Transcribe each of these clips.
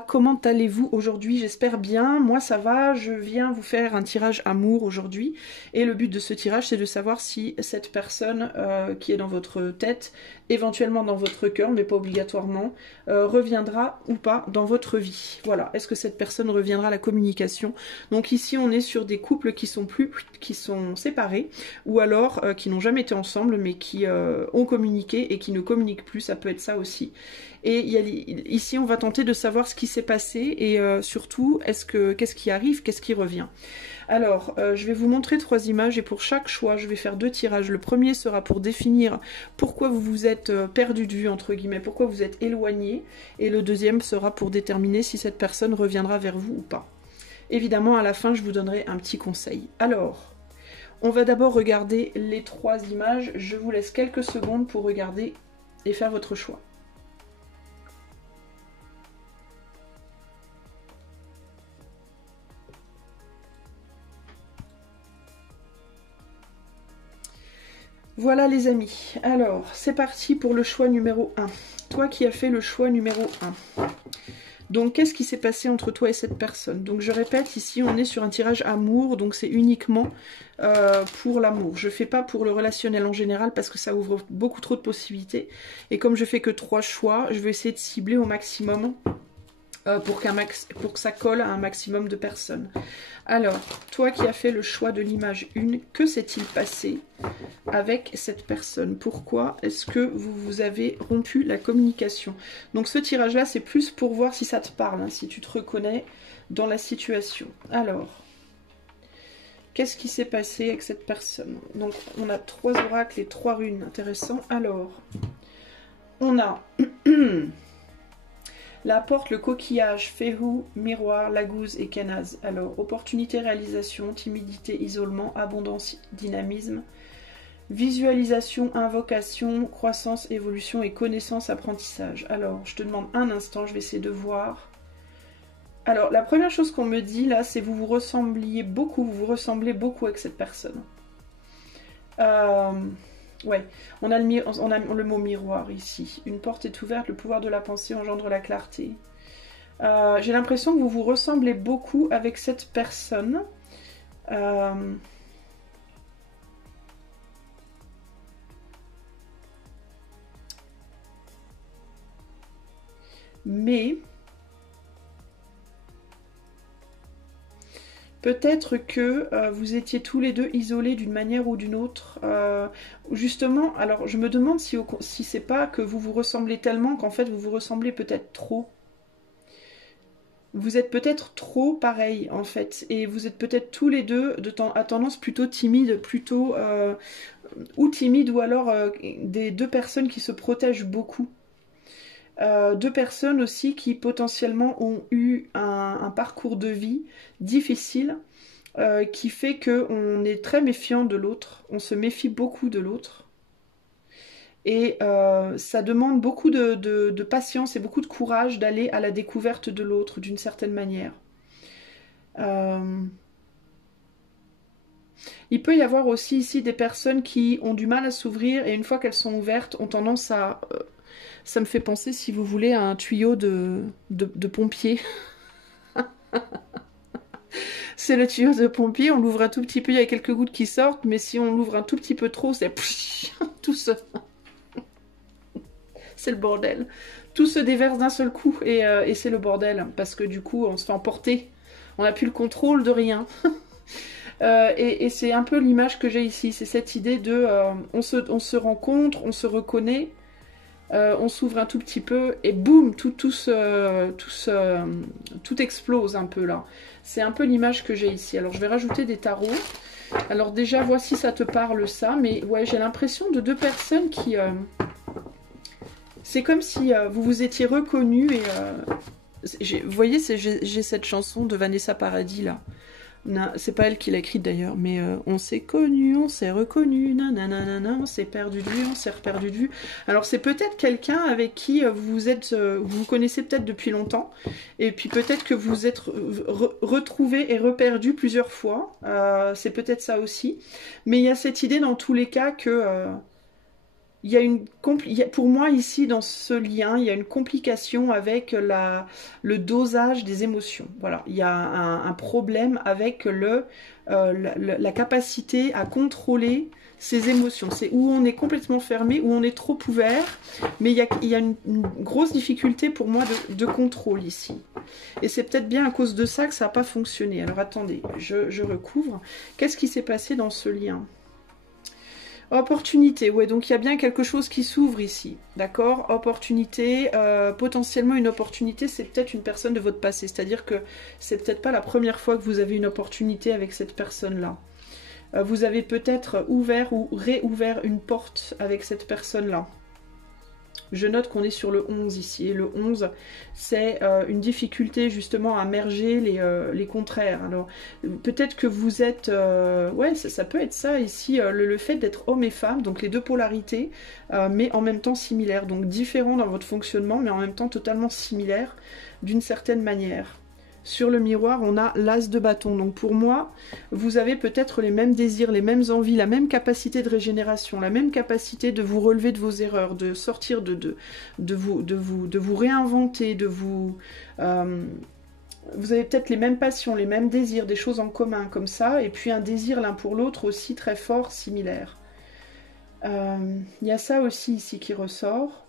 là, comment allez-vous aujourd'hui? J'espère bien, moi ça va, je viens vous faire un tirage amour aujourd'hui. Et le but de ce tirage, c'est de savoir si cette personne qui est dans votre tête, éventuellement dans votre cœur, mais pas obligatoirement, reviendra ou pas dans votre vie. Voilà, est-ce que cette personne reviendra à la communication? Donc ici, on est sur des couples qui sont séparés, ou alors qui n'ont jamais été ensemble, mais qui ont communiqué et qui ne communiquent plus, ça peut être ça aussi. Et ici, on va tenter de savoir ce qui s'est passé et surtout, qu'est-ce qui arrive, qu'est-ce qui revient. Alors, je vais vous montrer 3 images et pour chaque choix, je vais faire 2 tirages. Le premier sera pour définir pourquoi vous vous êtes perdu de vue, entre guillemets, pourquoi vous êtes éloigné. Et le deuxième sera pour déterminer si cette personne reviendra vers vous ou pas. Évidemment, à la fin, je vous donnerai un petit conseil. Alors, on va d'abord regarder les 3 images. Je vous laisse quelques secondes pour regarder et faire votre choix. Voilà les amis, alors c'est parti pour le choix numéro 1. Toi qui as fait le choix numéro 1. Donc qu'est-ce qui s'est passé entre toi et cette personne? Donc je répète, ici on est sur un tirage amour, donc c'est uniquement pour l'amour. Je ne fais pas pour le relationnel en général parce que ça ouvre beaucoup trop de possibilités. Et comme je fais que 3 choix, je vais essayer de cibler au maximum pour que ça colle à un maximum de personnes. Alors, toi qui as fait le choix de l'image 1, que s'est-il passé avec cette personne? Pourquoi est-ce que vous avez rompu la communication? Donc ce tirage-là, c'est plus pour voir si ça te parle, hein, si tu te reconnais dans la situation. Alors, qu'est-ce qui s'est passé avec cette personne? Donc, on a 3 oracles et 3 runes, intéressant. Alors, on a... la porte, le coquillage, Féhu, miroir, la gouze et Kenaz. Alors, opportunité, réalisation, timidité, isolement, abondance, dynamisme, visualisation, invocation, croissance, évolution et connaissance, apprentissage. Alors, je te demande un instant, je vais essayer de voir. Alors, la première chose qu'on me dit là, c'est vous vous ressemblez beaucoup avec cette personne. Ouais, on a le mot miroir ici. Une porte est ouverte, le pouvoir de la pensée engendre la clarté. J'ai l'impression que vous vous ressemblez beaucoup avec cette personne. Mais... peut-être que vous étiez tous les deux isolés d'une manière ou d'une autre. Justement, alors je me demande si c'est pas que vous vous ressemblez tellement qu'en fait vous vous ressemblez peut-être trop. Vous êtes peut-être trop pareil en fait. Et vous êtes peut-être tous les deux à tendance plutôt timide, ou timide ou alors des 2 personnes qui se protègent beaucoup. 2 personnes aussi qui potentiellement ont eu un parcours de vie difficile qui fait qu'on est très méfiant de l'autre, on se méfie beaucoup de l'autre et ça demande beaucoup de patience et beaucoup de courage d'aller à la découverte de l'autre d'une certaine manière. Il peut y avoir aussi ici des personnes qui ont du mal à s'ouvrir et une fois qu'elles sont ouvertes ont tendance à... ça me fait penser, si vous voulez, à un tuyau de pompier. C'est le tuyau de pompier, on l'ouvre un tout petit peu, il y a quelques gouttes qui sortent, mais si on l'ouvre un tout petit peu trop, c'est tout se... c'est le bordel. Tout se déverse d'un seul coup et c'est le bordel, parce que du coup, on se fait emporter. On n'a plus le contrôle de rien. Et c'est un peu l'image que j'ai ici, c'est cette idée de... on se rencontre, on se reconnaît, on s'ouvre un tout petit peu et boum, tout explose un peu là. C'est un peu l'image que j'ai ici. Alors je vais rajouter des tarots. Alors déjà, voici ça te parle ça, mais ouais, j'ai l'impression de 2 personnes qui... c'est comme si vous vous étiez reconnus et... vous voyez, j'ai cette chanson de Vanessa Paradis là. C'est pas elle qui l'a écrite d'ailleurs, mais on s'est connu, on s'est reconnu, nanana, on s'est perdu de vue, on s'est reperdu de vue. Alors c'est peut-être quelqu'un avec qui vous connaissez peut-être depuis longtemps, et puis peut-être que vous êtes retrouvés et reperdus plusieurs fois, c'est peut-être ça aussi. Mais il y a cette idée dans tous les cas que il y a pour moi ici dans ce lien, il y a une complication avec le dosage des émotions. Voilà, il y a un problème avec la capacité à contrôler ses émotions. C'est où on est complètement fermé, où on est trop ouvert, mais il y a une grosse difficulté pour moi de contrôle ici. Et c'est peut-être bien à cause de ça que ça n'a pas fonctionné. Alors attendez, je recouvre. Qu'est-ce qui s'est passé dans ce lien ? Opportunité, ouais, donc il y a bien quelque chose qui s'ouvre ici, d'accord? Opportunité, potentiellement une opportunité, c'est peut-être une personne de votre passé, c'est-à-dire que c'est peut-être pas la première fois que vous avez une opportunité avec cette personne-là. Vous avez peut-être ouvert ou réouvert une porte avec cette personne-là. Je note qu'on est sur le 11 ici, et le 11, c'est une difficulté justement à merger les contraires. Alors, peut-être que vous êtes... ouais, ça peut être ça ici, le fait d'être homme et femme, donc les deux polarités, mais en même temps similaires. Donc différents dans votre fonctionnement, mais en même temps totalement similaires d'une certaine manière. Sur le miroir, on a l'as de bâton. Donc pour moi, vous avez peut-être les mêmes désirs, les mêmes envies, la même capacité de régénération, la même capacité de vous relever de vos erreurs, de sortir de vous réinventer, vous avez peut-être les mêmes passions, les mêmes désirs, des choses en commun comme ça, et puis un désir l'un pour l'autre aussi très fort, similaire. Il y a ça aussi ici qui ressort.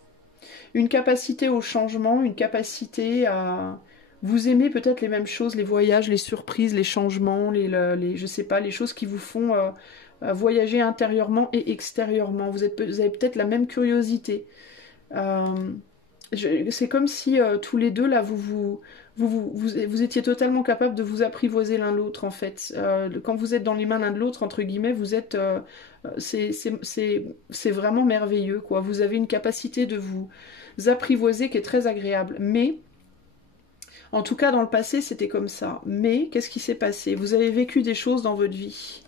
Une capacité au changement, une capacité à... Vous aimez peut-être les mêmes choses, les voyages, les surprises, les changements, je sais pas, les choses qui vous font voyager intérieurement et extérieurement. Vous avez peut-être la même curiosité. C'est comme si tous les deux, là, vous étiez totalement capable de vous apprivoiser l'un l'autre, en fait. Quand vous êtes dans les mains l'un de l'autre, entre guillemets, vous êtes... c'est vraiment merveilleux, quoi. Vous avez une capacité de vous apprivoiser qui est très agréable. Mais... En tout cas, dans le passé, c'était comme ça. Mais, qu'est-ce qui s'est passé? Vous avez vécu des choses dans votre vie.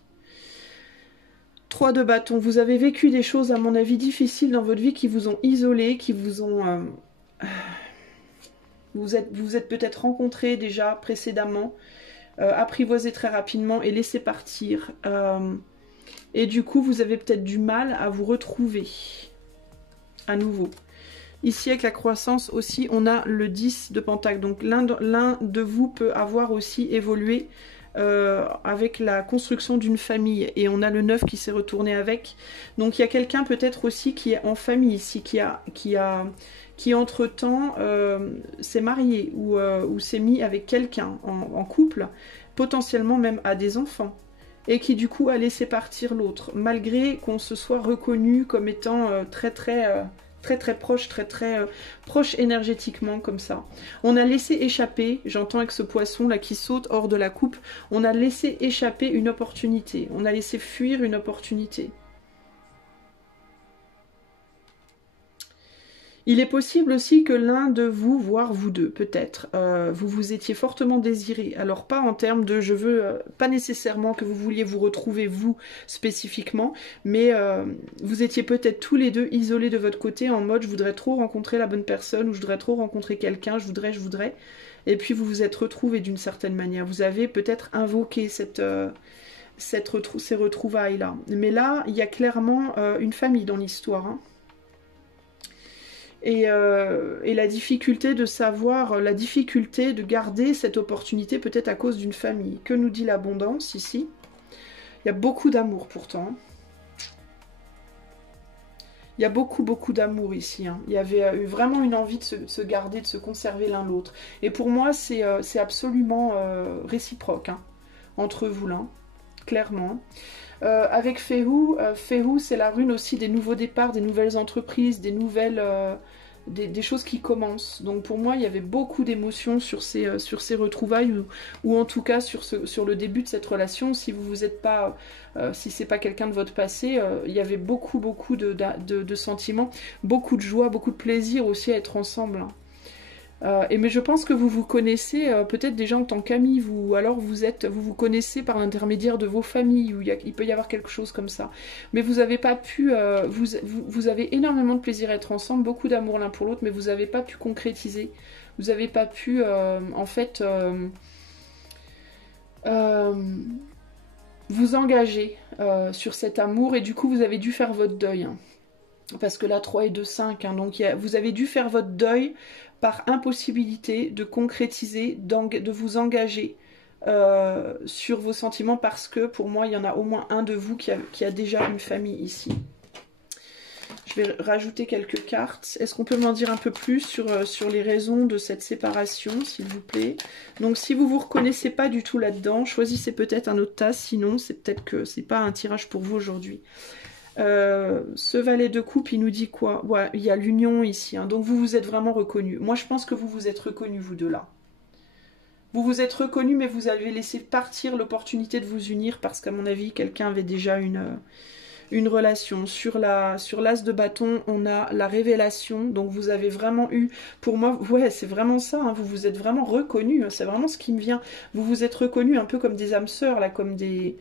3 de bâton. Vous avez vécu des choses, à mon avis, difficiles dans votre vie qui vous ont isolé, qui vous ont... Vous êtes peut-être rencontrés déjà précédemment, apprivoisés très rapidement et laissés partir. Et du coup, vous avez peut-être du mal à vous retrouver à nouveau. Ici, avec la croissance aussi, on a le 10 de pentacle. Donc, l'un de vous peut avoir aussi évolué avec la construction d'une famille. Et on a le 9 qui s'est retourné avec. Donc, il y a quelqu'un peut-être aussi qui est en famille ici, qui entre-temps s'est marié ou s'est mis avec quelqu'un en couple, potentiellement même à des enfants. Et qui du coup a laissé partir l'autre, malgré qu'on se soit reconnu comme étant très proche, proche énergétiquement comme ça. On a laissé échapper, j'entends avec ce poisson là qui saute hors de la coupe, on a laissé échapper une opportunité, on a laissé fuir une opportunité. Il est possible aussi que l'un de vous, voire vous deux, peut-être, vous vous étiez fortement désiré. Alors pas en termes de je veux, pas nécessairement que vous vouliez vous retrouver vous spécifiquement, mais vous étiez peut-être tous les deux isolés de votre côté en mode je voudrais trop rencontrer la bonne personne ou je voudrais trop rencontrer quelqu'un, je voudrais. Et puis vous vous êtes retrouvés d'une certaine manière. Vous avez peut-être invoqué ces retrouvailles-là. Mais là, il y a clairement une famille dans l'histoire, hein. Et la difficulté de savoir, la difficulté de garder cette opportunité peut-être à cause d'une famille. Que nous dit l'abondance ici? Il y a beaucoup d'amour pourtant. Il y a beaucoup d'amour ici, hein. Il y avait eu vraiment une envie de se garder, de se conserver l'un l'autre. Et pour moi, c'est absolument réciproque, hein, entre vous là, clairement. Avec Féhou, c'est la rune aussi des nouveaux départs, des nouvelles entreprises, des nouvelles... Des choses qui commencent. Donc pour moi, il y avait beaucoup d'émotions sur ces retrouvailles ou en tout cas sur le début de cette relation. Si vous vous êtes pas, si c'est pas quelqu'un de votre passé, il y avait beaucoup de sentiments, beaucoup de joie, beaucoup de plaisir aussi à être ensemble, hein. Mais je pense que vous vous connaissez peut-être déjà en tant qu'amis, ou alors vous connaissez par l'intermédiaire de vos familles, où il peut y avoir quelque chose comme ça. Mais vous n'avez pas pu, vous avez énormément de plaisir à être ensemble, beaucoup d'amour l'un pour l'autre, mais vous n'avez pas pu concrétiser. Vous n'avez pas pu, en fait, vous engager sur cet amour, et du coup vous avez dû faire votre deuil, hein. parce que là 3 et 2, 5, hein, donc vous avez dû faire votre deuil par impossibilité de concrétiser, de vous engager sur vos sentiments, parce que pour moi il y en a au moins un de vous qui a déjà une famille ici. Je vais rajouter quelques cartes. Est-ce qu'on peut m'en dire un peu plus sur les raisons de cette séparation, s'il vous plaît? Donc si vous ne vous reconnaissez pas du tout là-dedans, choisissez peut-être un autre tas, sinon c'est peut-être que c'est pas un tirage pour vous aujourd'hui. Ce valet de coupe, il nous dit quoi? Ouais, il y a l'union ici, hein, donc vous vous êtes vraiment reconnus. Moi je pense que vous vous êtes reconnus, vous deux là. Vous vous êtes reconnus, mais vous avez laissé partir l'opportunité de vous unir, parce qu'à mon avis, quelqu'un avait déjà une relation. Sur l'as de bâton, on a la révélation, donc vous avez vraiment eu, pour moi, ouais, c'est vraiment ça, hein, vous vous êtes vraiment reconnus, hein, c'est vraiment ce qui me vient. Vous vous êtes reconnus un peu comme des âmes sœurs, là, comme des...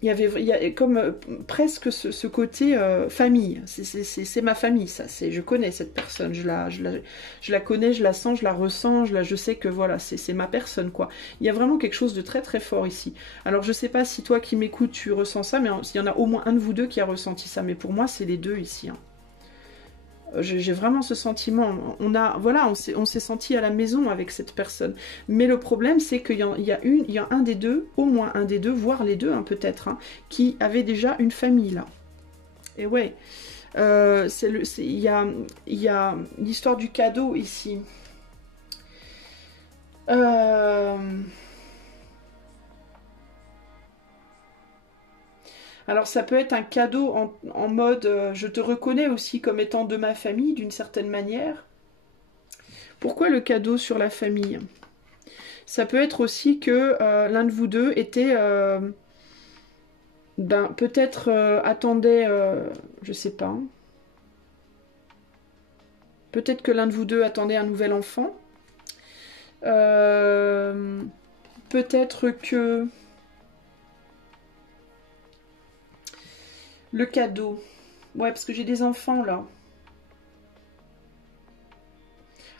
Il y a comme presque ce côté famille. C'est ma famille, ça. Je connais cette personne. Je la connais, je la sens, je la ressens. Je sais que voilà, c'est ma personne, quoi. Il y a vraiment quelque chose de très très fort ici. Alors je sais pas si toi qui m'écoutes, tu ressens ça, mais il y en a au moins un de vous deux qui a ressenti ça. Mais pour moi, c'est les deux ici, hein. J'ai vraiment ce sentiment, voilà, on s'est senti à la maison avec cette personne. Mais le problème, c'est qu'il y a un des deux, au moins un des deux, voire les deux, hein, peut-être, hein, qui avait déjà une famille, là. Et ouais, il y a l'histoire du cadeau, ici. Alors ça peut être un cadeau en mode je te reconnais aussi comme étant de ma famille d'une certaine manière. Pourquoi le cadeau sur la famille? Ça peut être aussi que l'un de vous deux était peut-être attendait, je sais pas. Peut-être que l'un de vous deux attendait un nouvel enfant. Peut-être que le cadeau. Ouais, parce que j'ai des enfants, là.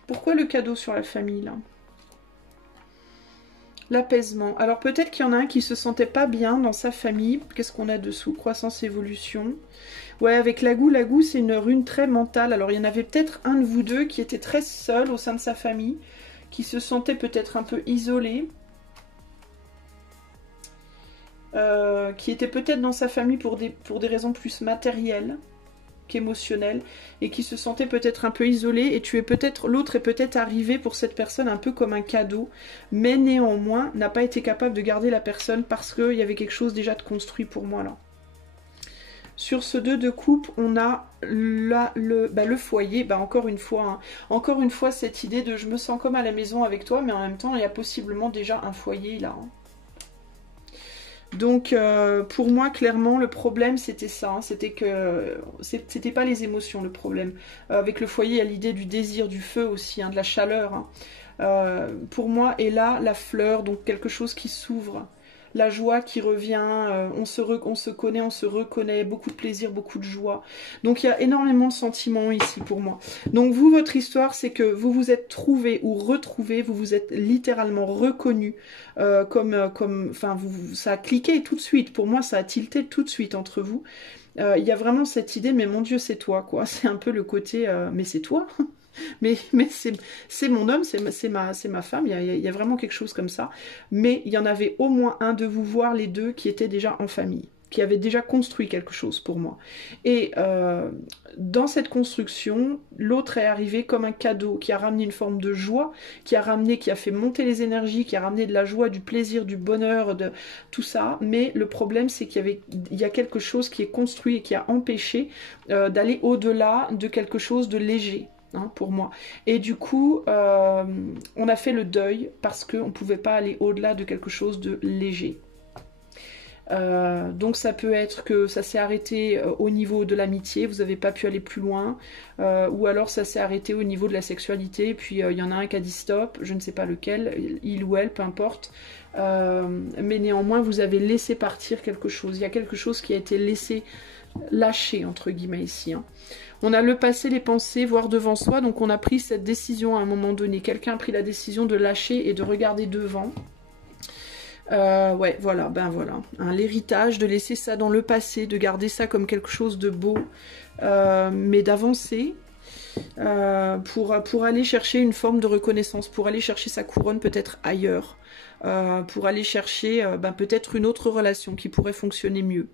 Pourquoi le cadeau sur la famille, là? L'apaisement. Alors, peut-être qu'il y en a un qui se sentait pas bien dans sa famille. Qu'est-ce qu'on a dessous? Croissance, évolution. Ouais, avec Lagou. Lagou, c'est une rune très mentale. Alors, il y en avait peut-être un de vous deux qui était très seul au sein de sa famille, qui se sentait peut-être un peu isolé. Qui était peut-être dans sa famille pour des raisons plus matérielles qu'émotionnelles, et qui se sentait peut-être un peu isolé, et l'autre est peut-être arrivé pour cette personne un peu comme un cadeau, mais néanmoins n'a pas été capable de garder la personne parce qu'il y avait quelque chose déjà de construit pour moi là. Sur ce 2 de coupe, on a le foyer, encore une fois, hein, cette idée de je me sens comme à la maison avec toi, mais en même temps il y a possiblement déjà un foyer là, hein. Donc pour moi clairement le problème c'était ça, hein, c'était que c'était pas les émotions le problème. Avec le foyer il y a l'idée du désir, du feu aussi, hein, de la chaleur, hein. Pour moi est là la fleur, donc quelque chose qui s'ouvre, la joie qui revient, on se connaît, on se reconnaît, beaucoup de plaisir, beaucoup de joie. Donc il y a énormément de sentiments ici pour moi. Donc vous, votre histoire, c'est que vous vous êtes trouvé ou retrouvé, vous vous êtes littéralement reconnu, ça a cliqué tout de suite. Pour moi, ça a tilté tout de suite entre vous. Il y a vraiment cette idée, mais mon Dieu, c'est toi, quoi. C'est un peu le côté, mais c'est toi. Mais c'est mon homme, c'est ma femme, il y a vraiment quelque chose comme ça. Mais il y en avait au moins un de vous, voir les deux, qui étaient déjà en famille, qui avaient déjà construit quelque chose pour moi. Et dans cette construction, l'autre est arrivé comme un cadeau, qui a ramené une forme de joie, qui a fait monter les énergies, qui a ramené de la joie, du plaisir, du bonheur, de tout ça. Mais le problème, c'est qu'il y a quelque chose qui est construit et qui a empêché d'aller au-delà de quelque chose de léger. Hein, pour moi. Et du coup, on a fait le deuil parce qu'on ne pouvait pas aller au-delà de quelque chose de léger. Donc ça peut être que ça s'est arrêté au niveau de l'amitié, vous n'avez pas pu aller plus loin, ou alors ça s'est arrêté au niveau de la sexualité, puis il y en a un qui a dit stop, je ne sais pas lequel, il ou elle, peu importe, mais néanmoins vous avez laissé partir quelque chose, il y a quelque chose qui a été lâché entre guillemets ici, hein. On a le passé, les pensées, voir devant soi, donc on a pris cette décision à un moment donné. Quelqu'un a pris la décision de lâcher et de regarder devant. Ouais, voilà, ben voilà. Hein, l'héritage, de laisser ça dans le passé, de garder ça comme quelque chose de beau, mais d'avancer pour aller chercher une forme de reconnaissance, pour aller chercher sa couronne peut-être ailleurs, pour aller chercher peut-être une autre relation qui pourrait fonctionner mieux.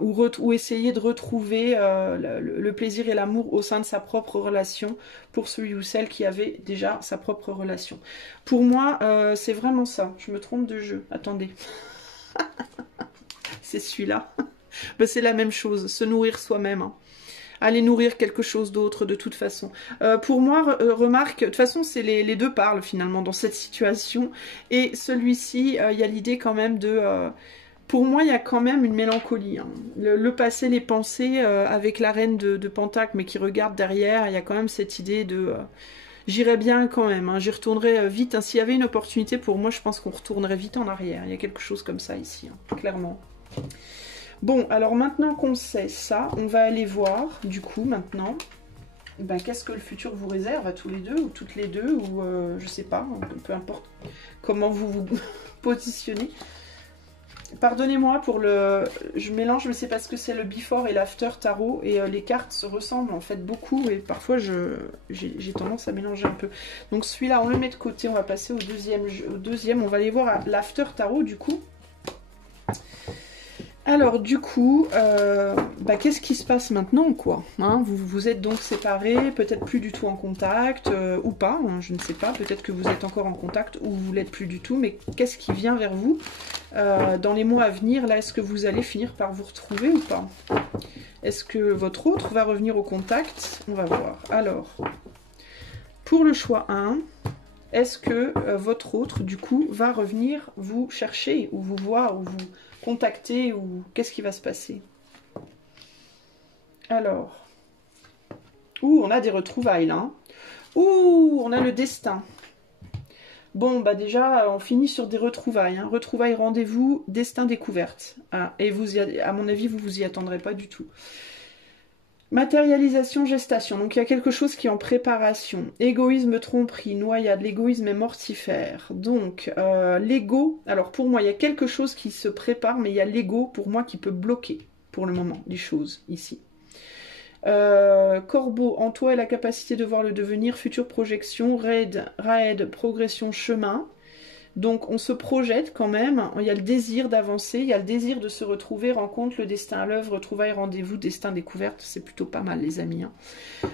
Ou essayer de retrouver le plaisir et l'amour au sein de sa propre relation pour celui ou celle qui avait déjà sa propre relation. Pour moi, c'est vraiment ça. Je me trompe de jeu. Attendez. C'est celui-là. Ben, c'est la même chose. Se nourrir soi-même. Hein. Aller nourrir quelque chose d'autre de toute façon. Pour moi, remarque, de toute façon, c'est les deux parlent finalement dans cette situation. Et celui-ci, il y a l'idée quand même de... pour moi, il y a quand même une mélancolie. Hein. Le passé, les pensées, avec la reine de Pentacle, mais qui regarde derrière, il y a quand même cette idée de... j'irais bien quand même, hein, j'y retournerais vite. Hein. S'il y avait une opportunité, pour moi, je pense qu'on retournerait vite en arrière. Il y a quelque chose comme ça ici, hein, clairement. Bon, alors maintenant qu'on sait ça, on va aller voir, du coup, maintenant... qu'est-ce que le futur vous réserve à tous les deux, ou toutes les deux, ou je sais pas, peu importe comment vous vous positionnez. Pardonnez-moi pour le... Je mélange, mais c'est parce que c'est le before et l'after tarot, et les cartes se ressemblent en fait beaucoup, et parfois j'ai tendance à mélanger un peu. Donc celui-là, on le met de côté, on va passer au deuxième, on va aller voir l'after tarot du coup. Alors du coup, qu'est-ce qui se passe maintenant quoi, hein, vous êtes donc séparés, peut-être plus du tout en contact, ou pas, hein, je ne sais pas, peut-être que vous êtes encore en contact ou vous l'êtes plus du tout, mais qu'est-ce qui vient vers vous dans les mois à venir, là, est-ce que vous allez finir par vous retrouver ou pas? Est-ce que votre autre va revenir au contact? On va voir. Alors, pour le choix 1, est-ce que votre autre, du coup, va revenir vous chercher, ou vous voir, ou vous contacter, ou qu'est-ce qui va se passer? Alors, on a des retrouvailles, là. Hein. On a le destin. Bon, déjà, on finit sur des retrouvailles. Hein. Retrouvailles, rendez-vous, destin, découverte. Ah, et à mon avis, vous y attendrez pas du tout. Matérialisation, gestation. Donc, il y a quelque chose qui est en préparation. Égoïsme, tromperie, noyade. L'égoïsme est mortifère. Donc, l'ego... Alors, pour moi, il y a quelque chose qui se prépare, mais il y a l'ego, pour moi, qui peut bloquer, pour le moment, les choses, ici. Corbeau, en toi est la capacité de voir le devenir, future projection, raid, progression, chemin. Donc on se projette quand même, il y a le désir d'avancer, il y a le désir de se retrouver, rencontre, le destin à l'œuvre, retrouvailles, rendez-vous, destin, découverte, c'est plutôt pas mal les amis. Hein.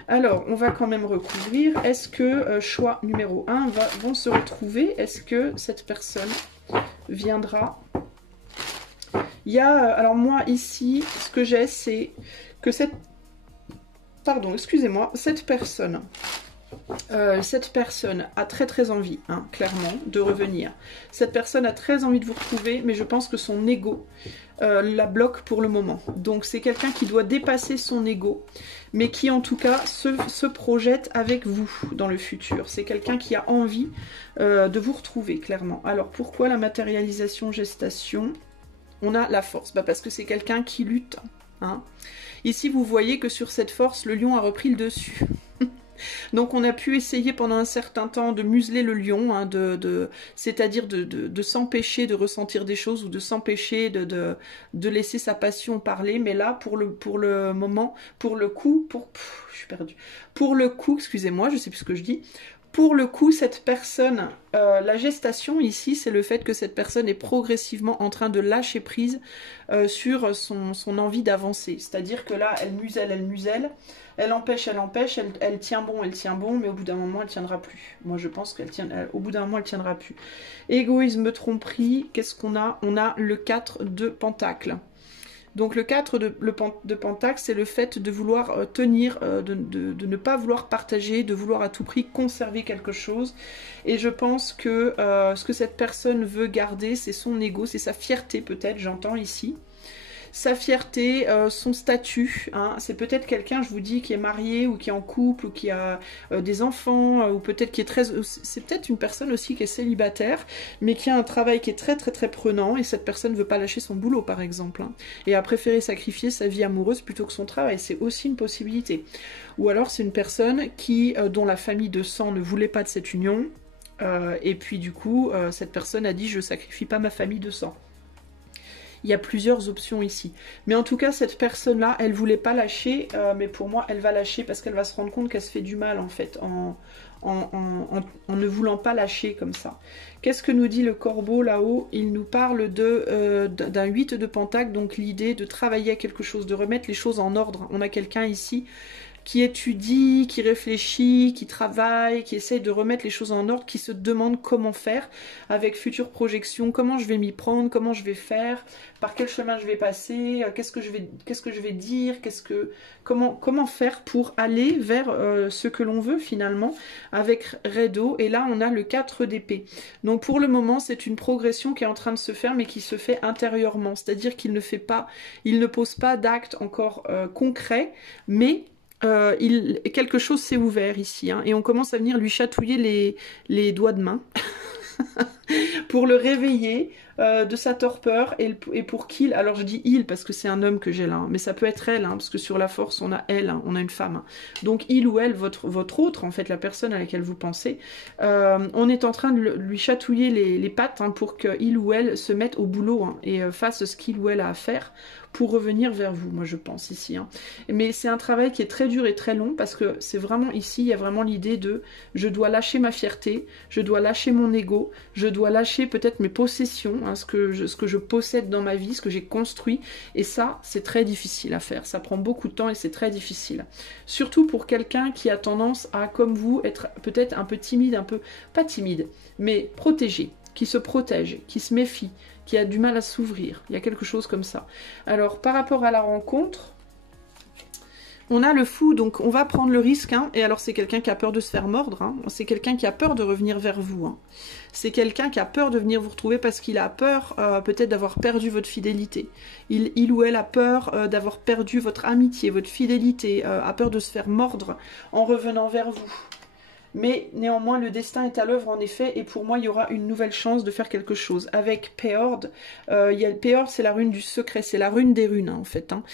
Alors on va quand même recouvrir, est-ce que choix numéro 1 vont se retrouver, est-ce que cette personne viendra? Il y a, alors moi ici, ce que j'ai c'est que cette... Pardon, excusez-moi, cette personne a très envie, hein, clairement, de revenir. Cette personne a très envie de vous retrouver, mais je pense que son ego la bloque pour le moment. Donc c'est quelqu'un qui doit dépasser son ego, mais qui en tout cas se projette avec vous dans le futur. C'est quelqu'un qui a envie de vous retrouver, clairement. Alors pourquoi la matérialisation, gestation? On a la force, parce que c'est quelqu'un qui lutte, hein. Ici, vous voyez que sur cette force, le lion a repris le dessus. Donc, on a pu essayer pendant un certain temps de museler le lion, hein, c'est-à-dire de s'empêcher de ressentir des choses ou de s'empêcher de laisser sa passion parler. Mais là, pour le moment, pour le coup, je suis perdue. Pour le coup, excusez-moi, je sais plus ce que je dis. Pour le coup, cette personne, la gestation ici, c'est le fait que cette personne est progressivement en train de lâcher prise sur son envie d'avancer. C'est-à-dire que là, elle muselle, elle empêche, elle tient bon, mais au bout d'un moment, elle tiendra plus. Moi, je pense qu'au bout d'un moment, elle tiendra plus. Égoïsme, tromperie, qu'est-ce qu'on a? On a le 4 de Pentacle. Donc le 4 de Pentacle, c'est le fait de vouloir tenir, de ne pas vouloir partager, de vouloir à tout prix conserver quelque chose. Et je pense que ce que cette personne veut garder, c'est son ego, c'est sa fierté peut-être, j'entends ici. Sa fierté, son statut, hein. C'est peut-être quelqu'un, je vous dis, qui est marié ou qui est en couple ou qui a des enfants ou peut-être qui est très... C'est peut-être une personne aussi qui est célibataire mais qui a un travail qui est très prenant et cette personne ne veut pas lâcher son boulot par exemple, hein, et a préféré sacrifier sa vie amoureuse plutôt que son travail. C'est aussi une possibilité. Ou alors c'est une personne qui, dont la famille de sang ne voulait pas de cette union. Et puis du coup, cette personne a dit je sacrifie pas ma famille de sang. Il y a plusieurs options ici. Mais en tout cas, cette personne-là, elle voulait pas lâcher, mais pour moi, elle va lâcher parce qu'elle va se rendre compte qu'elle se fait du mal, en fait, en ne voulant pas lâcher comme ça. Qu'est-ce que nous dit le corbeau là-haut? Il nous parle d'un 8 de pentacle, donc l'idée de travailler à quelque chose, de remettre les choses en ordre. On a quelqu'un ici qui étudie, qui réfléchit, qui travaille, qui essaye de remettre les choses en ordre, qui se demande comment faire avec future projection, comment je vais m'y prendre, comment je vais faire, par quel chemin je vais passer, qu'est-ce que je vais dire, comment faire pour aller vers ce que l'on veut finalement avec Redo. Et là on a le 4 d'épée. Donc pour le moment c'est une progression qui est en train de se faire mais qui se fait intérieurement, c'est-à-dire qu'il ne pose pas d'acte encore concret, mais quelque chose s'est ouvert ici, hein, et on commence à venir lui chatouiller les doigts de main pour le réveiller de sa torpeur et pour qu'il, alors je dis il parce que c'est un homme que j'ai là, hein, mais ça peut être elle, hein, parce que sur la force on a elle, hein, on a une femme, hein. Donc il ou elle, votre autre, en fait la personne à laquelle vous pensez, on est en train de lui chatouiller les pattes, hein, pour qu'il ou elle se mette au boulot, hein, et fasse ce qu'il ou elle a à faire pour revenir vers vous, moi je pense ici, hein. Mais c'est un travail qui est très dur et très long parce que c'est vraiment ici, il y a vraiment l'idée de je dois lâcher ma fierté, je dois lâcher mon ego, je dois lâcher peut-être mes possessions, hein, ce que je possède dans ma vie, ce que j'ai construit, et ça c'est très difficile à faire, ça prend beaucoup de temps et c'est très difficile. Surtout pour quelqu'un qui a tendance à, comme vous, être peut-être un peu timide, pas timide, mais protégé, qui se protège, qui se méfie, qui a du mal à s'ouvrir. Il y a quelque chose comme ça. Alors, par rapport à la rencontre, on a le fou, donc on va prendre le risque, hein, et alors c'est quelqu'un qui a peur de se faire mordre, hein, c'est quelqu'un qui a peur de revenir vers vous, hein. C'est quelqu'un qui a peur de venir vous retrouver parce qu'il a peur peut-être d'avoir perdu votre fidélité. Il ou elle a peur d'avoir perdu votre amitié, votre fidélité, a peur de se faire mordre en revenant vers vous. Mais néanmoins, le destin est à l'œuvre en effet, et pour moi, il y aura une nouvelle chance de faire quelque chose. Avec Péord, Péord, c'est la rune du secret, c'est la rune des runes, hein, en fait, hein.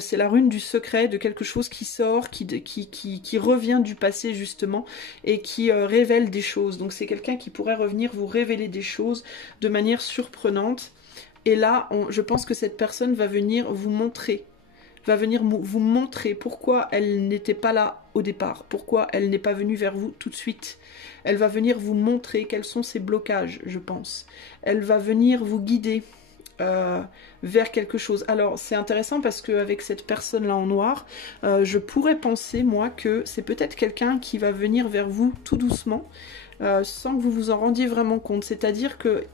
C'est la rune du secret, de quelque chose qui sort, qui revient du passé, justement, et qui révèle des choses. Donc c'est quelqu'un qui pourrait revenir vous révéler des choses de manière surprenante. Et là, je pense que cette personne va venir vous montrer, vous montrer pourquoi elle n'était pas là au départ, pourquoi elle n'est pas venue vers vous tout de suite. Elle va venir vous montrer quels sont ses blocages, je pense. Elle va venir vous guider vers quelque chose. Alors c'est intéressant parce qu'avec cette personne-là en noir, je pourrais penser, moi, que c'est peut-être quelqu'un qui va venir vers vous tout doucement, sans que vous vous en rendiez vraiment compte. C'est-à-dire que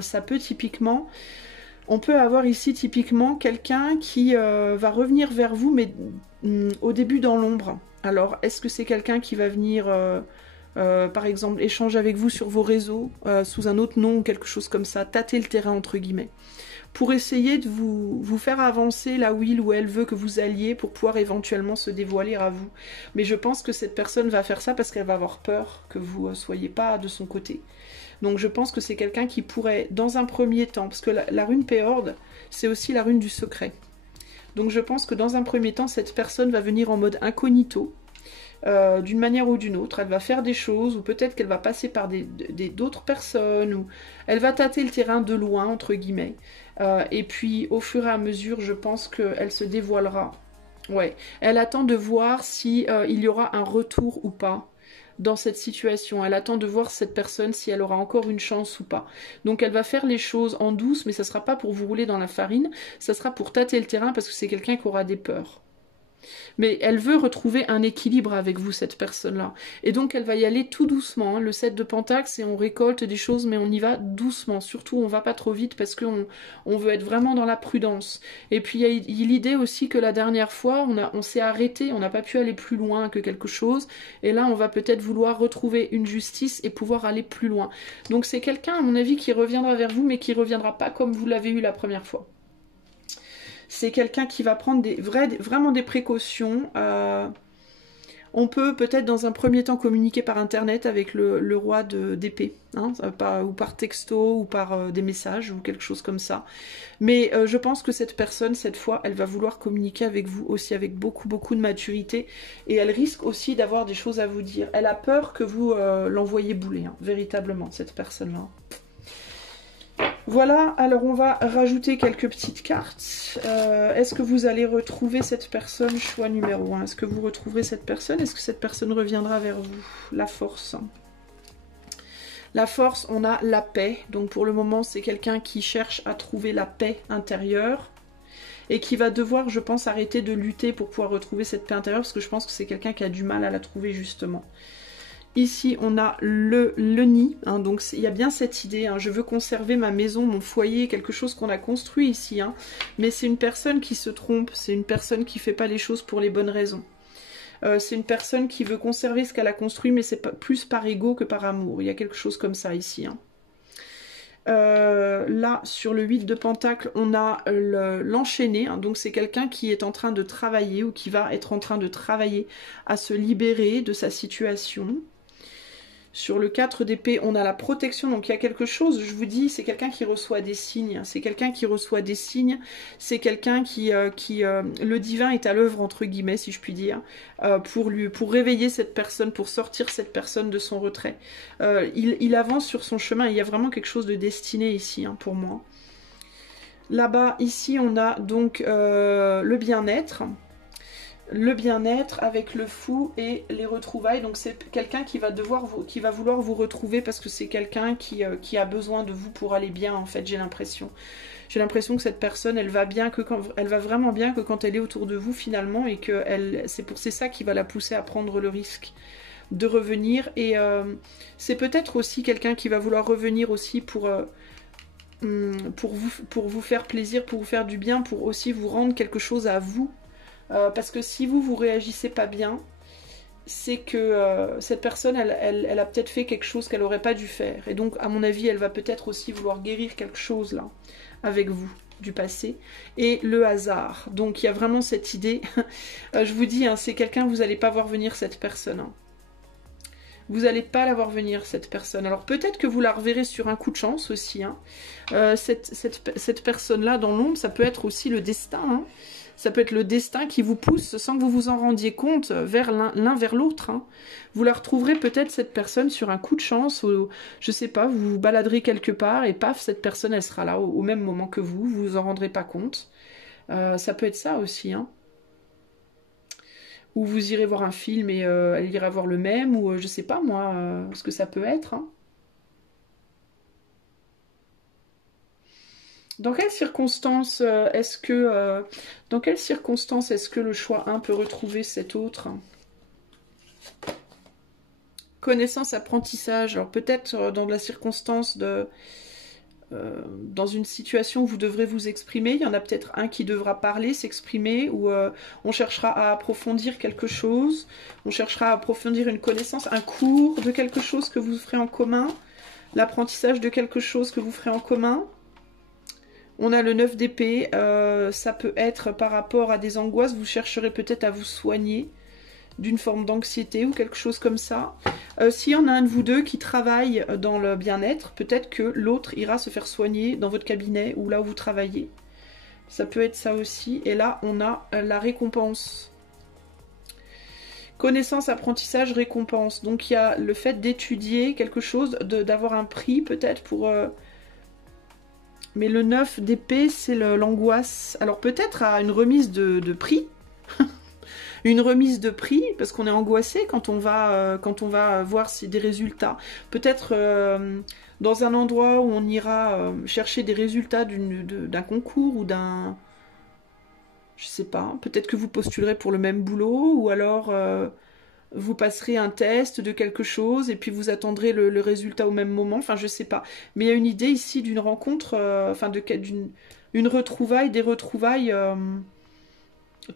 ça peut typiquement... On peut avoir ici typiquement quelqu'un qui va revenir vers vous, mais au début dans l'ombre. Alors, est-ce que c'est quelqu'un qui va venir, par exemple, échanger avec vous sur vos réseaux, sous un autre nom ou quelque chose comme ça, tâter le terrain entre guillemets, pour essayer de vous faire avancer là où il ou elle veut que vous alliez pour pouvoir éventuellement se dévoiler à vous. Mais je pense que cette personne va faire ça parce qu'elle va avoir peur que vous ne soyez pas de son côté. Donc je pense que c'est quelqu'un qui pourrait, dans un premier temps, parce que la rune Péord, c'est aussi la rune du secret. Donc je pense que dans un premier temps, cette personne va venir en mode incognito, d'une manière ou d'une autre. Elle va faire des choses, ou peut-être qu'elle va passer par d'autres personnes, ou elle va tâter le terrain de loin, entre guillemets. Et puis au fur et à mesure, je pense qu'elle se dévoilera. Ouais, elle attend de voir si il y aura un retour ou pas dans cette situation. Elle attend de voir cette personne si elle aura encore une chance ou pas. Donc elle va faire les choses en douce, mais ça sera pas pour vous rouler dans la farine, ça sera pour tâter le terrain parce que c'est quelqu'un qui aura des peurs. Mais elle veut retrouver un équilibre avec vous, cette personne-là. Et donc elle va y aller tout doucement, hein. Le 7 de Pentacle, c'est on récolte des choses, mais on y va doucement. Surtout, on va pas trop vite parce qu'on veut être vraiment dans la prudence. Et puis il y a l'idée aussi que la dernière fois, on s'est arrêté, on n'a pas pu aller plus loin que quelque chose. Et là, on va peut-être vouloir retrouver une justice et pouvoir aller plus loin. Donc c'est quelqu'un, à mon avis, qui reviendra vers vous, mais qui reviendra pas comme vous l'avez eu la première fois. C'est quelqu'un qui va prendre vraiment des précautions. On peut peut-être dans un premier temps communiquer par internet avec le roi d'épée, hein, ou par texto, ou par des messages, ou quelque chose comme ça. Mais je pense que cette personne, cette fois, elle va vouloir communiquer avec vous aussi avec beaucoup de maturité. Et elle risque aussi d'avoir des choses à vous dire. Elle a peur que vous l'envoyiez bouler, hein, véritablement, cette personne-là. Voilà, alors on va rajouter quelques petites cartes. Est-ce que vous allez retrouver cette personne? Choix numéro 1. Est-ce que vous retrouverez cette personne? Est-ce que cette personne reviendra vers vous? La force. La force, on a la paix. Donc pour le moment, c'est quelqu'un qui cherche à trouver la paix intérieure. Et qui va devoir, je pense, arrêter de lutter pour pouvoir retrouver cette paix intérieure. Parce que je pense que c'est quelqu'un qui a du mal à la trouver justement. Ici, on a le nid, hein, donc il y a bien cette idée, hein, je veux conserver ma maison, mon foyer, quelque chose qu'on a construit ici, hein, mais c'est une personne qui se trompe, c'est une personne qui ne fait pas les choses pour les bonnes raisons. C'est une personne qui veut conserver ce qu'elle a construit, mais c'est plus par ego que par amour, il y a quelque chose comme ça ici. Hein. Là, sur le 8 de Pentacle, on a l'enchaîné, hein, donc c'est quelqu'un qui est en train de travailler ou qui va être en train de travailler à se libérer de sa situation. Sur le 4 d'épée, on a la protection, donc il y a quelque chose, je vous dis, c'est quelqu'un qui reçoit des signes, c'est quelqu'un qui reçoit des signes, c'est quelqu'un qui le divin est à l'œuvre, entre guillemets, si je puis dire, pour réveiller cette personne, pour sortir cette personne de son retrait. Il avance sur son chemin, il y a vraiment quelque chose de destiné ici, hein, pour moi. Là-bas, ici, on a donc le bien-être. Le bien-être avec le fou et les retrouvailles. Donc c'est quelqu'un qui va vouloir vous retrouver parce que c'est quelqu'un qui a besoin de vous pour aller bien, en fait, j'ai l'impression. J'ai l'impression que cette personne, elle va vraiment bien que quand elle est autour de vous finalement, et que c'est ça qui va la pousser à prendre le risque de revenir. Et c'est peut-être aussi quelqu'un qui va vouloir revenir aussi pour vous faire plaisir, pour vous faire du bien, pour aussi vous rendre quelque chose à vous. Parce que si vous réagissez pas bien, c'est que cette personne, elle a peut-être fait quelque chose qu'elle n'aurait pas dû faire. Et donc, à mon avis, elle va peut-être aussi vouloir guérir quelque chose, là, avec vous, du passé. Et le hasard. Donc, il y a vraiment cette idée. Je vous dis, hein, c'est quelqu'un, vous n'allez pas voir venir cette personne. Hein. Vous n'allez pas la voir venir, cette personne. Alors, peut-être que vous la reverrez sur un coup de chance aussi. Hein. Cette personne-là, dans l'ombre, ça peut être aussi le destin, hein. Ça peut être le destin qui vous pousse, sans que vous vous en rendiez compte, vers l'un vers l'autre. Hein. Vous la retrouverez peut-être, cette personne, sur un coup de chance, ou, je sais pas, vous vous baladerez quelque part, et paf, cette personne, elle sera là au même moment que vous vous en rendrez pas compte. Ça peut être ça aussi. Hein. Ou vous irez voir un film et elle ira voir le même, ou je sais pas moi, ce que ça peut être. Hein. Dans quelles circonstances est-ce que le choix 1 peut retrouver cet autre? Connaissance, apprentissage. Alors peut-être dans la circonstance dans une situation où vous devrez vous exprimer, il y en a peut-être un qui devra parler, s'exprimer, ou on cherchera à approfondir quelque chose, on cherchera à approfondir une connaissance, un cours de quelque chose que vous ferez en commun, l'apprentissage de quelque chose que vous ferez en commun. On a le 9 d'épée, ça peut être par rapport à des angoisses, vous chercherez peut-être à vous soigner d'une forme d'anxiété ou quelque chose comme ça. S'il y en a un de vous deux qui travaille dans le bien-être, peut-être que l'autre ira se faire soigner dans votre cabinet ou là où vous travaillez. Ça peut être ça aussi. Et là, on a la récompense. Connaissance, apprentissage, récompense. Donc il y a le fait d'étudier quelque chose, d'avoir un prix peut-être pour... Mais le 9 d'épée, c'est l'angoisse. Alors peut-être à une remise de prix. Une remise de prix, parce qu'on est angoissé quand on va voir des résultats. Peut-être dans un endroit où on ira chercher des résultats d'un concours ou d'un... Je sais pas. Peut-être que vous postulerez pour le même boulot, ou alors... vous passerez un test de quelque chose et puis vous attendrez le résultat au même moment, enfin je sais pas. Mais il y a une idée ici d'une rencontre, d'une retrouvaille, des retrouvailles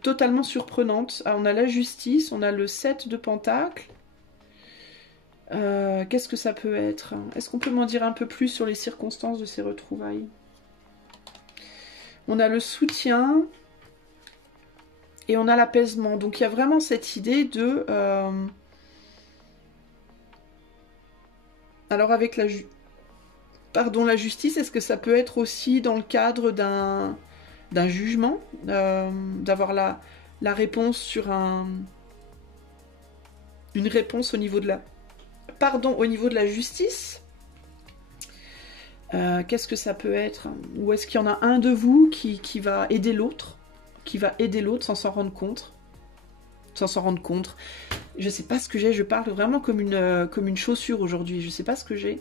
totalement surprenantes. Ah, on a la justice, on a le 7 de Pentacle. Qu'est-ce que ça peut être? Est-ce qu'on peut m'en dire un peu plus sur les circonstances de ces retrouvailles? On a le soutien... et on a l'apaisement. Donc il y a vraiment cette idée de... Alors avec la justice, est-ce que ça peut être aussi dans le cadre d'un jugement, d'avoir la réponse sur une réponse au niveau de la... Pardon, au niveau de la justice? Qu'est-ce que ça peut être? Ou est-ce qu'il y en a un de vous qui va aider l'autre? Qui va aider l'autre sans s'en rendre compte? Sans s'en rendre compte. Je sais pas ce que j'ai, je parle vraiment comme une chaussure aujourd'hui. Je sais pas ce que j'ai.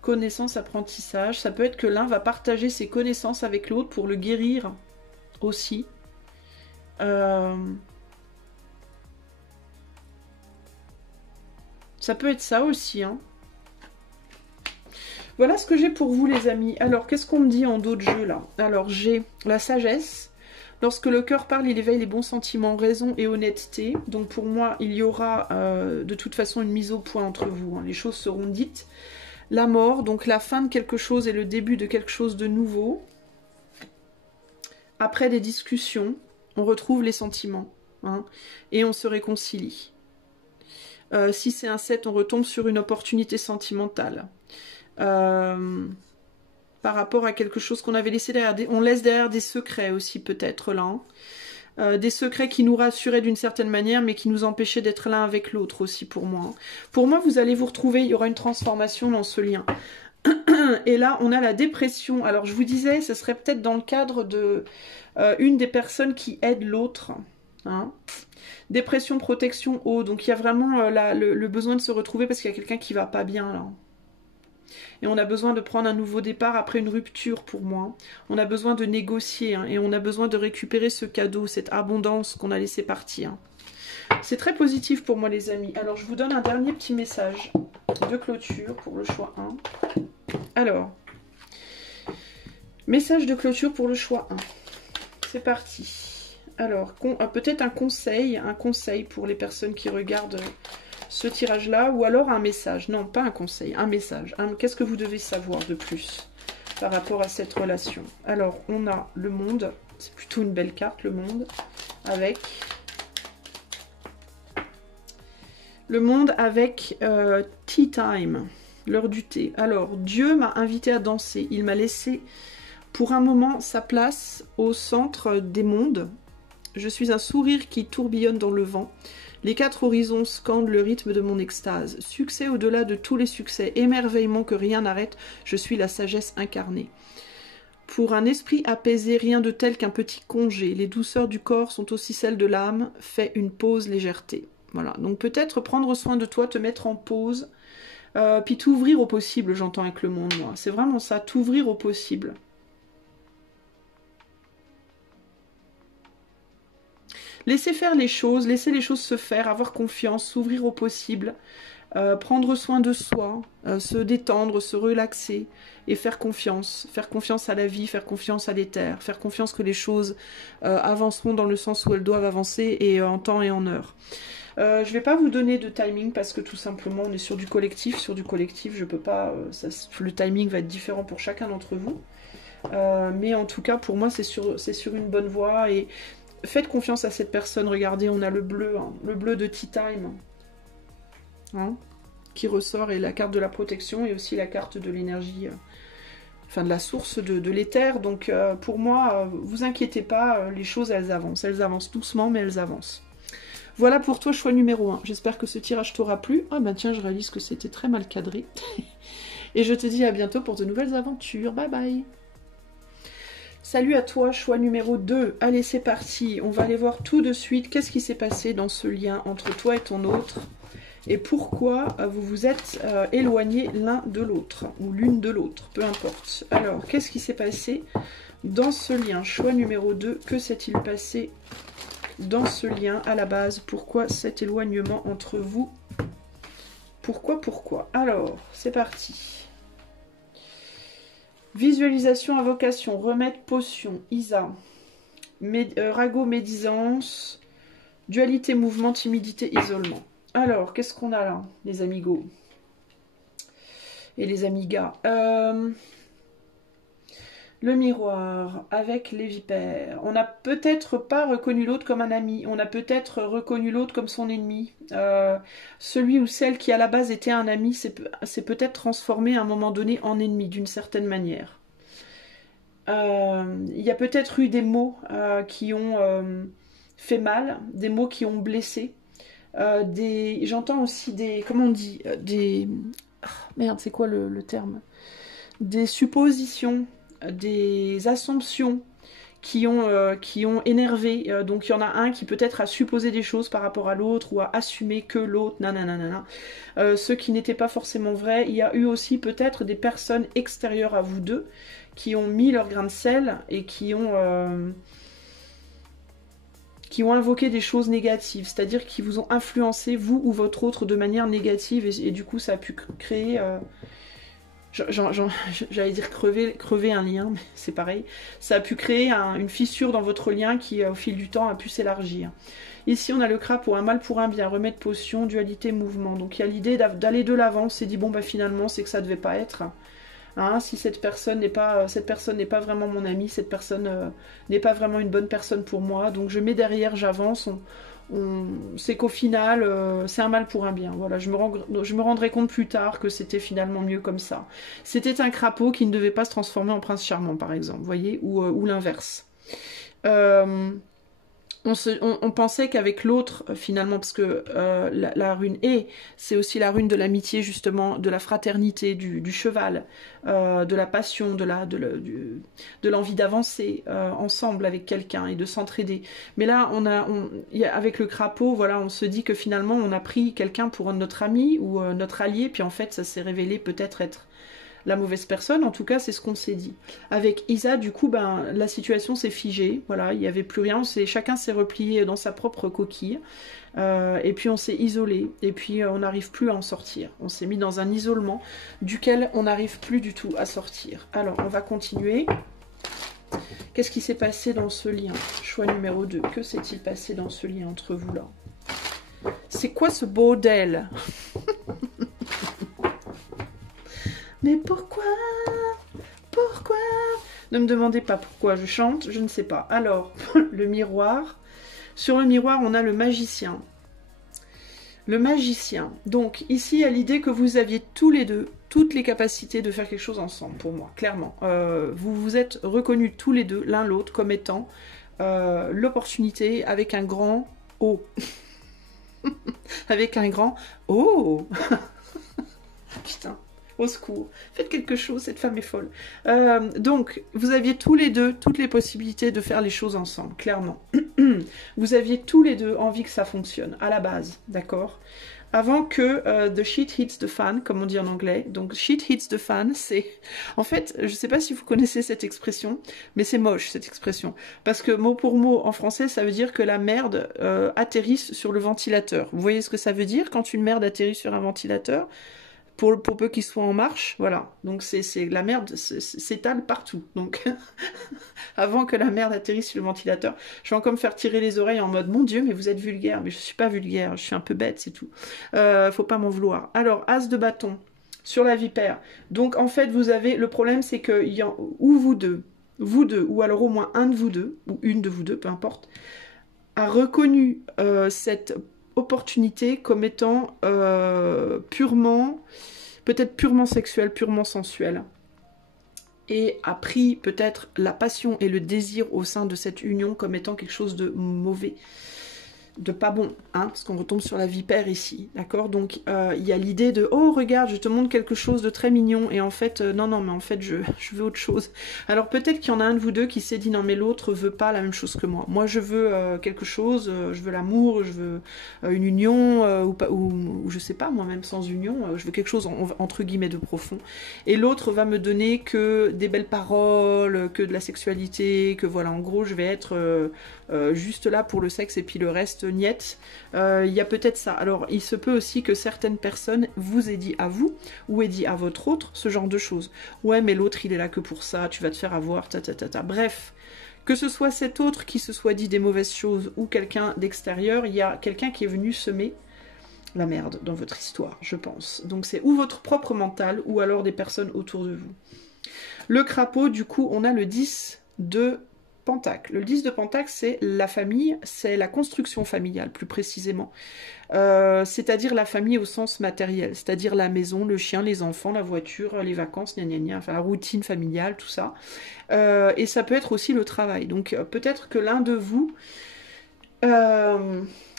Connaissance, apprentissage. Ça peut être que l'un va partager ses connaissances avec l'autre pour le guérir aussi. Ça peut être ça aussi, hein. Voilà ce que j'ai pour vous, les amis. Alors, qu'est-ce qu'on me dit en d'autres jeux, là? Alors, j'ai la sagesse. Lorsque le cœur parle, il éveille les bons sentiments, raison et honnêteté. Donc, pour moi, il y aura de toute façon une mise au point entre vous, hein. Les choses seront dites. La mort, donc la fin de quelque chose et le début de quelque chose de nouveau. Après des discussions, on retrouve les sentiments, hein, et on se réconcilie. Si c'est un 7, on retombe sur une opportunité sentimentale. Par rapport à quelque chose qu'on avait laissé derrière. On laisse derrière des secrets aussi peut-être là. Hein. Des secrets qui nous rassuraient d'une certaine manière, mais qui nous empêchaient d'être l'un avec l'autre aussi pour moi. Hein. Pour moi, vous allez vous retrouver, il y aura une transformation dans ce lien. Et là, on a la dépression. Alors, je vous disais, ce serait peut-être dans le cadre de une des personnes qui aide l'autre. Hein. Dépression, protection, eau. Donc, il y a vraiment le besoin de se retrouver parce qu'il y a quelqu'un qui va pas bien, là. Et on a besoin de prendre un nouveau départ après une rupture, pour moi. On a besoin de négocier, hein, et on a besoin de récupérer ce cadeau, cette abondance qu'on a laissé partir. C'est très positif pour moi, les amis. Alors, je vous donne un dernier petit message de clôture pour le choix 1. Alors, message de clôture pour le choix 1. C'est parti. Alors, peut-être un conseil pour les personnes qui regardent ce tirage-là, ou alors un message. Non, pas un conseil, un message. Qu'est-ce que vous devez savoir de plus par rapport à cette relation? Alors, on a le monde. C'est plutôt une belle carte, le monde. Avec... Le monde avec tea time, l'heure du thé. Alors, Dieu m'a invité à danser. Il m'a laissé pour un moment sa place au centre des mondes. Je suis un sourire qui tourbillonne dans le vent. Les 4 horizons scandent le rythme de mon extase. Succès au-delà de tous les succès, émerveillement que rien n'arrête, je suis la sagesse incarnée. Pour un esprit apaisé, rien de tel qu'un petit congé. Les douceurs du corps sont aussi celles de l'âme. Fais une pause légèreté. Voilà, donc peut-être prendre soin de toi, te mettre en pause, puis t'ouvrir au possible, j'entends avec le monde, moi. C'est vraiment ça, t'ouvrir au possible. Laisser faire les choses, laisser les choses se faire, avoir confiance, s'ouvrir au possible, prendre soin de soi, se détendre, se relaxer et faire confiance à la vie, faire confiance à l'éther, faire confiance que les choses avanceront dans le sens où elles doivent avancer et en temps et en heure. Je ne vais pas vous donner de timing parce que tout simplement on est sur du collectif. Sur du collectif, je peux pas. Le timing va être différent pour chacun d'entre vous. Mais en tout cas, pour moi, c'est sur une bonne voie. Et faites confiance à cette personne. Regardez, on a le bleu, hein, le bleu de Tea Time, hein, qui ressort, et la carte de la protection et aussi la carte de l'énergie. Enfin, de la source de l'éther. Donc, pour moi, vous inquiétez pas, les choses, elles avancent. Elles avancent doucement, mais elles avancent. Voilà pour toi, choix numéro 1. J'espère que ce tirage t'aura plu. Ah ben tiens, je réalise que c'était très mal cadré. Et je te dis à bientôt pour de nouvelles aventures. Bye bye. Salut à toi, choix numéro 2. Allez, c'est parti. On va aller voir tout de suite qu'est-ce qui s'est passé dans ce lien entre toi et ton autre. Et pourquoi vous vous êtes éloignés l'un de l'autre. Ou l'une de l'autre, peu importe. Alors, qu'est-ce qui s'est passé dans ce lien? Choix numéro 2. Que s'est-il passé dans ce lien à la base? Pourquoi cet éloignement entre vous? Pourquoi? Alors, c'est parti. Visualisation, invocation, remède, potion, Isa, ragot, médisance, dualité, mouvement, timidité, isolement. Alors, qu'est-ce qu'on a là, les amigos et les amigas? Le miroir avec les vipères. On n'a peut-être pas reconnu l'autre comme un ami. On a peut-être reconnu l'autre comme son ennemi. Celui ou celle qui à la base était un ami s'est peut-être transformé à un moment donné en ennemi d'une certaine manière. Il y a peut-être eu des mots qui ont fait mal, des mots qui ont blessé. J'entends aussi des... Comment on dit des... Oh, merde, c'est quoi le terme? Des suppositions, des assumptions qui ont énervé. Donc il y en a un qui peut-être a supposé des choses par rapport à l'autre ou a assumé que l'autre, nanana. Ce qui n'était pas forcément vrai. Il y a eu aussi peut-être des personnes extérieures à vous deux qui ont mis leur grain de sel et qui ont invoqué des choses négatives, c'est-à-dire qui vous ont influencé, vous ou votre autre, de manière négative, et du coup ça a pu créer... j'allais dire crever un lien, mais c'est pareil. Ça a pu créer une fissure dans votre lien qui, au fil du temps, a pu s'élargir. Ici, on a le crapaud, un mal pour un bien, remède potion, dualité, mouvement. Donc il y a l'idée d'aller de l'avant. On s'est dit, bon, bah finalement, c'est que ça devait pas être. Hein, si cette personne n'est pas vraiment mon amie, cette personne n'est pas vraiment une bonne personne pour moi. Donc je mets derrière, j'avance. C'est qu'au final, c'est un mal pour un bien. Voilà, je me rendrai compte plus tard que c'était finalement mieux comme ça. C'était un crapaud qui ne devait pas se transformer en prince charmant, par exemple, vous voyez, ou l'inverse. On pensait qu'avec l'autre, finalement, parce que la rune E, c'est aussi la rune de l'amitié, justement, de la fraternité, du cheval, de la passion, de l'envie d'avancer ensemble avec quelqu'un et de s'entraider. Mais là, avec le crapaud, voilà, on se dit que finalement, on a pris quelqu'un pour notre ami ou notre allié, puis en fait, ça s'est révélé peut-être être la mauvaise personne. En tout cas, c'est ce qu'on s'est dit. Avec Isa, du coup, ben, la situation s'est figée. Voilà, il n'y avait plus rien. Chacun s'est replié dans sa propre coquille. Et puis on s'est isolé. Et puis on n'arrive plus à en sortir. On s'est mis dans un isolement duquel on n'arrive plus du tout à sortir. Alors, on va continuer. Qu'est-ce qui s'est passé dans ce lien? Choix numéro 2. Que s'est-il passé dans ce lien entre vous là? C'est quoi ce bordel? Mais pourquoi? Pourquoi? Ne me demandez pas pourquoi je chante, je ne sais pas. Alors, le miroir. Sur le miroir, on a le magicien. Le magicien. Donc, ici, il y a l'idée que vous aviez tous les deux toutes les capacités de faire quelque chose ensemble, pour moi, clairement. Vous vous êtes reconnus tous les deux, l'un l'autre, comme étant l'opportunité avec un grand O. Avec un grand O. Putain. Au secours, faites quelque chose, cette femme est folle. Donc, vous aviez tous les deux toutes les possibilités de faire les choses ensemble, clairement. Vous aviez tous les deux envie que ça fonctionne, à la base, d'accord? Avant que the shit hits the fan, comme on dit en anglais. Donc, shit hits the fan, c'est... En fait, je ne sais pas si vous connaissez cette expression, mais c'est moche, cette expression. Parce que, mot pour mot, en français, ça veut dire que la merde atterrisse sur le ventilateur. Vous voyez ce que ça veut dire quand une merde atterrit sur un ventilateur ? Pour peu qu'il soit en marche, voilà. Donc la merde s'étale partout. Donc avant que la merde atterrisse sur le ventilateur, je vais encore me faire tirer les oreilles en mode mon Dieu, mais vous êtes vulgaire. Mais je suis pas vulgaire, je suis un peu bête, c'est tout. Faut pas m'en vouloir. Alors as de bâton sur la vipère. Donc en fait vous avez le problème, c'est que ou vous deux, ou alors au moins un de vous deux ou une de vous deux, peu importe, a reconnu cette opportunité comme étant peut-être purement sexuelle, purement sensuelle, et a pris peut-être la passion et le désir au sein de cette union comme étant quelque chose de mauvais, de pas bon, hein, parce qu'on retombe sur la vipère ici, d'accord? Donc il y a l'idée de oh regarde, je te montre quelque chose de très mignon, et en fait non mais en fait je veux autre chose. Alors peut-être qu'il y en a un de vous deux qui s'est dit non mais l'autre veut pas la même chose que moi je veux quelque chose, je veux l'amour, je veux une union, ou je sais pas, moi-même sans union, je veux quelque chose entre guillemets de profond, et l'autre va me donner que des belles paroles, que de la sexualité, que voilà, en gros je vais être juste là pour le sexe et puis le reste niette. Il y a peut-être ça. Alors il se peut aussi que certaines personnes vous aient dit à vous ou aient dit à votre autre ce genre de choses. Ouais mais l'autre il est là que pour ça, tu vas te faire avoir, Bref, que ce soit cet autre qui se soit dit des mauvaises choses ou quelqu'un d'extérieur, il y a quelqu'un qui est venu semer la merde dans votre histoire, je pense. Donc c'est ou votre propre mental ou alors des personnes autour de vous. Le crapaud, du coup, on a le 10 de Pentacle. Le 10 de Pentacle, c'est la famille, c'est la construction familiale, plus précisément. C'est-à-dire la famille au sens matériel, c'est-à-dire la maison, le chien, les enfants, la voiture, les vacances, gna gna gna, enfin la routine familiale, tout ça. Et ça peut être aussi le travail. Donc peut-être que l'un de vous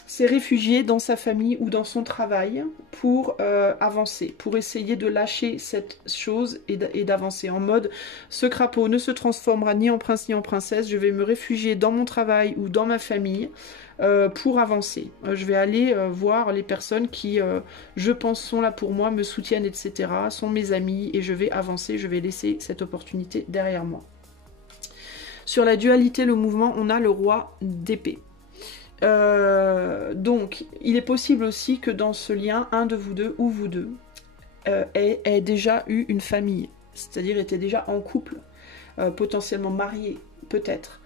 s'est réfugié dans sa famille ou dans son travail pour avancer, pour essayer de lâcher cette chose et d'avancer en mode ce crapaud ne se transformera ni en prince ni en princesse, je vais me réfugier dans mon travail ou dans ma famille pour avancer. Je vais aller voir les personnes qui, je pense, sont là pour moi, me soutiennent, etc., sont mes amis et je vais avancer, je vais laisser cette opportunité derrière moi. Sur la dualité, le mouvement, on a le roi d'épée. Donc, il est possible aussi que dans ce lien, un de vous deux ou vous deux ait déjà eu une famille, c'est-à-dire était déjà en couple, potentiellement marié, peut-être.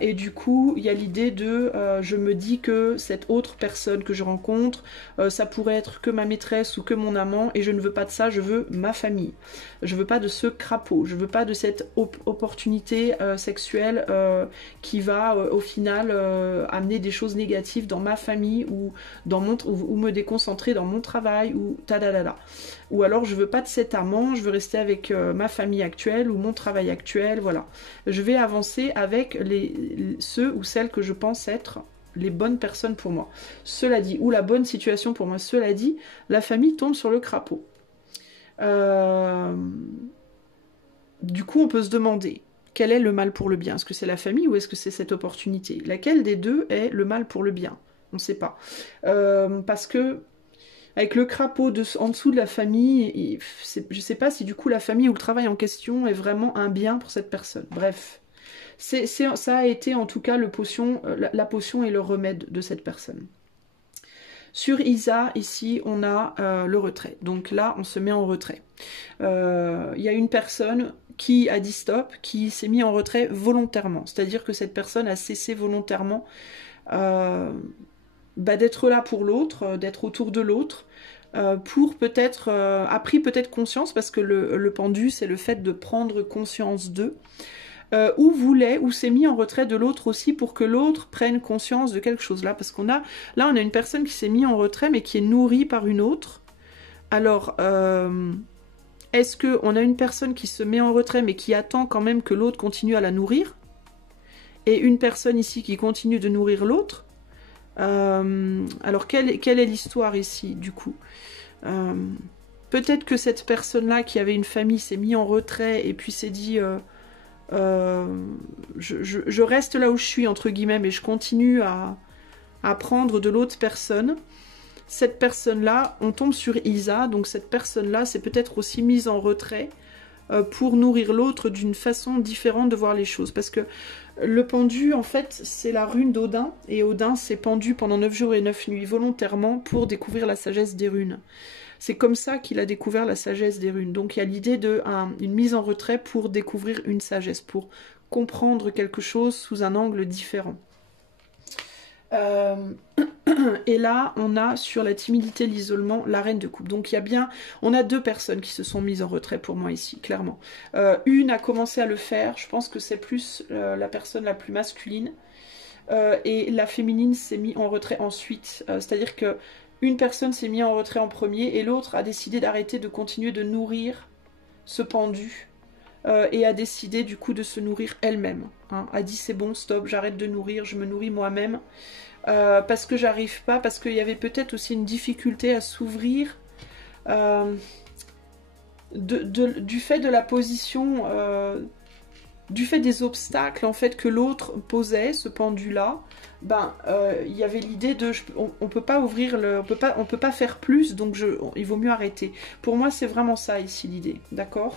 Et du coup, il y a l'idée de je me dis que cette autre personne que je rencontre, ça pourrait être que ma maîtresse ou que mon amant, et je ne veux pas de ça, je veux ma famille. Je veux pas de ce crapaud, je veux pas de cette opportunité sexuelle qui va au final amener des choses négatives dans ma famille ou me déconcentrer dans mon travail ou tadadada. Ou alors je veux pas de cet amant, je veux rester avec ma famille actuelle ou mon travail actuel, voilà. Je vais avancer avec ceux ou celles que je pense être les bonnes personnes pour moi. Cela dit, ou la bonne situation pour moi, cela dit, la famille tombe sur le crapaud. Du coup, on peut se demander, quel est le mal pour le bien? Est-ce que c'est la famille ou est-ce que c'est cette opportunité? Laquelle des deux est le mal pour le bien? On ne sait pas. Parce que avec le crapaud en dessous de la famille, je ne sais pas si du coup la famille ou le travail en question est vraiment un bien pour cette personne. Bref, ça a été en tout cas la potion et le remède de cette personne. Sur Isa, ici, on a le retrait. Donc là, on se met en retrait. Il y a une personne qui a dit stop, qui s'est mis en retrait volontairement. C'est-à-dire que cette personne a cessé volontairement d'être là pour l'autre, d'être autour de l'autre, pour peut-être, a pris peut-être conscience, parce que le pendu, c'est le fait de prendre conscience d'eux, ou s'est mis en retrait de l'autre aussi pour que l'autre prenne conscience de quelque chose là, parce on a une personne qui s'est mis en retrait mais qui est nourrie par une autre. Alors, est-ce qu'on a une personne qui se met en retrait mais qui attend quand même que l'autre continue à la nourrir, et une personne ici qui continue de nourrir l'autre? Alors quelle est l'histoire ici du coup? Peut-être que cette personne-là qui avait une famille s'est mis en retrait et puis s'est dit je reste là où je suis entre guillemets, mais je continue à prendre de l'autre personne. Cette personne-là, on tombe sur Isa, donc cette personne-là s'est peut-être aussi mise en retrait pour nourrir l'autre d'une façon différente de voir les choses. Parce que le pendu, en fait, c'est la rune d'Odin, et Odin s'est pendu pendant 9 jours et 9 nuits volontairement pour découvrir la sagesse des runes. C'est comme ça qu'il a découvert la sagesse des runes. Donc il y a l'idée d'une mise en retrait pour découvrir une sagesse, pour comprendre quelque chose sous un angle différent. Et là, on a sur la timidité, l'isolement, la reine de coupe. Donc on a deux personnes qui se sont mises en retrait pour moi ici, clairement. Une a commencé à le faire, je pense que c'est plus la personne la plus masculine, et la féminine s'est mise en retrait ensuite. C'est-à-dire que une personne s'est mise en retrait en premier et l'autre a décidé d'arrêter de continuer de nourrir ce pendu. Et a décidé du coup de se nourrir elle-même. A dit c'est bon, stop, j'arrête de nourrir, je me nourris moi-même. Parce que j'arrive pas, parce qu'il y avait peut-être aussi une difficulté à s'ouvrir du fait de la position, du fait des obstacles en fait que l'autre posait, ce pendu-là. Il y avait l'idée de on peut pas ouvrir on peut pas faire plus, donc il vaut mieux arrêter. Pour moi, c'est vraiment ça ici l'idée, d'accord?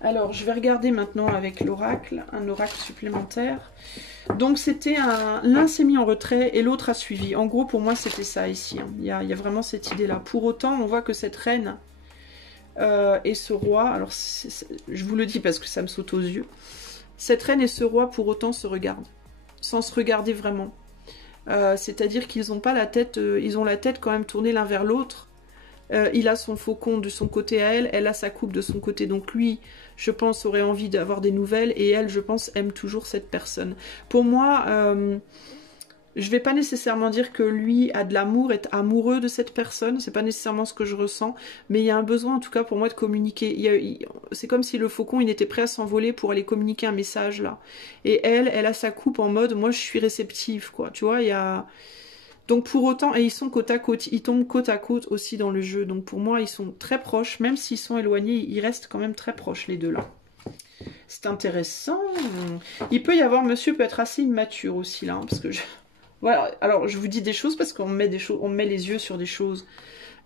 Alors, je vais regarder maintenant avec l'oracle, un oracle supplémentaire. Donc, c'était l'un s'est mis en retrait et l'autre a suivi. En gros, pour moi, c'était ça ici. Il y a vraiment cette idée-là. Pour autant, on voit que cette reine et ce roi, alors je vous le dis parce que ça me saute aux yeux, cette reine et ce roi, pour autant, se regardent. Sans se regarder vraiment. C'est-à-dire qu'ils n'ont pas la tête, ils ont la tête quand même tournée l'un vers l'autre. Il a son faucon de son côté à elle, elle a sa coupe de son côté. Donc lui, je pense, aurait envie d'avoir des nouvelles, et elle, je pense, aime toujours cette personne. Pour moi, je vais pas nécessairement dire que lui a de l'amour, est amoureux de cette personne, c'est pas nécessairement ce que je ressens, mais il y a un besoin en tout cas pour moi de communiquer. C'est comme si le faucon, il était prêt à s'envoler pour aller communiquer un message là. Et elle a sa coupe en mode, moi je suis réceptive, quoi, tu vois, il y a... Donc pour autant, et ils sont côte à côte, ils tombent côte à côte aussi dans le jeu, donc pour moi ils sont très proches, même s'ils sont éloignés, ils restent quand même très proches les deux là. C'est intéressant. Il peut y avoir, monsieur peut être assez immature aussi là, hein, parce que je... Voilà, alors je vous dis des choses parce qu'on met des choses, on met les yeux sur des choses.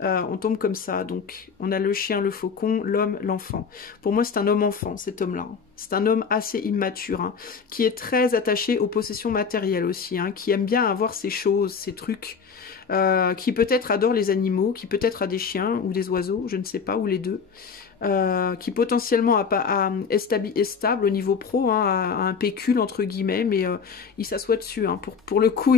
On tombe comme ça, donc on a le chien, le faucon, l'homme, l'enfant. Pour moi c'est un homme-enfant cet homme-là. C'est un homme assez immature, hein, qui est très attaché aux possessions matérielles aussi, hein, qui aime bien avoir ses choses, ses trucs, qui peut-être adore les animaux, qui peut-être a des chiens ou des oiseaux, je ne sais pas, ou les deux. Qui potentiellement est stable au niveau pro, hein, a un pécule entre guillemets, mais il s'assoit dessus. Hein, pour le coup,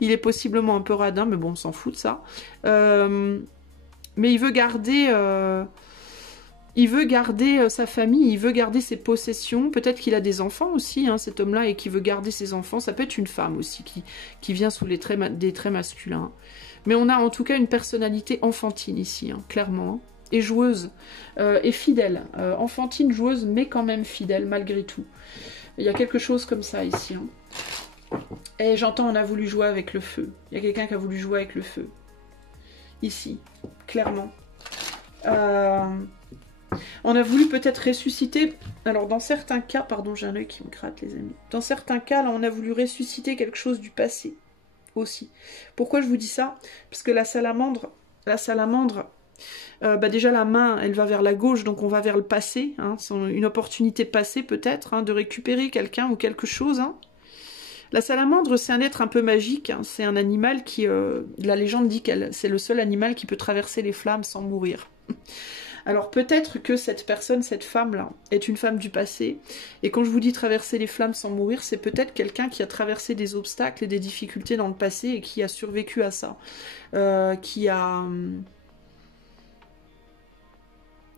il est possiblement un peu radin, mais bon, on s'en fout de ça. Mais il veut garder sa famille, il veut garder ses possessions. Peut-être qu'il a des enfants aussi, hein, cet homme-là, et qui veut garder ses enfants. Ça peut être une femme aussi qui vient sous des traits masculins. Mais on a en tout cas une personnalité enfantine ici, hein, clairement. Et joueuse, et fidèle. Enfantine, joueuse, mais quand même fidèle, malgré tout. Il y a quelque chose comme ça ici. Hein. Et j'entends, on a voulu jouer avec le feu. Il y a quelqu'un qui a voulu jouer avec le feu. Ici, clairement. On a voulu peut-être ressusciter... Alors, dans certains cas... Pardon, j'ai un œil qui me gratte, les amis. Dans certains cas, là, on a voulu ressusciter quelque chose du passé. Aussi. Pourquoi je vous dis ça? Parce que la salamandre... déjà la main, elle va vers la gauche, donc on va vers le passé, hein, une opportunité passée peut-être, hein, de récupérer quelqu'un ou quelque chose. Hein. La salamandre, c'est un être un peu magique, hein, c'est un animal qui, la légende dit que c'est le seul animal qui peut traverser les flammes sans mourir. Alors peut-être que cette personne, cette femme-là, est une femme du passé, et quand je vous dis traverser les flammes sans mourir, c'est peut-être quelqu'un qui a traversé des obstacles et des difficultés dans le passé et qui a survécu à ça,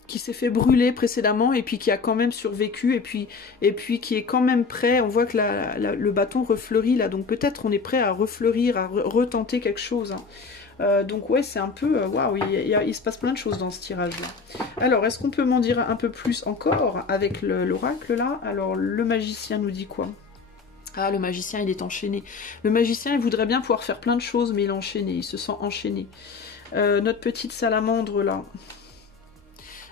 qui s'est fait brûler précédemment et puis qui a quand même survécu et puis qui est quand même prêt. On voit que le bâton refleurit là, donc peut-être on est prêt à refleurir, à retenter quelque chose. Hein. Donc ouais, c'est un peu... Waouh, il se passe plein de choses dans ce tirage-là. Alors, est-ce qu'on peut m'en dire un peu plus encore avec l'oracle là? Alors, le magicien nous dit quoi? Ah, le magicien, il est enchaîné. Le magicien, il voudrait bien pouvoir faire plein de choses, mais il est enchaîné, il se sent enchaîné. Notre petite salamandre là...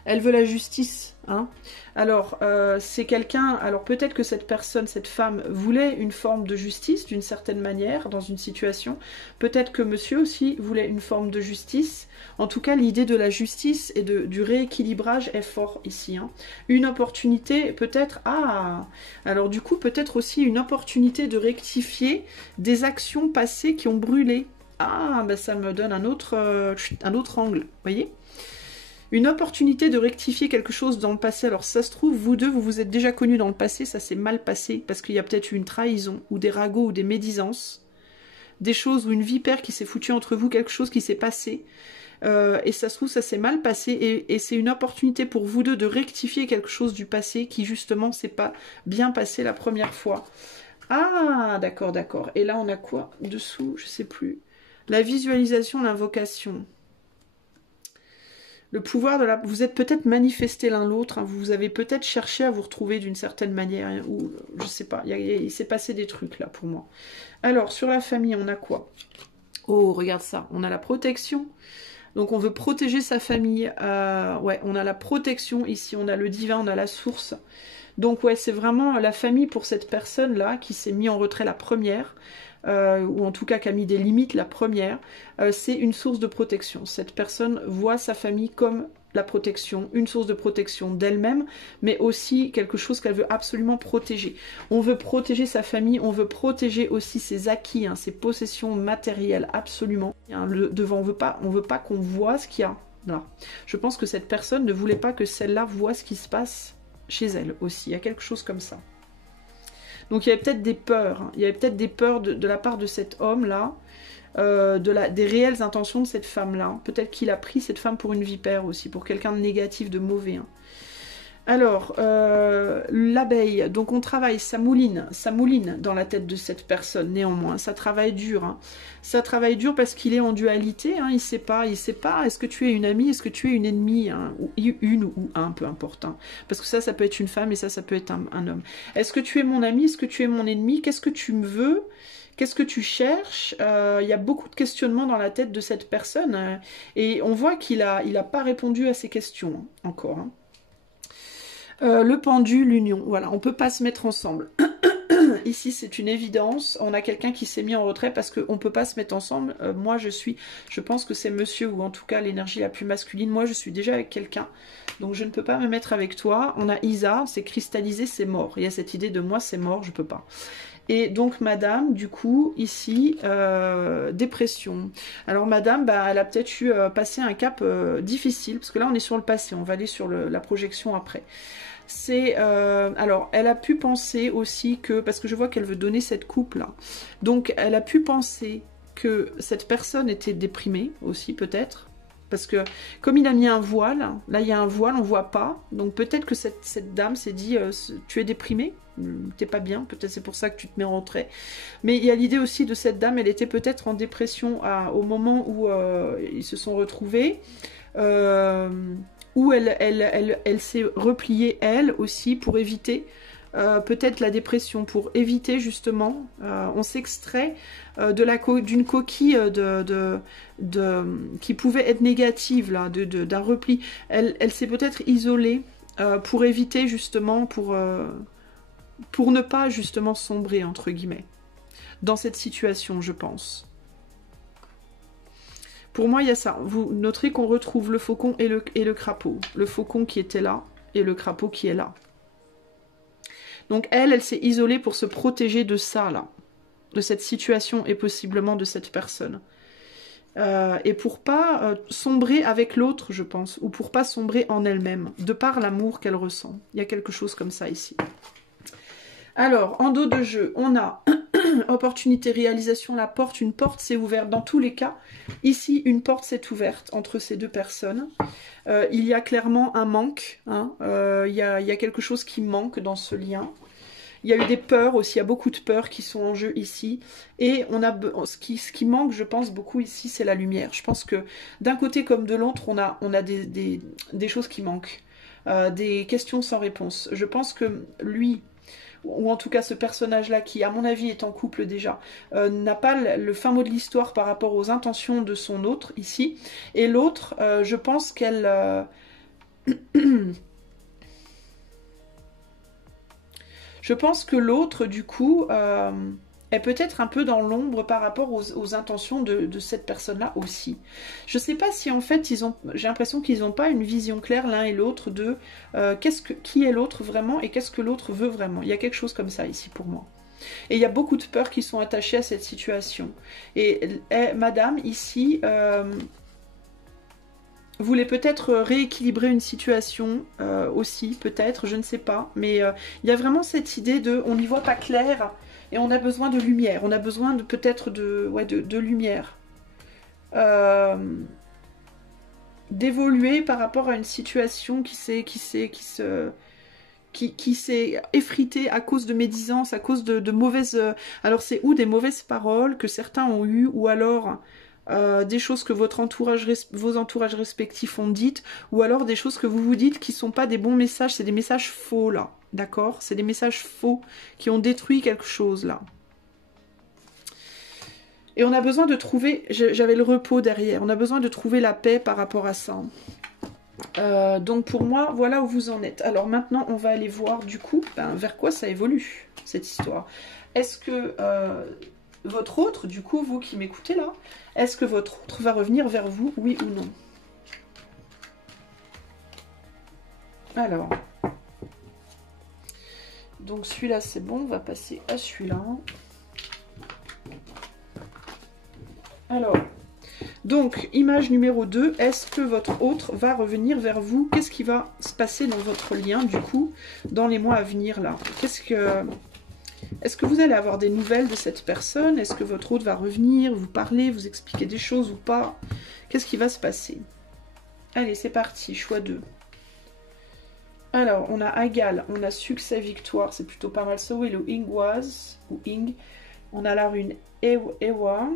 Elle veut la justice, hein. Alors, c'est quelqu'un... Alors, peut-être que cette personne, cette femme, voulait une forme de justice, d'une certaine manière, dans une situation. Peut-être que monsieur aussi voulait une forme de justice. En tout cas, l'idée de la justice et du rééquilibrage est fort ici. Hein. Une opportunité, peut-être... Ah! Alors, du coup, peut-être aussi une opportunité de rectifier des actions passées qui ont brûlé. Ah, ben ça me donne un autre angle, vous voyez ? Une opportunité de rectifier quelque chose dans le passé. Alors ça se trouve, vous deux, vous vous êtes déjà connus dans le passé, ça s'est mal passé, parce qu'il y a peut-être eu une trahison, ou des ragots, ou des médisances, des choses, ou une vipère qui s'est foutue entre vous, quelque chose qui s'est passé, et ça se trouve, ça s'est mal passé, et c'est une opportunité pour vous deux de rectifier quelque chose du passé qui justement s'est pas bien passé la première fois. Ah, d'accord, d'accord. Et là, on a quoi dessous? Je sais plus. La visualisation, l'invocation. Le pouvoir de la... Vous êtes peut-être manifesté l'un l'autre, hein, vous avez peut-être cherché à vous retrouver d'une certaine manière, hein, ou je sais pas, il s'est passé des trucs là pour moi. Alors, sur la famille, on a quoi? Oh, regarde ça, on a la protection. Donc on veut protéger sa famille, ouais, on a la protection ici, on a le divin, on a la source. Donc ouais, c'est vraiment la famille pour cette personne-là qui s'est mis en retrait la première, ou en tout cas qui a mis des limites la première, c'est une source de protection. Cette personne voit sa famille comme la protection, une source de protection d'elle-même, mais aussi quelque chose qu'elle veut absolument protéger. On veut protéger sa famille, on veut protéger aussi ses acquis, hein, ses possessions matérielles, absolument. Hein, devant, on veut pas qu'on voit ce qu'il y a là. Je pense que cette personne ne voulait pas que celle-là voit ce qui se passe chez elle aussi. Il y a quelque chose comme ça. Donc il y avait peut-être des peurs, hein. Il y avait peut-être des peurs de la part de cet homme-là, des réelles intentions de cette femme-là. Peut-être qu'il a pris cette femme pour une vipère aussi, pour quelqu'un de négatif, de mauvais. Hein. Alors, l'abeille, donc on travaille, ça mouline dans la tête de cette personne, néanmoins, ça travaille dur, hein. Ça travaille dur parce qu'il est en dualité, hein, il sait pas, est-ce que tu es une amie, est-ce que tu es une ennemie, hein, ou une ou un, peu importe, hein, parce que ça peut être une femme et ça peut être un homme. Est-ce que tu es mon ami, est-ce que tu es mon ennemi, qu'est-ce que tu me veux? Qu'est-ce que tu cherches? Il y a beaucoup de questionnements dans la tête de cette personne, et on voit qu'il a pas répondu à ces questions, hein, encore, hein. Le pendu, l'union, voilà, on peut pas se mettre ensemble. Ici, c'est une évidence, on a quelqu'un qui s'est mis en retrait parce qu'on peut pas se mettre ensemble. Moi, je pense que c'est monsieur, ou en tout cas l'énergie la plus masculine. Moi, je suis déjà avec quelqu'un, donc je ne peux pas me mettre avec toi. On a Isa, c'est cristallisé, c'est mort. Il y a cette idée de moi, c'est mort, je peux pas. Et donc madame, du coup, ici, dépression. Alors madame, bah, elle a peut-être eu passé un cap difficile, parce que là on est sur le passé, on va aller sur la projection après. C'est alors elle a pu penser aussi que, parce que je vois qu'elle veut donner cette coupe là, donc elle a pu penser que cette personne était déprimée aussi, peut-être, parce que comme il a mis un voile, là il y a un voile, on voit pas, donc peut-être que cette dame s'est dit tu es déprimée, t'es pas bien, peut-être c'est pour ça que tu te mets en retrait. Mais il y a l'idée aussi de cette dame, elle était peut-être en dépression au moment où ils se sont retrouvés, où elle s'est repliée elle aussi pour éviter peut-être la dépression, pour éviter justement, on s'extrait d'une coquille qui pouvait être négative, là, d'un repli. Elle s'est peut-être isolée pour éviter justement, pour ne pas justement sombrer, entre guillemets, dans cette situation, je pense. Pour moi, il y a ça. Vous noterez qu'on retrouve le faucon et le crapaud. Le faucon qui était là et le crapaud qui est là. Donc elle s'est isolée pour se protéger de ça, là. De cette situation et possiblement de cette personne. Et pour pas sombrer avec l'autre, je pense. Ou pour pas sombrer en elle-même. De par l'amour qu'elle ressent. Il y a quelque chose comme ça ici. Alors, en dos de jeu, on a opportunité, réalisation, la porte. Une porte s'est ouverte dans tous les cas. Ici, une porte s'est ouverte entre ces deux personnes. Il y a clairement un manque. Hein. Il y a quelque chose qui manque dans ce lien. Il y a eu des peurs aussi. Il y a beaucoup de peurs qui sont en jeu ici. Et on a ce qui manque, je pense, beaucoup ici, c'est la lumière. Je pense que d'un côté comme de l'autre, on a des choses qui manquent. Des questions sans réponse. Je pense que lui, ou en tout cas ce personnage-là, qui à mon avis est en couple déjà, n'a pas le fin mot de l'histoire par rapport aux intentions de son autre ici. Et l'autre, je pense qu'elle... je pense que l'autre, du coup, est peut-être un peu dans l'ombre par rapport aux intentions de cette personne-là aussi. Je sais pas si en fait, j'ai l'impression qu'ils n'ont pas une vision claire l'un et l'autre de qui est l'autre vraiment et qu'est-ce que l'autre veut vraiment. Il y a quelque chose comme ça ici pour moi. Et il y a beaucoup de peurs qui sont attachées à cette situation. Et madame, ici... voulait peut-être rééquilibrer une situation aussi, peut-être, je ne sais pas. Mais il y a vraiment cette idée de on n'y voit pas clair et on a besoin de lumière. On a besoin peut-être de lumière. D'évoluer par rapport à une situation qui s'est effritée à cause de médisance, à cause de mauvaises... alors c'est ou des mauvaises paroles que certains ont eues, ou alors... des choses que vos entourages respectifs ont dites, ou alors des choses que vous vous dites qui ne sont pas des bons messages, c'est des messages faux là, d'accord? C'est des messages faux qui ont détruit quelque chose là. Et on a besoin de trouver, j'avais le repos derrière, on a besoin de trouver la paix par rapport à ça. Donc pour moi, voilà où vous en êtes. Alors maintenant, on va aller voir du coup vers quoi ça évolue, cette histoire. Est-ce que... votre autre, du coup, vous qui m'écoutez là, est-ce que votre autre va revenir vers vous, oui ou non? Alors, donc celui-là c'est bon, on va passer à celui-là. Alors, donc, image numéro 2, est-ce que votre autre va revenir vers vous? Qu'est-ce qui va se passer dans votre lien, du coup, dans les mois à venir là? Est-ce que vous allez avoir des nouvelles de cette personne? Est-ce que votre autre va revenir, vous parler, vous expliquer des choses ou pas? Qu'est-ce qui va se passer? Allez, c'est parti, choix 2. Alors, on a Agal, on a succès, victoire, c'est plutôt pas mal. So will ou Ingwaz, ou Ing. On a la rune Ewa.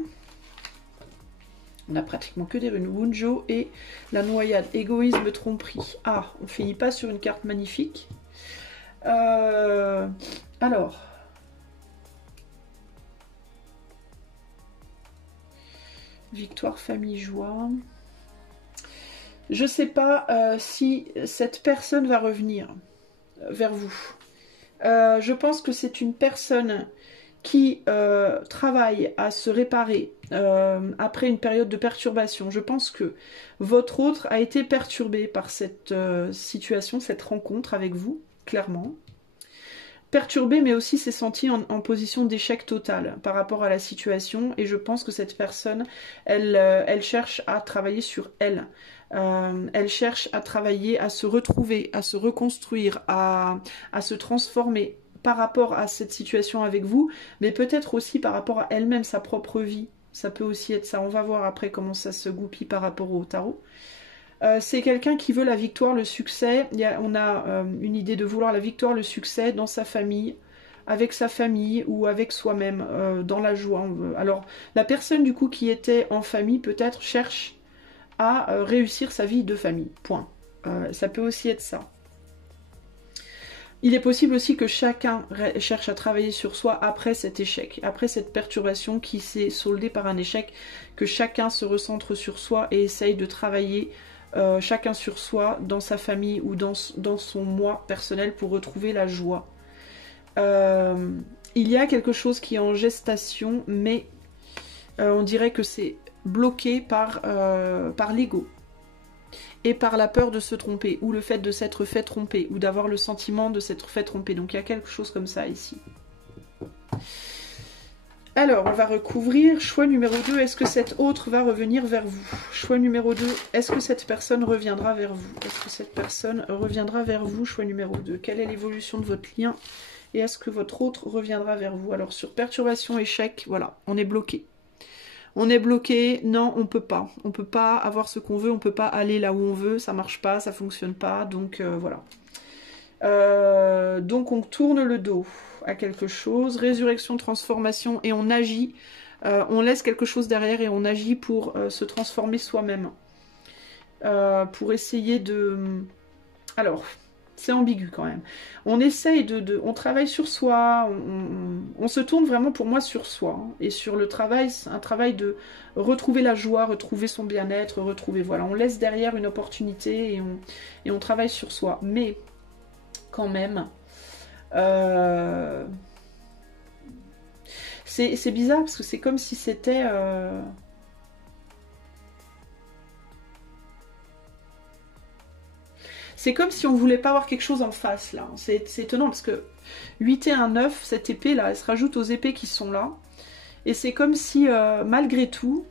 On a pratiquement que des runes. Wunjo et la noyade. Égoïsme, tromperie. Ah, on finit pas sur une carte magnifique. Alors. Victoire, famille, joie. Je sais pas si cette personne va revenir vers vous. Je pense que c'est une personne qui travaille à se réparer après une période de perturbation. Je pense que votre autre a été perturbé par cette situation, cette rencontre avec vous, clairement. Perturbé, mais aussi s'est senti en position d'échec total par rapport à la situation. Et je pense que cette personne, elle cherche à travailler sur elle. Elle cherche à travailler, à se retrouver, à se reconstruire, à se transformer par rapport à cette situation avec vous, mais peut-être aussi par rapport à elle-même, sa propre vie. Ça peut aussi être ça. On va voir après comment ça se goupille par rapport au tarot. C'est quelqu'un qui veut la victoire, le succès. On a une idée de vouloir la victoire, le succès dans sa famille, avec sa famille ou avec soi-même, dans la joie. Alors, la personne du coup qui était en famille peut-être cherche à réussir sa vie de famille. Point. Ça peut aussi être ça. Il est possible aussi que chacun cherche à travailler sur soi après cet échec, après cette perturbation qui s'est soldée par un échec, que chacun se recentre sur soi et essaye de travailler chacun sur soi, dans sa famille ou dans son moi personnel pour retrouver la joie. Il y a quelque chose qui est en gestation, mais on dirait que c'est bloqué par l'ego et par la peur de se tromper, ou le fait de s'être fait tromper, ou d'avoir le sentiment de s'être fait tromper. Donc il y a quelque chose comme ça ici. Alors, on va recouvrir. Choix numéro 2, est-ce que cet autre va revenir vers vous? Choix numéro 2, est-ce que cette personne reviendra vers vous? Est-ce que cette personne reviendra vers vous? Choix numéro 2, quelle est l'évolution de votre lien? Et est-ce que votre autre reviendra vers vous? Alors, sur perturbation, échec, voilà, on est bloqué. On est bloqué, non, on peut pas. On peut pas avoir ce qu'on veut, on peut pas aller là où on veut, ça marche pas, ça fonctionne pas, donc voilà. Donc on tourne le dos à quelque chose, résurrection, transformation, et on agit, on laisse quelque chose derrière et on agit pour se transformer soi-même. Pour essayer de... Alors, c'est ambigu quand même. On essaye on travaille sur soi, on se tourne vraiment pour moi sur soi. Hein, et sur le travail, c'est un travail de retrouver la joie, retrouver son bien-être, retrouver... Voilà, on laisse derrière une opportunité et on travaille sur soi. Mais... quand même. C'est bizarre parce que c'est comme si c'était... C'est comme si on voulait pas avoir quelque chose en face là. C'est étonnant parce que 8 et 1, 9, cette épée là, elle se rajoute aux épées qui sont là. Et c'est comme si malgré tout,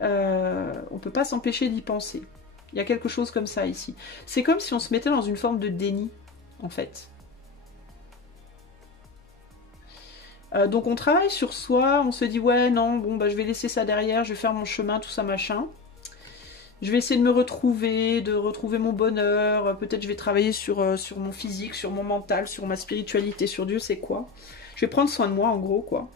on peut pas s'empêcher d'y penser. Il y a quelque chose comme ça ici. C'est comme si on se mettait dans une forme de déni, en fait. Donc on travaille sur soi, on se dit ouais non, bon bah je vais laisser ça derrière, je vais faire mon chemin, tout ça machin. Je vais essayer de me retrouver, de retrouver mon bonheur, peut-être je vais travailler sur mon physique, sur mon mental, sur ma spiritualité, sur Dieu c'est quoi. Je vais prendre soin de moi en gros quoi.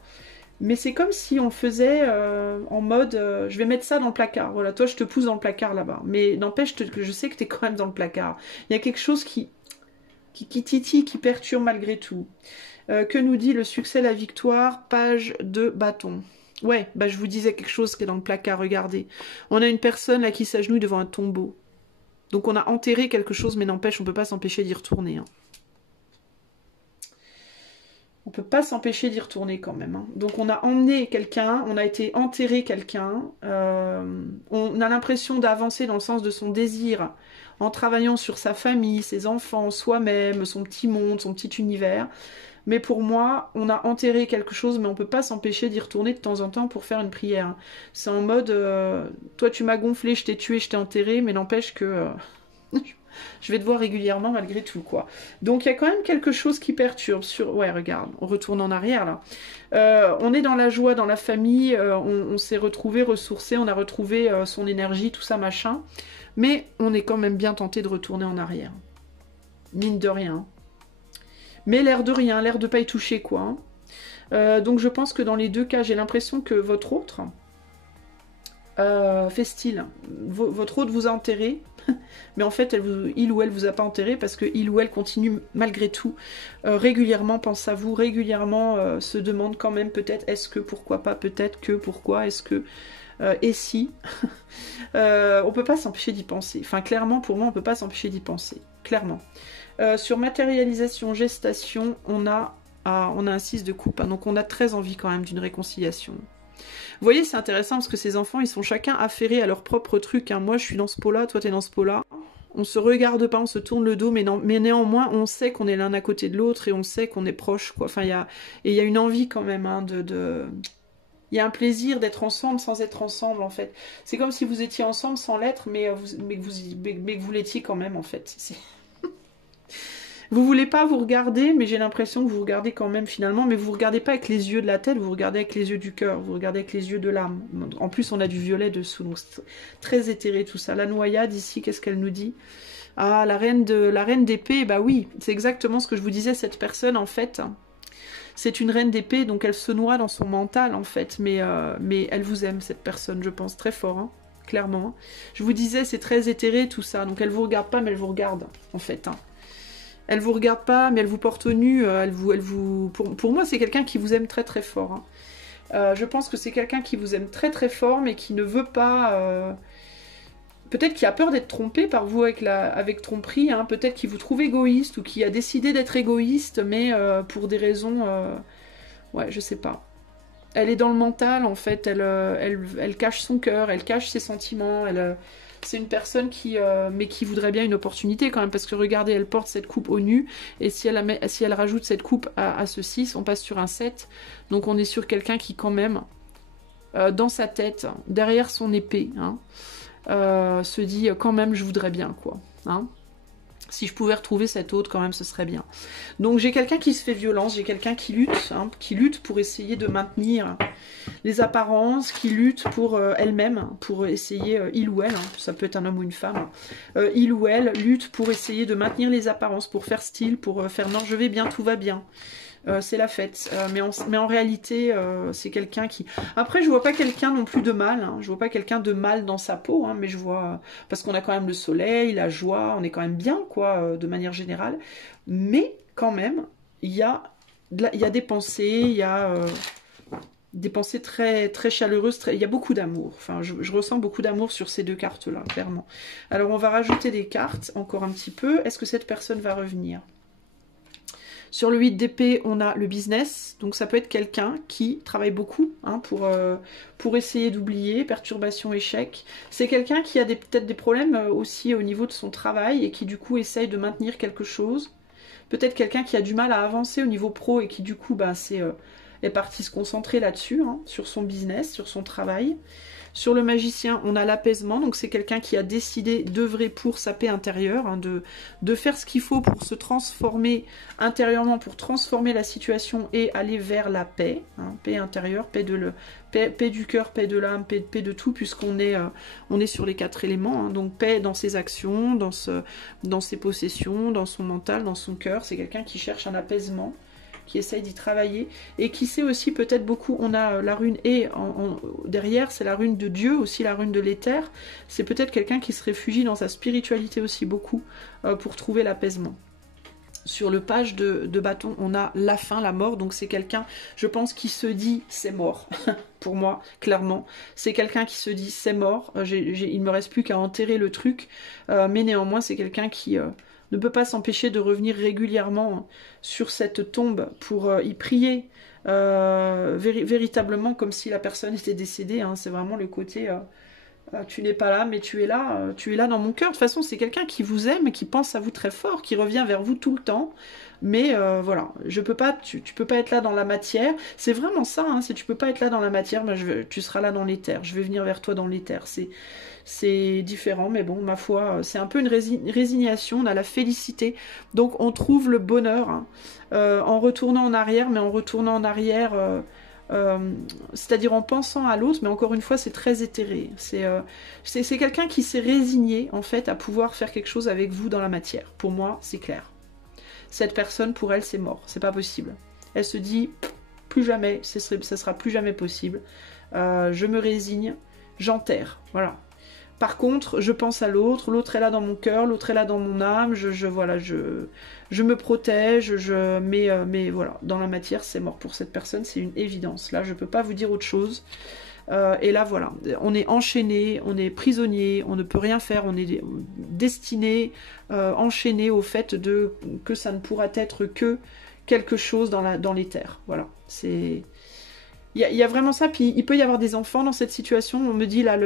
Mais c'est comme si on faisait en mode je vais mettre ça dans le placard. Voilà, toi je te pousse dans le placard là-bas. Mais n'empêche que je sais que tu es quand même dans le placard. Il y a quelque chose qui titille, qui perturbe malgré tout. Que nous dit le succès, la victoire? Page de bâton. Ouais, bah je vous disais quelque chose qui est dans le placard, regardez. On a une personne là qui s'agenouille devant un tombeau. Donc on a enterré quelque chose, mais n'empêche, on peut pas s'empêcher d'y retourner. Hein. On peut pas s'empêcher d'y retourner quand même. Hein. Donc on a emmené quelqu'un, on a été enterrer quelqu'un. On a l'impression d'avancer dans le sens de son désir en travaillant sur sa famille, ses enfants, soi-même, son petit monde, son petit univers. Mais pour moi, on a enterré quelque chose, mais on peut pas s'empêcher d'y retourner de temps en temps pour faire une prière. C'est en mode, toi tu m'as gonflé, je t'ai tué, je t'ai enterré, mais n'empêche que... je vais te voir régulièrement malgré tout, quoi. Donc il y a quand même quelque chose qui perturbe sur... Ouais, regarde, on retourne en arrière, là. On est dans la joie, dans la famille, on s'est retrouvé, ressourcé, on a retrouvé son énergie, tout ça, machin. Mais on est quand même bien tenté de retourner en arrière. mine de rien. Mais l'air de rien, l'air de pas y toucher, quoi. Donc je pense que dans les deux cas, j'ai l'impression que votre autre fait style. Votre autre vous a enterré, mais en fait, il ou elle vous a pas enterré parce que il ou elle continue malgré tout régulièrement, pense à vous, régulièrement se demande quand même peut-être, est-ce que, pourquoi pas, peut-être que, pourquoi, est-ce que, et si. On peut pas s'empêcher d'y penser. Enfin, clairement, pour moi, on peut pas s'empêcher d'y penser. Clairement. Sur matérialisation, gestation, on a un 6 de coupe, hein, donc on a très envie quand même d'une réconciliation. Vous voyez, c'est intéressant parce que ces enfants, ils sont chacun affairés à leur propre truc. Hein. Moi, je suis dans ce pot-là, toi, t'es dans ce pot-là. On se regarde pas, on se tourne le dos, mais néanmoins, on sait qu'on est l'un à côté de l'autre et on sait qu'on est proche, quoi. Enfin, il y a une envie quand même, hein, il y a un plaisir d'être ensemble sans être ensemble, en fait. C'est comme si vous étiez ensemble sans l'être, mais que vous l'étiez quand même, en fait. Vous voulez pas vous regarder, mais j'ai l'impression que vous regardez quand même finalement, mais vous regardez pas avec les yeux de la tête, vous regardez avec les yeux du cœur, vous regardez avec les yeux de l'âme. En plus, on a du violet dessous, donc c'est très éthéré tout ça. La noyade ici, qu'est-ce qu'elle nous dit? Ah, la reine d'épée, bah oui, c'est exactement ce que je vous disais, cette personne en fait. C'est une reine d'épée, donc elle se noie dans son mental en fait, mais elle vous aime cette personne, je pense, très fort, hein, clairement. Je vous disais, c'est très éthéré tout ça, donc elle vous regarde pas, mais elle vous regarde en fait, hein. Elle vous regarde pas, mais elle vous porte au nu. Pour moi, c'est quelqu'un qui vous aime très très fort. Hein. Je pense que c'est quelqu'un qui vous aime très très fort, mais qui ne veut pas... Peut-être qui a peur d'être trompé par vous avec tromperie. Hein. Peut-être qu'il vous trouve égoïste ou qui a décidé d'être égoïste, mais pour des raisons... Ouais, je sais pas. Elle est dans le mental, en fait. Elle cache son cœur, elle cache ses sentiments, c'est une personne mais qui voudrait bien une opportunité quand même, parce que regardez, elle porte cette coupe au nu, et si elle rajoute cette coupe à ce 6, on passe sur un 7, donc on est sur quelqu'un qui quand même, dans sa tête, derrière son épée, hein, se dit quand même je voudrais bien, quoi. Hein. Si je pouvais retrouver cet autre, quand même, ce serait bien. Donc j'ai quelqu'un qui se fait violence, j'ai quelqu'un qui lutte pour essayer de maintenir les apparences, qui lutte pour elle-même, pour essayer, il ou elle, hein, ça peut être un homme ou une femme, il ou elle lutte pour essayer de maintenir les apparences, pour faire style, pour faire non, je vais bien, tout va bien. C'est la fête, mais en réalité c'est quelqu'un qui... Après je vois pas quelqu'un non plus de mal, hein. Je vois pas quelqu'un de mal dans sa peau, hein, mais je vois... Parce qu'on a quand même le soleil, la joie, on est quand même bien, quoi, de manière générale, mais quand même, il y a des pensées, il y a... des pensées très, très chaleureuses, il y a beaucoup d'amour. Enfin, je ressens beaucoup d'amour sur ces deux cartes-là, clairement. Alors, on va rajouter des cartes, encore un petit peu. Est-ce que cette personne va revenir ? Sur le 8 d'épée, on a le business. Donc, ça peut être quelqu'un qui travaille beaucoup, hein, pour essayer d'oublier, perturbation, échec. C'est quelqu'un qui a peut-être des problèmes aussi au niveau de son travail et qui, du coup, essaye de maintenir quelque chose. Peut-être quelqu'un qui a du mal à avancer au niveau pro et qui, du coup, bah, est parti se concentrer là-dessus, hein, sur son business, sur son travail. Sur le magicien, on a l'apaisement, donc c'est quelqu'un qui a décidé d'œuvrer pour sa paix intérieure, hein, de faire ce qu'il faut pour se transformer intérieurement, pour transformer la situation et aller vers la paix, hein, paix intérieure, paix du cœur, paix de l'âme, paix de tout, puisqu'on est, on est sur les 4 éléments, hein, donc paix dans ses actions, dans ses possessions, dans son mental, dans son cœur. C'est quelqu'un qui cherche un apaisement, qui essaye d'y travailler, et qui sait aussi peut-être beaucoup, on a la rune et derrière, c'est la rune de Dieu, aussi la rune de l'éther, c'est peut-être quelqu'un qui se réfugie dans sa spiritualité aussi beaucoup, pour trouver l'apaisement. Sur le page de bâton, on a la fin, la mort, donc c'est quelqu'un, je pense, qui se dit c'est mort, pour moi, clairement. C'est quelqu'un qui se dit c'est mort, il ne me reste plus qu'à enterrer le truc, mais néanmoins c'est quelqu'un qui... ne peut pas s'empêcher de revenir régulièrement sur cette tombe pour y prier véritablement comme si la personne était décédée, hein. C'est vraiment le côté tu n'es pas là mais tu es là dans mon cœur. De toute façon c'est quelqu'un qui vous aime et qui pense à vous très fort, qui revient vers vous tout le temps, mais voilà, tu peux pas être là dans la matière, c'est vraiment ça, hein. Si tu peux pas être là dans la matière, ben tu seras là dans l'éther, je vais venir vers toi dans l'éther. C'est différent, mais bon, ma foi, c'est un peu une résignation, on a la félicité. Donc on trouve le bonheur, hein, en retournant en arrière, mais en retournant en arrière, c'est-à-dire en pensant à l'autre, mais encore une fois, c'est très éthéré. C'est quelqu'un qui s'est résigné, en fait, à pouvoir faire quelque chose avec vous dans la matière. Pour moi, c'est clair. cette personne, pour elle, c'est mort, c'est pas possible. Elle se dit, plus jamais, ça sera plus jamais possible. Je me résigne, j'enterre, voilà. Par contre, je pense à l'autre, l'autre est là dans mon cœur, l'autre est là dans mon âme, voilà, je me protège, mais voilà, dans la matière, c'est mort pour cette personne, c'est une évidence. Là, je peux pas vous dire autre chose. Et là, voilà, on est enchaîné, on est prisonnier, on ne peut rien faire, on est destiné, enchaîné au fait que ça ne pourra être que quelque chose dans l'éther. Voilà, c'est... Il y a vraiment ça, puis il peut y avoir des enfants dans cette situation. On me dit là,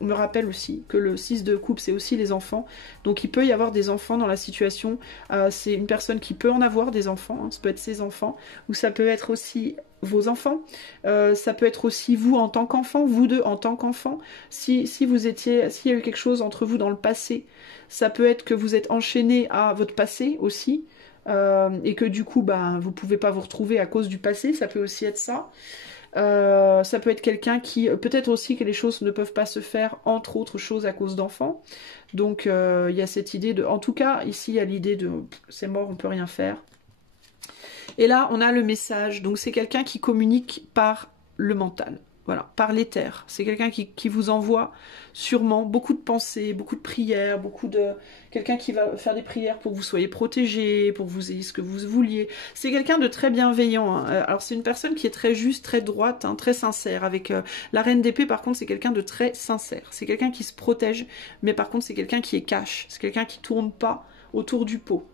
on me rappelle aussi que le 6 de coupe, c'est aussi les enfants. Donc il peut y avoir des enfants dans la situation. C'est une personne qui peut en avoir des enfants, hein. Ça peut être ses enfants, ou ça peut être aussi vos enfants. Ça peut être aussi vous en tant qu'enfant, vous deux en tant qu'enfant. S'il y a eu quelque chose entre vous dans le passé, ça peut être que vous êtes enchaîné à votre passé aussi. Et que du coup, vous pouvez pas vous retrouver à cause du passé, ça peut aussi être ça. Ça peut être quelqu'un qui... Peut-être aussi que les choses ne peuvent pas se faire, entre autres choses, à cause d'enfants. Donc, il y a cette idée de... En tout cas, ici, il y a l'idée de... C'est mort, on peut rien faire. Et là, on a le message. Donc, c'est quelqu'un qui communique par le mental. Voilà, par l'éther. C'est quelqu'un qui vous envoie sûrement beaucoup de pensées, beaucoup de prières, quelqu'un qui va faire des prières pour que vous soyez protégés, pour que vous ayez ce que vous vouliez. C'est quelqu'un de très bienveillant, hein. Alors c'est une personne qui est très juste, très droite, hein, très sincère. Avec la reine d'épée, par contre, c'est quelqu'un de très sincère. C'est quelqu'un qui se protège, mais par contre, c'est quelqu'un qui est cash. C'est quelqu'un qui tourne pas autour du pot.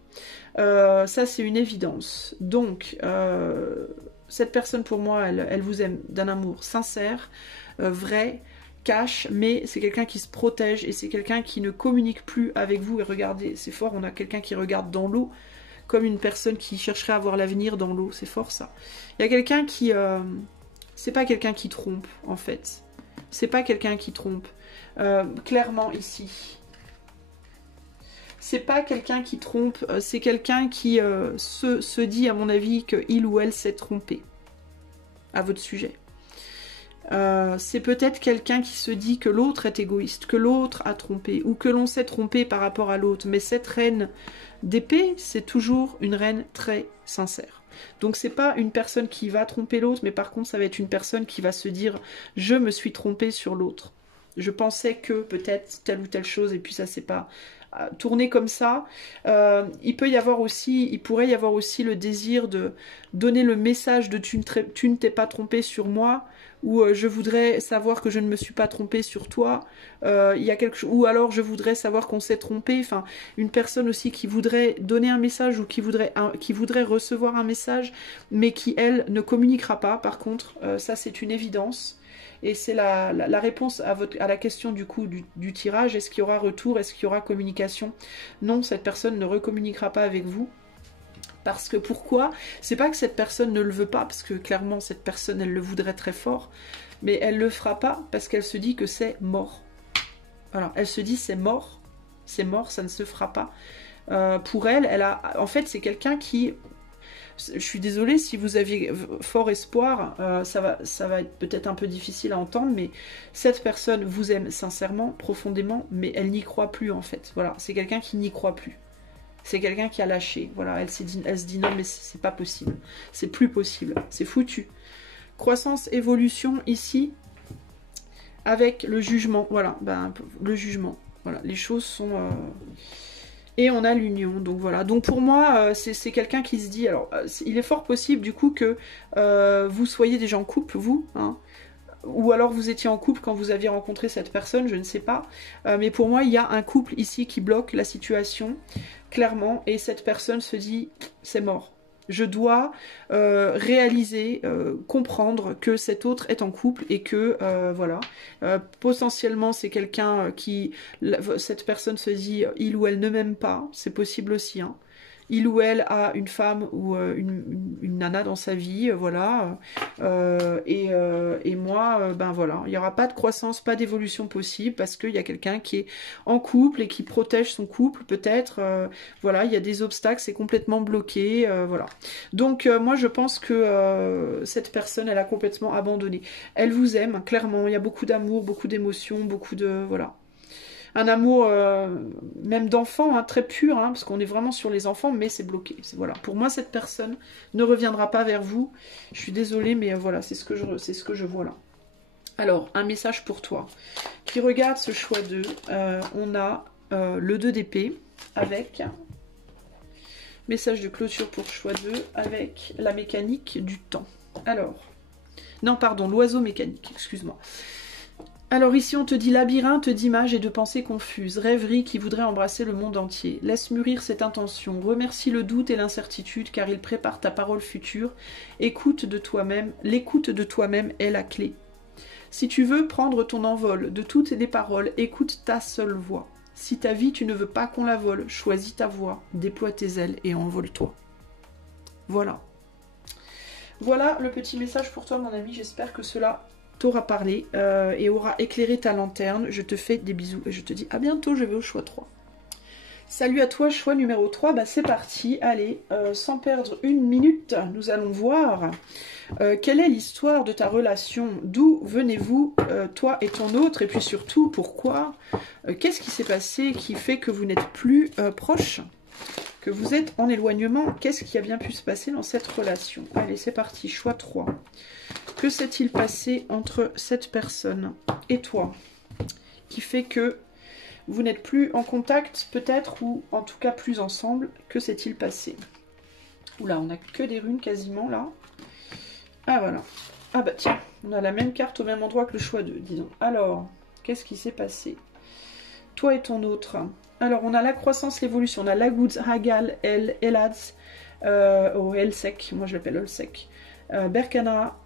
Ça, c'est une évidence. Donc... cette personne, pour moi, elle vous aime d'un amour sincère, vrai, cash, mais c'est quelqu'un qui se protège et c'est quelqu'un qui ne communique plus avec vous. Et regardez, c'est fort, on a quelqu'un qui regarde dans l'eau, comme une personne qui chercherait à voir l'avenir dans l'eau. C'est fort, ça. Il y a quelqu'un qui... c'est pas quelqu'un qui trompe, en fait. C'est pas quelqu'un qui trompe. Clairement, ici... C'est pas quelqu'un qui trompe, c'est quelqu'un qui se dit, à mon avis, qu'il ou elle s'est trompé à votre sujet. C'est peut-être quelqu'un qui se dit que l'autre est égoïste, que l'autre a trompé, ou que l'on s'est trompé par rapport à l'autre. Mais cette reine d'épée, c'est toujours une reine très sincère. Donc c'est pas une personne qui va tromper l'autre, mais par contre ça va être une personne qui va se dire « je me suis trompée sur l'autre ». Je pensais que peut-être telle ou telle chose, et puis ça c'est pas... tourner comme ça, il pourrait y avoir aussi le désir de donner le message de tu ne t'es pas trompé sur moi, ou je voudrais savoir que je ne me suis pas trompé sur toi, il y a ou alors je voudrais savoir qu'on s'est trompé. Enfin, une personne aussi qui voudrait donner un message ou qui voudrait recevoir un message, mais qui elle ne communiquera pas. Par contre, ça c'est une évidence. Et c'est la réponse à la question du coup du tirage. Est-ce qu'il y aura retour? Est-ce qu'il y aura communication? Non, cette personne ne recommuniquera pas avec vous. Parce que pourquoi? C'est pas que cette personne ne le veut pas, parce que clairement cette personne elle le voudrait très fort, mais elle le fera pas parce qu'elle se dit que c'est mort. Voilà, elle se dit c'est mort, ça ne se fera pas. Pour elle, en fait c'est quelqu'un qui... Je suis désolée si vous aviez fort espoir, ça va être peut-être un peu difficile à entendre, mais cette personne vous aime sincèrement, profondément, mais elle n'y croit plus en fait. Voilà, c'est quelqu'un qui n'y croit plus. C'est quelqu'un qui a lâché. Voilà, elle se dit non mais c'est pas possible. C'est plus possible. C'est foutu. Croissance, évolution ici, avec le jugement. Voilà, le jugement. Voilà, les choses sont... Et on a l'union, donc voilà. Donc pour moi, c'est quelqu'un qui se dit... Alors, il est fort possible du coup que vous soyez déjà en couple, vous, hein, ou alors vous étiez en couple quand vous aviez rencontré cette personne, je ne sais pas. Mais pour moi, il y a un couple ici qui bloque la situation, clairement, et cette personne se dit, c'est mort. Je dois réaliser, comprendre que cet autre est en couple et que, voilà, potentiellement c'est quelqu'un cette personne se dit, il ou elle ne m'aime pas, c'est possible aussi, hein. Il ou elle a une femme ou une nana dans sa vie, voilà, et moi, voilà, il n'y aura pas de croissance, pas d'évolution possible, parce qu'il y a quelqu'un qui est en couple et qui protège son couple, peut-être, voilà, il y a des obstacles, c'est complètement bloqué, voilà. Donc, moi, je pense que cette personne, elle a complètement abandonné. Elle vous aime, clairement, il y a beaucoup d'amour, beaucoup d'émotions, beaucoup de... voilà. un amour même d'enfant, hein, très pur, hein, parce qu'on est vraiment sur les enfants, mais c'est bloqué. Voilà. Pour moi, cette personne ne reviendra pas vers vous. Je suis désolée, mais voilà, c'est ce que je vois là. Alors, un message pour toi. Qui regarde ce choix 2, on a le 2 d'épée avec... Message de clôture pour choix 2 avec la mécanique du temps. Alors, non, pardon, l'oiseau mécanique, excuse-moi. Alors ici, on te dit labyrinthe d'images et de pensées confuses, rêverie qui voudrait embrasser le monde entier. Laisse mûrir cette intention, remercie le doute et l'incertitude car il prépare ta parole future. Écoute de toi-même, l'écoute de toi-même est la clé. Si tu veux prendre ton envol de toutes les paroles, écoute ta seule voix. Si ta vie, tu ne veux pas qu'on la vole, choisis ta voie, déploie tes ailes et envole-toi. Voilà. Voilà le petit message pour toi, mon ami. J'espère que cela t'aura parlé et aura éclairé ta lanterne. Je te fais des bisous et je te dis à bientôt. Je vais au choix 3. Salut à toi, choix numéro 3. Bah, c'est parti. Allez, sans perdre une minute, nous allons voir quelle est l'histoire de ta relation. D'où venez-vous, toi et ton autre, et puis surtout, pourquoi qu'est-ce qui s'est passé qui fait que vous n'êtes plus proches, que vous êtes en éloignement? Qu'est-ce qui a bien pu se passer dans cette relation? Allez, c'est parti, choix 3. Que s'est-il passé entre cette personne et toi qui fait que vous n'êtes plus en contact peut-être, ou en tout cas plus ensemble? Que s'est-il passé? Oula, on n'a que des runes quasiment là. Ah voilà. Ah bah tiens, on a la même carte au même endroit que le choix 2, disons. Alors, qu'est-ce qui s'est passé? Toi et ton autre. Alors, on a la croissance, l'évolution. On a Laguz, Hagal, El, Eladz, Elsec, moi je l'appelle Elsec, Berkana,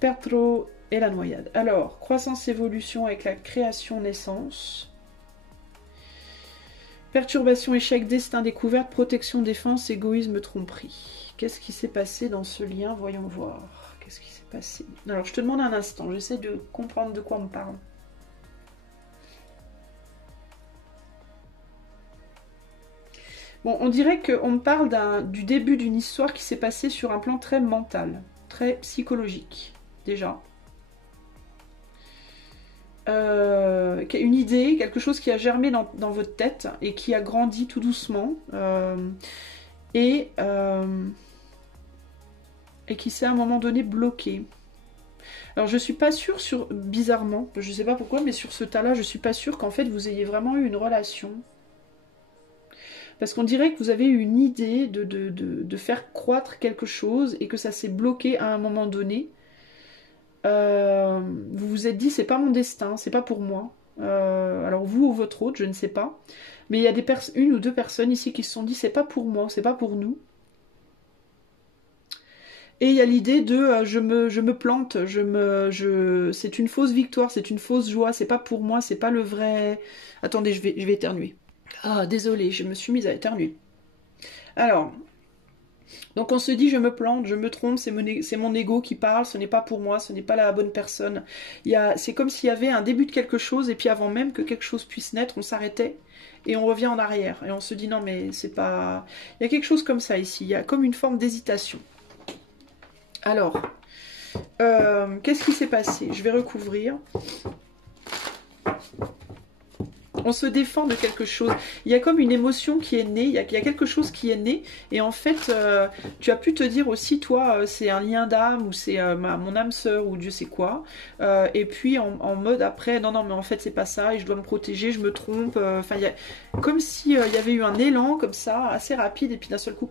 Pertro et la noyade. Alors, croissance, évolution avec la création, naissance. Perturbation, échec, destin, découverte, protection, défense, égoïsme, tromperie. Qu'est-ce qui s'est passé dans ce lien? Voyons voir. Qu'est-ce qui s'est passé? Alors, je te demande un instant. J'essaie de comprendre de quoi on me parle. Bon, on dirait qu'on me parle du début d'une histoire qui s'est passée sur un plan très mental, très psychologique, déjà. Une idée, quelque chose qui a germé dans votre tête et qui a grandi tout doucement et qui s'est à un moment donné bloqué. Alors je suis pas sûre bizarrement, je sais pas pourquoi, mais sur ce tas-là, je suis pas sûre qu'en fait vous ayez vraiment eu une relation. Parce qu'on dirait que vous avez eu une idée de faire croître quelque chose et que ça s'est bloqué à un moment donné. Vous vous êtes dit c'est pas mon destin, c'est pas pour moi. Alors vous ou votre autre, je ne sais pas. Mais il y a une ou deux personnes ici qui se sont dit c'est pas pour moi, c'est pas pour nous. Et il y a l'idée de je me plante, c'est une fausse victoire, c'est une fausse joie, c'est pas pour moi, c'est pas le vrai. Attendez, je vais éternuer. Ah, désolée, je me suis mise à éternuer. Alors, donc on se dit je me plante, je me trompe, c'est mon ego qui parle, ce n'est pas pour moi, ce n'est pas la bonne personne. C'est comme s'il y avait un début de quelque chose et puis avant même que quelque chose puisse naître, on s'arrêtait et on revient en arrière. Et on se dit non mais c'est pas... Il y a quelque chose comme ça ici, il y a comme une forme d'hésitation. Alors, qu'est-ce qui s'est passé? Je vais recouvrir. On se défend de quelque chose. Il y a comme une émotion qui est née, il y a quelque chose qui est né, et en fait, tu as pu te dire aussi, toi, c'est un lien d'âme, ou c'est mon âme sœur, ou Dieu sait quoi, et puis en mode après, non, mais en fait, c'est pas ça, et je dois me protéger, je me trompe, enfin, comme s'il y avait eu un élan, comme ça, assez rapide, et puis d'un seul coup,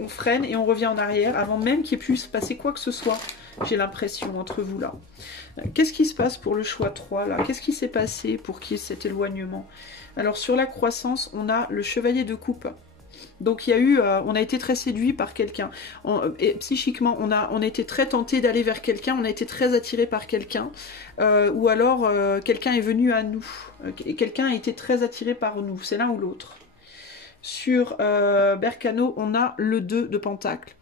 on freine, et on revient en arrière, avant même qu'il puisse se passer quoi que ce soit, j'ai l'impression, entre vous là. Qu'est-ce qui se passe pour le choix 3 là? Qu'est-ce qui s'est passé pour qu'il y ait cet éloignement? Alors sur la croissance, on a le chevalier de coupe. Donc il y a eu, on a été très séduit par quelqu'un. Et psychiquement, on a été très tenté d'aller vers quelqu'un, on a été très attiré par quelqu'un. Ou alors quelqu'un est venu à nous. Et quelqu'un a été très attiré par nous. C'est l'un ou l'autre. Sur Berkano, on a le 2 de Pentacle.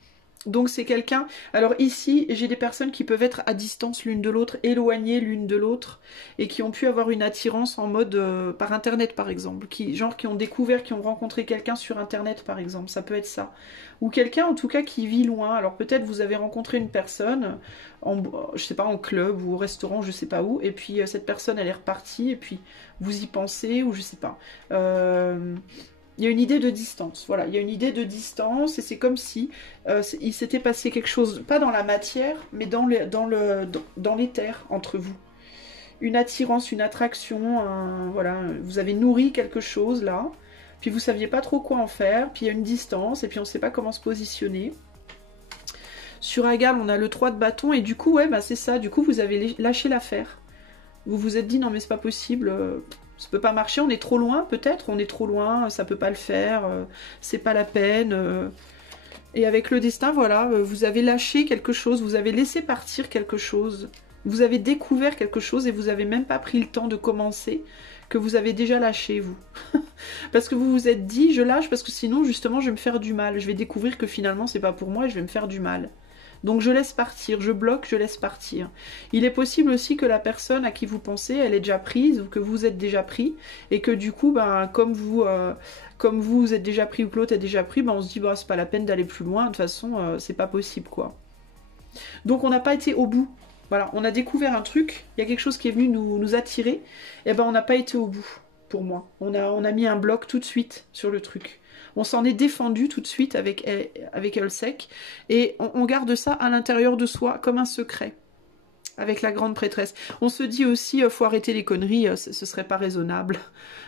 Donc c'est quelqu'un, alors ici j'ai des personnes qui peuvent être à distance l'une de l'autre, éloignées l'une de l'autre, et qui ont pu avoir une attirance en mode par internet par exemple, qui ont découvert, qui ont rencontré quelqu'un sur internet par exemple, ça peut être ça. Ou quelqu'un en tout cas qui vit loin, alors peut-être vous avez rencontré une personne, je sais pas, en club ou au restaurant, je sais pas où, et puis cette personne elle est repartie, et puis vous y pensez, ou je sais pas. Il y a une idée de distance, voilà, il y a une idée de distance et c'est comme si il s'était passé quelque chose, pas dans la matière, mais dans l'éther entre vous. Une attirance, une attraction, voilà, vous avez nourri quelque chose là, puis vous saviez pas trop quoi en faire, puis il y a une distance et puis on sait pas comment se positionner. Sur Égal, on a le 3 de bâton et du coup, ouais, bah c'est ça, du coup vous avez lâché l'affaire. Vous vous êtes dit non mais c'est pas possible, ça peut pas marcher, on est trop loin peut-être, on est trop loin, ça peut pas le faire, c'est pas la peine. Et avec le destin, voilà, vous avez lâché quelque chose, vous avez laissé partir quelque chose, vous avez découvert quelque chose et vous avez même pas pris le temps de commencer, que vous avez déjà lâché vous. Parce que vous vous êtes dit je lâche parce que sinon justement je vais me faire du mal, je vais découvrir que finalement c'est pas pour moi et je vais me faire du mal. Donc je laisse partir, je bloque, je laisse partir. Il est possible aussi que la personne à qui vous pensez, elle est déjà prise, ou que vous êtes déjà pris, et que du coup, ben, comme vous êtes déjà pris ou que l'autre est déjà pris, ben, on se dit, bah, c'est pas la peine d'aller plus loin, de toute façon, c'est pas possible, quoi. Donc on n'a pas été au bout. Voilà, on a découvert un truc, il y a quelque chose qui est venu nous attirer, et ben on n'a pas été au bout, pour moi. On a mis un bloc tout de suite sur le truc. On s'en est défendu tout de suite avec Elsec et on garde ça à l'intérieur de soi comme un secret avec la grande prêtresse. On se dit aussi, faut arrêter les conneries, ce serait pas raisonnable.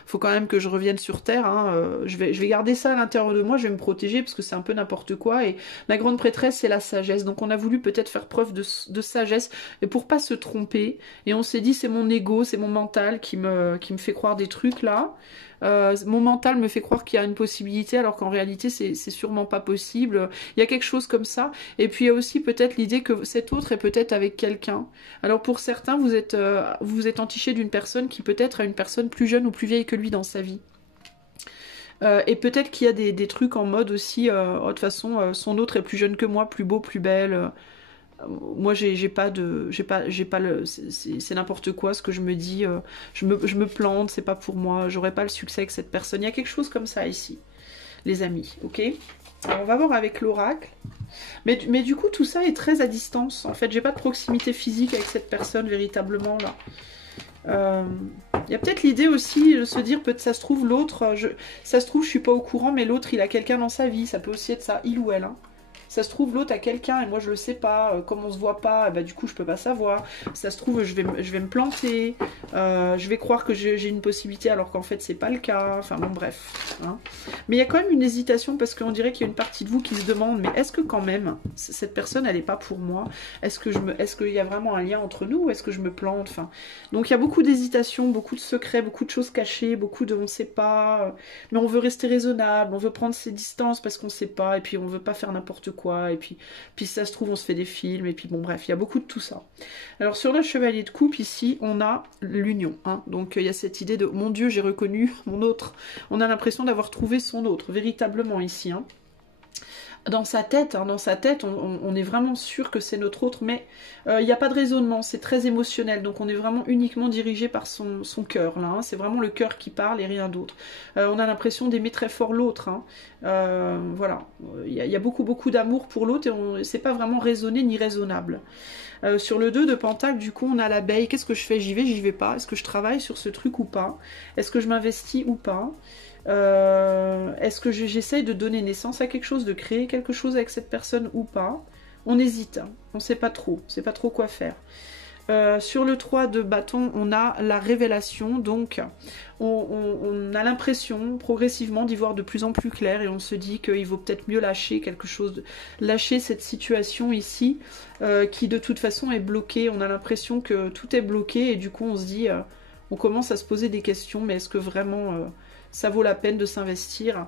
Faut quand même que je revienne sur Terre. Hein, je vais garder ça à l'intérieur de moi, je vais me protéger parce que c'est un peu n'importe quoi. Et la grande prêtresse, c'est la sagesse. Donc on a voulu peut-être faire preuve de sagesse et pour pas se tromper. Et on s'est dit, c'est mon ego, c'est mon mental qui me fait croire des trucs là. Mon mental me fait croire qu'il y a une possibilité alors qu'en réalité c'est sûrement pas possible. Il y a quelque chose comme ça. Et puis il y a aussi peut-être l'idée que cet autre est peut-être avec quelqu'un. Alors pour certains vous vous êtes entiché d'une personne qui peut-être est une personne plus jeune ou plus vieille que lui dans sa vie. Et peut-être qu'il y a des trucs en mode aussi, de toute façon son autre est plus jeune que moi, plus beau, plus belle. Moi c'est n'importe quoi ce que je me dis, je me plante, c'est pas pour moi, j'aurai pas le succès avec cette personne. Il y a quelque chose comme ça ici, les amis, ok? Alors on va voir avec l'oracle. Mais du coup tout ça est très à distance. En fait j'ai pas de proximité physique avec cette personne véritablement là. Il y a peut-être l'idée aussi de se dire, peut-être ça se trouve l'autre, ça se trouve je suis pas au courant mais l'autre il a quelqu'un dans sa vie, ça peut aussi être ça, il ou elle, hein. Ça se trouve l'autre a quelqu'un et moi je le sais pas, comme on se voit pas, bah, du coup je peux pas savoir. Ça se trouve je vais me planter, je vais croire que j'ai une possibilité alors qu'en fait c'est pas le cas, enfin bon bref. Hein. Mais il y a quand même une hésitation parce qu'on dirait qu'il y a une partie de vous qui se demande, mais est-ce que quand même cette personne elle est pas pour moi? Est-ce qu'il y a vraiment un lien entre nous ou est-ce que je me plante? Enfin, donc il y a beaucoup d'hésitation, beaucoup de secrets, beaucoup de choses cachées, beaucoup de on sait pas, mais on veut rester raisonnable, on veut prendre ses distances parce qu'on sait pas et puis on veut pas faire n'importe quoi. Et puis si ça se trouve on se fait des films et puis bon bref il y a beaucoup de tout ça. Alors sur le chevalier de coupe ici on a l'union, hein. Donc il y a cette idée de mon Dieu j'ai reconnu mon autre, on a l'impression d'avoir trouvé son autre véritablement ici, hein. Dans sa tête, hein, on est vraiment sûr que c'est notre autre, mais il n'y a pas de raisonnement, c'est très émotionnel, donc on est vraiment uniquement dirigé par son cœur, là, hein, c'est vraiment le cœur qui parle et rien d'autre. On a l'impression d'aimer très fort l'autre, hein, voilà, il y a beaucoup d'amour pour l'autre et c'est pas vraiment raisonné ni raisonnable. Sur le 2 de Pentacle, du coup, on a l'abeille. Qu'est-ce que je fais? J'y vais pas? Est-ce que je travaille sur ce truc ou pas? Est-ce que je m'investis ou pas? Est-ce que j'essaye de donner naissance à quelque chose, de créer quelque chose avec cette personne ou pas? On hésite, hein. On sait pas trop quoi faire. Sur le 3 de bâton, on a la révélation, donc on a l'impression progressivement d'y voir de plus en plus clair et on se dit qu'il vaut peut-être mieux lâcher quelque chose, lâcher cette situation ici qui de toute façon est bloquée. On a l'impression que tout est bloqué et du coup on se dit, on commence à se poser des questions, mais est-ce que vraiment ça vaut la peine de s'investir?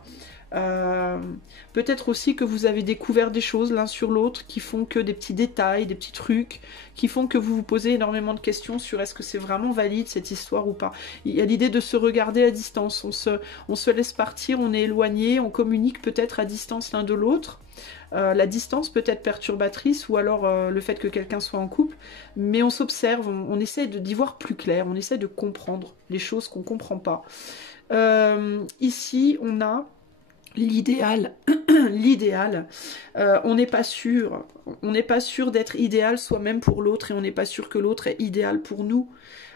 Peut-être aussi que vous avez découvert des choses l'un sur l'autre qui font que des petits détails, des petits trucs, qui font que vous vous posez énormément de questions sur est-ce que c'est vraiment valide cette histoire ou pas. Il y a l'idée de se regarder à distance, on se laisse partir, on est éloigné, on communique peut-être à distance l'un de l'autre. La distance peut être perturbatrice ou alors le fait que quelqu'un soit en couple, mais on s'observe, on essaie d'y voir plus clair, on essaie de comprendre les choses qu'on ne comprend pas. Ici, on a l'idéal, l'idéal, on n'est pas sûr d'être idéal soi-même pour l'autre et on n'est pas sûr que l'autre est idéal pour nous.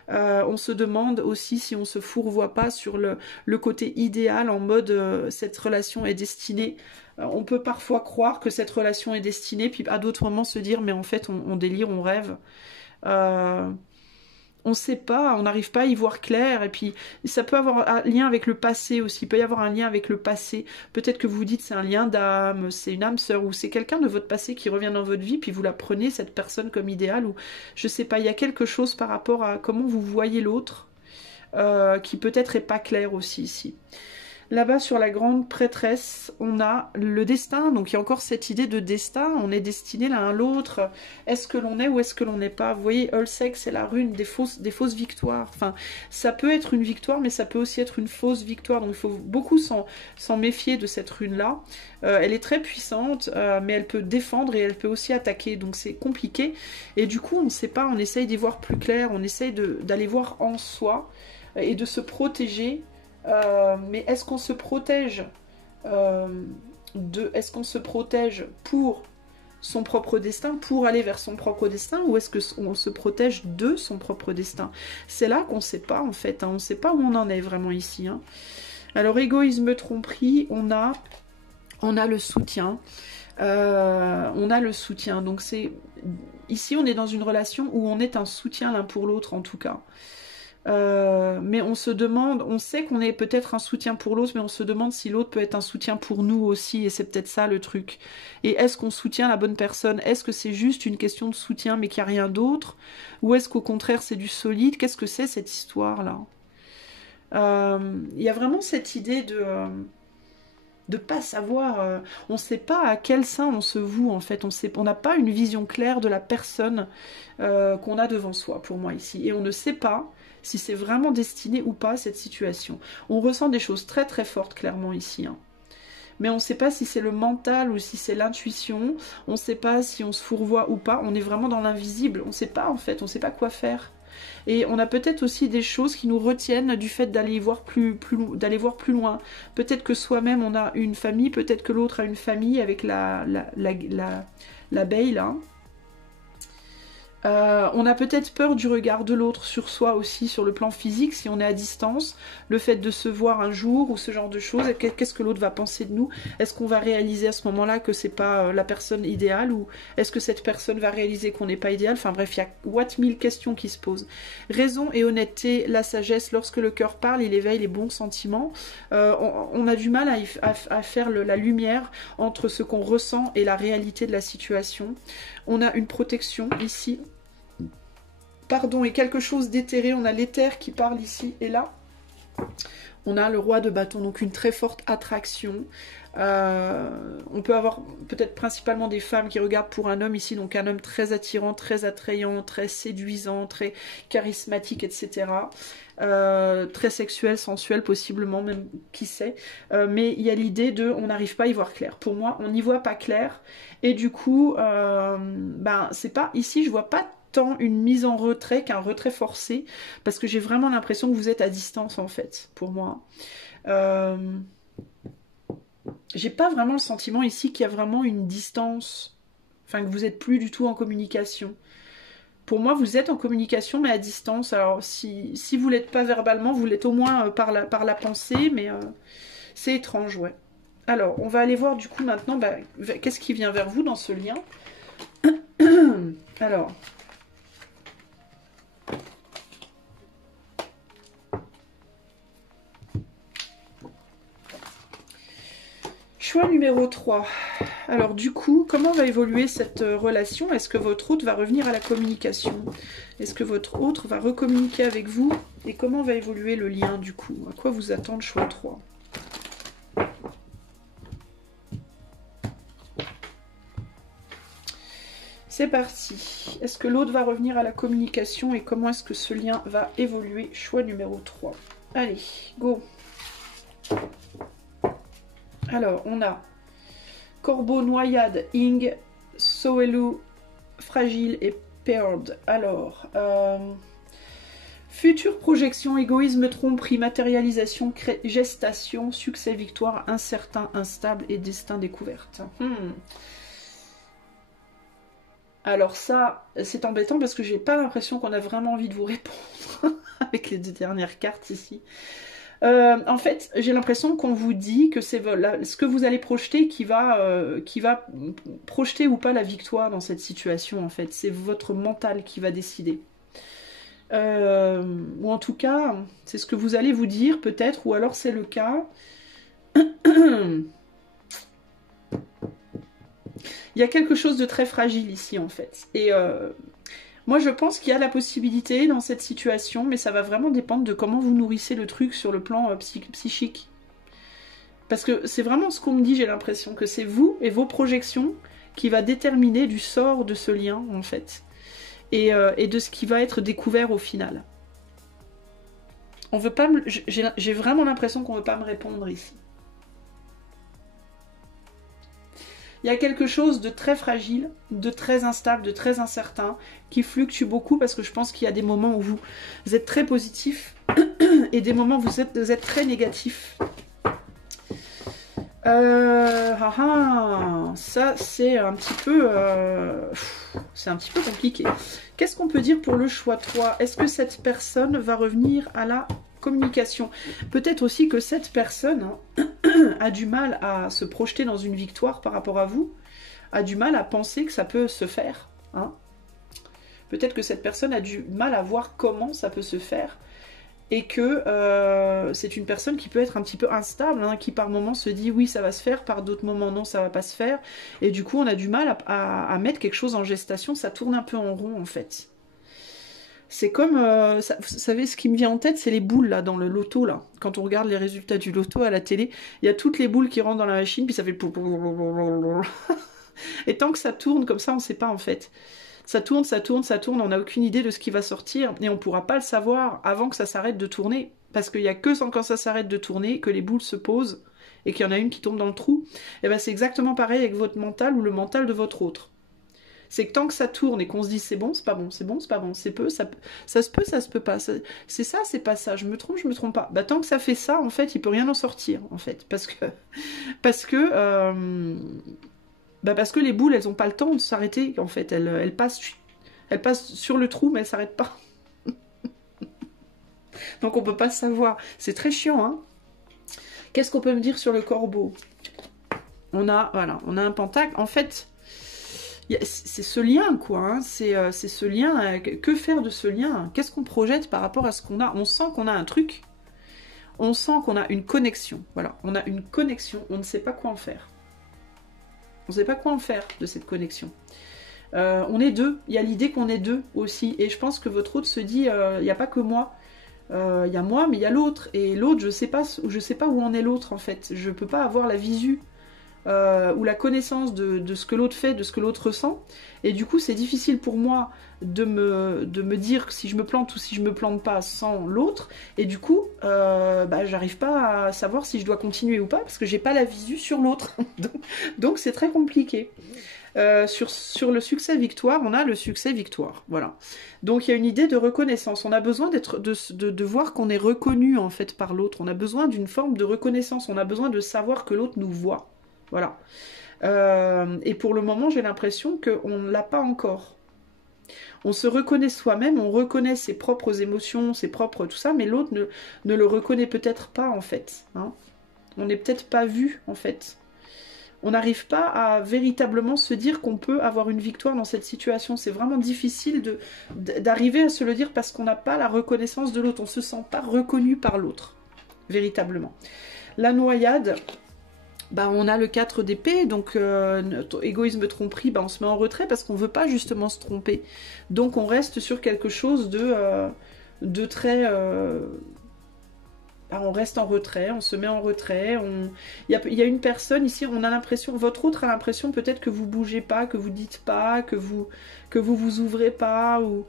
On se demande aussi si on se fourvoie pas sur le côté idéal en mode cette relation est destinée. On peut parfois croire que cette relation est destinée, puis à d'autres moments se dire mais en fait on délire, on rêve. On ne sait pas, on n'arrive pas à y voir clair, et puis ça peut avoir un lien avec le passé aussi, il peut y avoir un lien avec le passé, peut-être que vous vous dites c'est un lien d'âme, c'est une âme sœur, ou c'est quelqu'un de votre passé qui revient dans votre vie, puis vous la prenez, cette personne, comme idéale, ou je sais pas, il y a quelque chose par rapport à comment vous voyez l'autre, qui peut-être est pas clair aussi ici. Là-bas, sur la grande prêtresse, on a le destin. Donc, il y a encore cette idée de destin. On est destiné l'un à l'autre. Est-ce que l'on est ou est-ce que l'on n'est pas? Vous voyez, Ulsec, c'est la rune des fausses victoires. Enfin, ça peut être une victoire, mais ça peut aussi être une fausse victoire. Donc, il faut beaucoup s'en méfier de cette rune-là. Elle est très puissante, mais elle peut défendre et elle peut aussi attaquer. Donc, c'est compliqué. Et du coup, on ne sait pas. On essaye d'y voir plus clair. On essaye d'aller voir en soi et de se protéger. Mais est-ce qu'on se protège est-ce qu'on se protège pour son propre destin, pour aller vers son propre destin, ou est-ce qu'on se protège de son propre destin? C'est là qu'on ne sait pas en fait, hein, on ne sait pas où on en est vraiment ici. Hein. Alors égoïsme, tromperie, on a le soutien. On a le soutien, donc c'est ici on est dans une relation où on est un soutien l'un pour l'autre en tout cas. Mais on se demande, on sait qu'on est peut-être un soutien pour l'autre, mais on se demande si l'autre peut être un soutien pour nous aussi, et c'est peut-être ça le truc. Et est-ce qu'on soutient la bonne personne? Est-ce que c'est juste une question de soutien mais qu'il n'y a rien d'autre? Ou est-ce qu'au contraire c'est du solide? Qu'est-ce que c'est cette histoire-là? Il y a vraiment cette idée de pas savoir, on ne sait pas à quel sein on se voue en fait, on n'a pas une vision claire de la personne qu'on a devant soi pour moi ici, et on ne sait pas si c'est vraiment destiné ou pas à cette situation. On ressent des choses très très fortes clairement ici, hein. Mais on ne sait pas si c'est le mental ou si c'est l'intuition, on ne sait pas si on se fourvoie ou pas, on est vraiment dans l'invisible, on ne sait pas en fait, on ne sait pas quoi faire. Et on a peut-être aussi des choses qui nous retiennent du fait d'aller voir plus loin. Peut-être que soi-même on a une famille, peut-être que l'autre a une famille avec l'abeille là. On a peut-être peur du regard de l'autre sur soi aussi, sur le plan physique, si on est à distance, le fait de se voir un jour ou ce genre de choses, qu'est-ce que l'autre va penser de nous? Est-ce qu'on va réaliser à ce moment-là que c'est pas la personne idéale, ou est-ce que cette personne va réaliser qu'on n'est pas idéal? Enfin bref, il y a what mille questions qui se posent. Raison et honnêteté, la sagesse, lorsque le cœur parle, il éveille les bons sentiments. On a du mal à faire la lumière entre ce qu'on ressent et la réalité de la situation. On a une protection ici. Pardon, et quelque chose d'éthéré, on a l'éther qui parle ici et là. On a le roi de bâton, donc une très forte attraction. On peut avoir peut-être principalement des femmes qui regardent pour un homme ici, donc un homme très attirant, très attrayant, très séduisant, très charismatique, etc. Très sexuel, sensuel possiblement, même qui sait. Mais il y a l'idée de on n'arrive pas à y voir clair. Pour moi, on n'y voit pas clair. Et du coup, c'est pas ici, je vois pas tant une mise en retrait qu'un retrait forcé, parce que j'ai vraiment l'impression que vous êtes à distance en fait, pour moi. J'ai pas vraiment le sentiment ici qu'il y a vraiment une distance, enfin que vous êtes plus du tout en communication. Pour moi, vous êtes en communication, mais à distance. Alors, si vous l'êtes pas verbalement, vous l'êtes au moins par la pensée, mais c'est étrange, ouais. Alors, on va aller voir du coup maintenant, qu'est-ce qui vient vers vous dans ce lien. Alors... Choix numéro 3. Alors du coup, comment va évoluer cette relation? Est-ce que votre hôte va revenir à la communication? Est-ce que votre hôte va recommuniquer avec vous? Et comment va évoluer le lien du coup? À quoi vous attend le choix 3? C'est parti. Est-ce que l'autre va revenir à la communication et comment est-ce que ce lien va évoluer? Choix numéro 3. Allez, go. Alors, on a Corbeau, Noyade, Ing, Soelu, Fragile et Paired. Alors, future projection, égoïsme, tromperie, matérialisation, gestation, succès, victoire, incertain, instable et destin découverte. Alors ça, c'est embêtant parce que j'ai pas l'impression qu'on a vraiment envie de vous répondre avec les 2 dernières cartes ici. En fait, j'ai l'impression qu'on vous dit que c'est ce que vous allez projeter qui va projeter ou pas la victoire dans cette situation, en fait. C'est votre mental qui va décider. Ou en tout cas, c'est ce que vous allez vous dire, peut-être, ou alors c'est le cas. Il y a quelque chose de très fragile ici, en fait. Et moi, je pense qu'il y a la possibilité dans cette situation, mais ça va vraiment dépendre de comment vous nourrissez le truc sur le plan psychique. Parce que c'est vraiment ce qu'on me dit, j'ai l'impression, que c'est vous et vos projections qui va déterminer du sort de ce lien, en fait. Et de ce qui va être découvert au final. On veut pas j'ai vraiment l'impression qu'on ne veut pas me répondre ici. Il y a quelque chose de très fragile, de très instable, de très incertain, qui fluctue beaucoup parce que je pense qu'il y a des moments où vous êtes très positif et des moments où vous êtes très négatif. Ça c'est un petit peu compliqué. Qu'est-ce qu'on peut dire pour le choix 3? Est-ce que cette personne va revenir à la communication? Peut-être aussi que cette personne a du mal à se projeter dans une victoire par rapport à vous, a du mal à penser que ça peut se faire. Hein. Peut-être que cette personne a du mal à voir comment ça peut se faire. Et que c'est une personne qui peut être un petit peu instable, hein, qui par moments se dit oui ça va se faire, par d'autres moments non ça va pas se faire, et du coup on a du mal à mettre quelque chose en gestation, ça tourne un peu en rond en fait. C'est comme, vous savez ce qui me vient en tête, c'est les boules là dans le loto là, quand on regarde les résultats du loto à la télé, il y a toutes les boules qui rentrent dans la machine, puis ça fait et tant que ça tourne comme ça on sait pas en fait. Ça tourne, ça tourne, ça tourne, on n'a aucune idée de ce qui va sortir et on ne pourra pas le savoir avant que ça s'arrête de tourner. Parce qu'il n'y a que quand ça s'arrête de tourner que les boules se posent et qu'il y en a une qui tombe dans le trou. Et bien c'est exactement pareil avec votre mental ou le mental de votre autre. C'est que tant que ça tourne et qu'on se dit c'est bon, c'est pas bon, c'est bon, c'est pas bon, c'est peu, ça se peut, ça se peut pas. C'est ça, c'est pas ça, je me trompe pas. Bah tant que ça fait ça, en fait, il peut rien en sortir, en fait. Parce que les boules, elles n'ont pas le temps de s'arrêter, en fait. Elles passent sur le trou, mais elles ne s'arrêtent pas. Donc on ne peut pas savoir. C'est très chiant, hein. Qu'est-ce qu'on peut me dire sur le corbeau? On a un pentacle. En fait, c'est ce lien, quoi. Hein. C'est ce lien. Que faire de ce lien? Qu'est-ce qu'on projette par rapport à ce qu'on a? On sent qu'on a un truc. On sent qu'on a une connexion. Voilà, on a une connexion. On ne sait pas quoi en faire. On ne sait pas quoi en faire de cette connexion. On est deux. Il y a l'idée qu'on est deux aussi. Et je pense que votre autre se dit, il n'y a pas que moi. Il y a moi, mais il y a l'autre. Et l'autre, je sais pas où en est l'autre, en fait. Je ne peux pas avoir la visu ou la connaissance de ce que l'autre fait, de ce que l'autre ressent. Et du coup, c'est difficile pour moi de me dire si je me plante ou si je me plante pas sans l'autre. Et du coup, j'arrive pas à savoir si je dois continuer ou pas parce que j'ai pas la visu sur l'autre. Donc c'est très compliqué. Sur le succès-victoire, on a le succès-victoire. Voilà. Donc il y a une idée de reconnaissance. On a besoin de voir qu'on est reconnu en fait par l'autre. On a besoin d'une forme de reconnaissance. On a besoin de savoir que l'autre nous voit. Voilà. Et pour le moment, j'ai l'impression qu'on ne l'a pas encore. On se reconnaît soi-même, on reconnaît ses propres émotions, ses propres tout ça, mais l'autre ne le reconnaît peut-être pas en fait. Hein. On n'est peut-être pas vu en fait. On n'arrive pas à véritablement se dire qu'on peut avoir une victoire dans cette situation. C'est vraiment difficile d'arriver à se le dire parce qu'on n'a pas la reconnaissance de l'autre. On ne se sent pas reconnu par l'autre, véritablement. La noyade, on a le 4 d'épée, donc égoïsme, tromperie, on se met en retrait parce qu'on ne veut pas justement se tromper. Donc on reste sur quelque chose de très... on reste en retrait, on se met en retrait. Il y a une personne ici, on a l'impression, votre autre a l'impression peut-être que vous bougez pas, que vous dites pas, que vous ouvrez pas. Ou...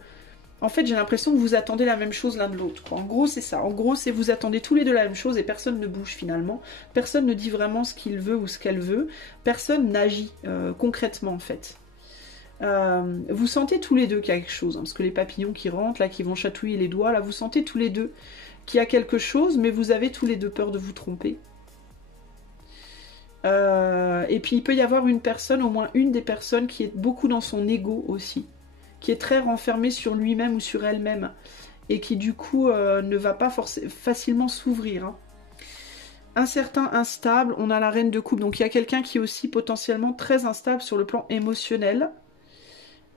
En fait, j'ai l'impression que vous attendez la même chose l'un de l'autre. En gros, c'est ça. En gros, c'est vous attendez tous les deux la même chose et personne ne bouge finalement. Personne ne dit vraiment ce qu'il veut ou ce qu'elle veut. Personne n'agit concrètement en fait. Vous sentez tous les deux qu'il y a quelque chose, hein, parce que les papillons qui rentrent, là, qui vont chatouiller les doigts, là, vous sentez tous les deux qu'il y a quelque chose, mais vous avez tous les deux peur de vous tromper. Et puis il peut y avoir une personne, au moins une des personnes, qui est beaucoup dans son ego aussi, qui est très renfermée sur lui-même ou sur elle-même, et qui du coup ne va pas facilement s'ouvrir. Hein. Incertain, instable, on a la reine de coupe, donc il y a quelqu'un qui est aussi potentiellement très instable sur le plan émotionnel,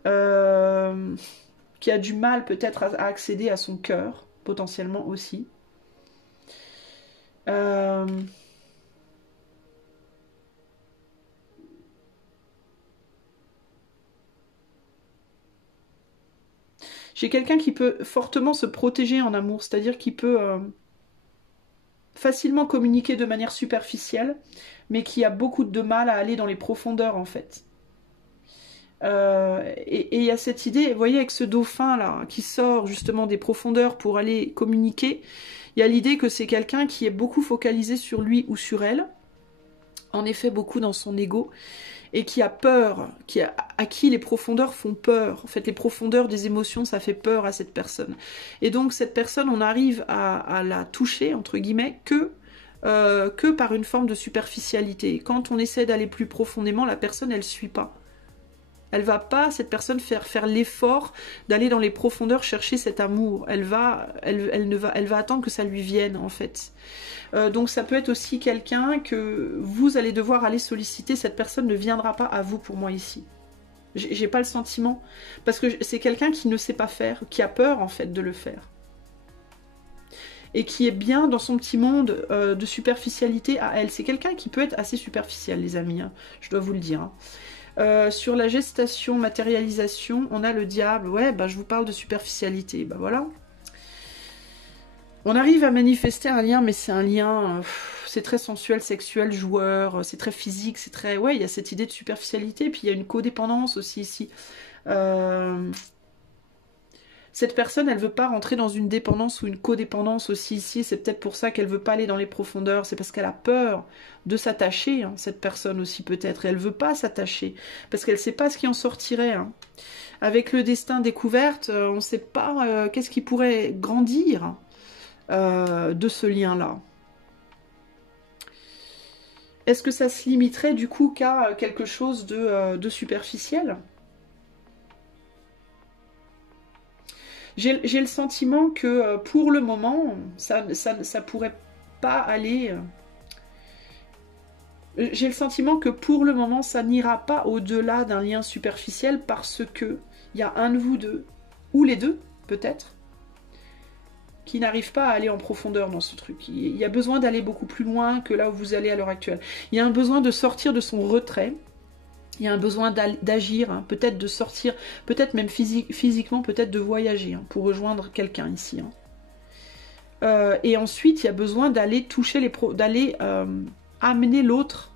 qui a du mal peut-être à accéder à son cœur, potentiellement aussi. J'ai quelqu'un qui peut fortement se protéger en amour, c'est-à-dire qui peut facilement communiquer de manière superficielle, mais qui a beaucoup de mal à aller dans les profondeurs en fait. Et il y a cette idée, vous voyez, avec ce dauphin là, qui sort justement des profondeurs pour aller communiquer, il y a l'idée que c'est quelqu'un qui est beaucoup focalisé sur lui ou sur elle, en effet beaucoup dans son ego, et qui a peur, à qui les profondeurs font peur. En fait, les profondeurs des émotions, ça fait peur à cette personne. Et donc cette personne, on arrive à la toucher, entre guillemets, que par une forme de superficialité. Quand on essaie d'aller plus profondément, la personne, elle suit pas. Elle va pas, cette personne, faire l'effort d'aller dans les profondeurs chercher cet amour. Elle va attendre que ça lui vienne, en fait. Donc ça peut être aussi quelqu'un que vous allez devoir aller solliciter. Cette personne ne viendra pas à vous, pour moi, ici. J'ai pas le sentiment. Parce que c'est quelqu'un qui ne sait pas faire, qui a peur, en fait, de le faire. Et qui est bien dans son petit monde de superficialité à elle. C'est quelqu'un qui peut être assez superficiel, les amis, hein, je dois vous le dire. Hein. Sur la gestation, matérialisation, on a le diable. Ouais, bah, je vous parle de superficialité. Bah voilà. On arrive à manifester un lien, mais c'est un lien... c'est très sensuel, sexuel, joueur. C'est très physique, c'est très... Ouais, il y a cette idée de superficialité. Puis il y a une codépendance aussi ici. Cette personne, elle veut pas rentrer dans une dépendance ou une codépendance aussi ici. C'est peut-être pour ça qu'elle veut pas aller dans les profondeurs. C'est parce qu'elle a peur de s'attacher, hein, cette personne aussi peut-être. Et elle veut pas s'attacher parce qu'elle sait pas ce qui en sortirait. Hein. Avec le destin découverte, on sait pas qu'est-ce qui pourrait grandir de ce lien-là. Est-ce que ça se limiterait du coup qu'à quelque chose de superficiel ? J'ai le sentiment que pour le moment, ça pourrait pas aller... J'ai le sentiment que pour le moment, ça n'ira pas au-delà d'un lien superficiel parce que il y a un de vous deux, ou les deux, peut-être, qui n'arrivent pas à aller en profondeur dans ce truc. Il y a besoin d'aller beaucoup plus loin que là où vous allez à l'heure actuelle. Il y a un besoin de sortir de son retrait. Il y a un besoin d'agir, hein, peut-être de sortir, peut-être même physiquement, peut-être de voyager hein, pour rejoindre quelqu'un ici. Hein. Et ensuite, il y a besoin d'aller toucher d'aller amener l'autre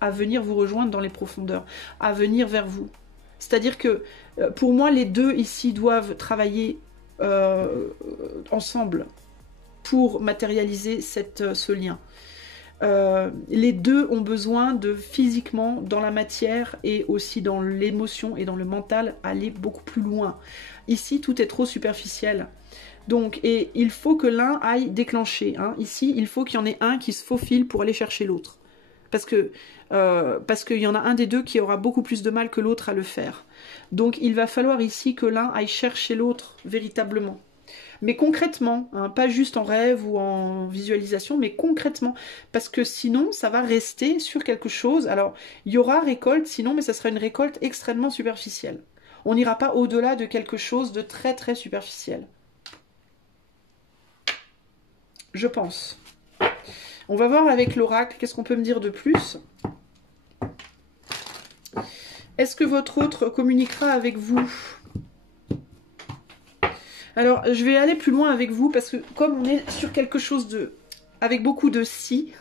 à venir vous rejoindre dans les profondeurs, à venir vers vous. C'est-à-dire que pour moi, les deux ici doivent travailler ensemble pour matérialiser ce lien. Les deux ont besoin de physiquement, dans la matière et aussi dans l'émotion et dans le mental, aller beaucoup plus loin. Ici, tout est trop superficiel. Donc, et il faut que l'un aille déclencher. Hein. Ici, il faut qu'il y en ait un qui se faufile pour aller chercher l'autre. Parce qu'il y en a un des deux qui aura beaucoup plus de mal que l'autre à le faire. Donc, il va falloir ici que l'un aille chercher l'autre véritablement. Mais concrètement, hein, pas juste en rêve ou en visualisation, mais concrètement. Parce que sinon, ça va rester sur quelque chose. Alors, il y aura récolte, sinon, mais ça sera une récolte extrêmement superficielle. On n'ira pas au-delà de quelque chose de très très superficiel. Je pense. On va voir avec l'oracle, qu'est-ce qu'on peut me dire de plus? Est-ce que votre autre communiquera avec vous? Alors, je vais aller plus loin avec vous parce que comme on est sur quelque chose de... avec beaucoup de si,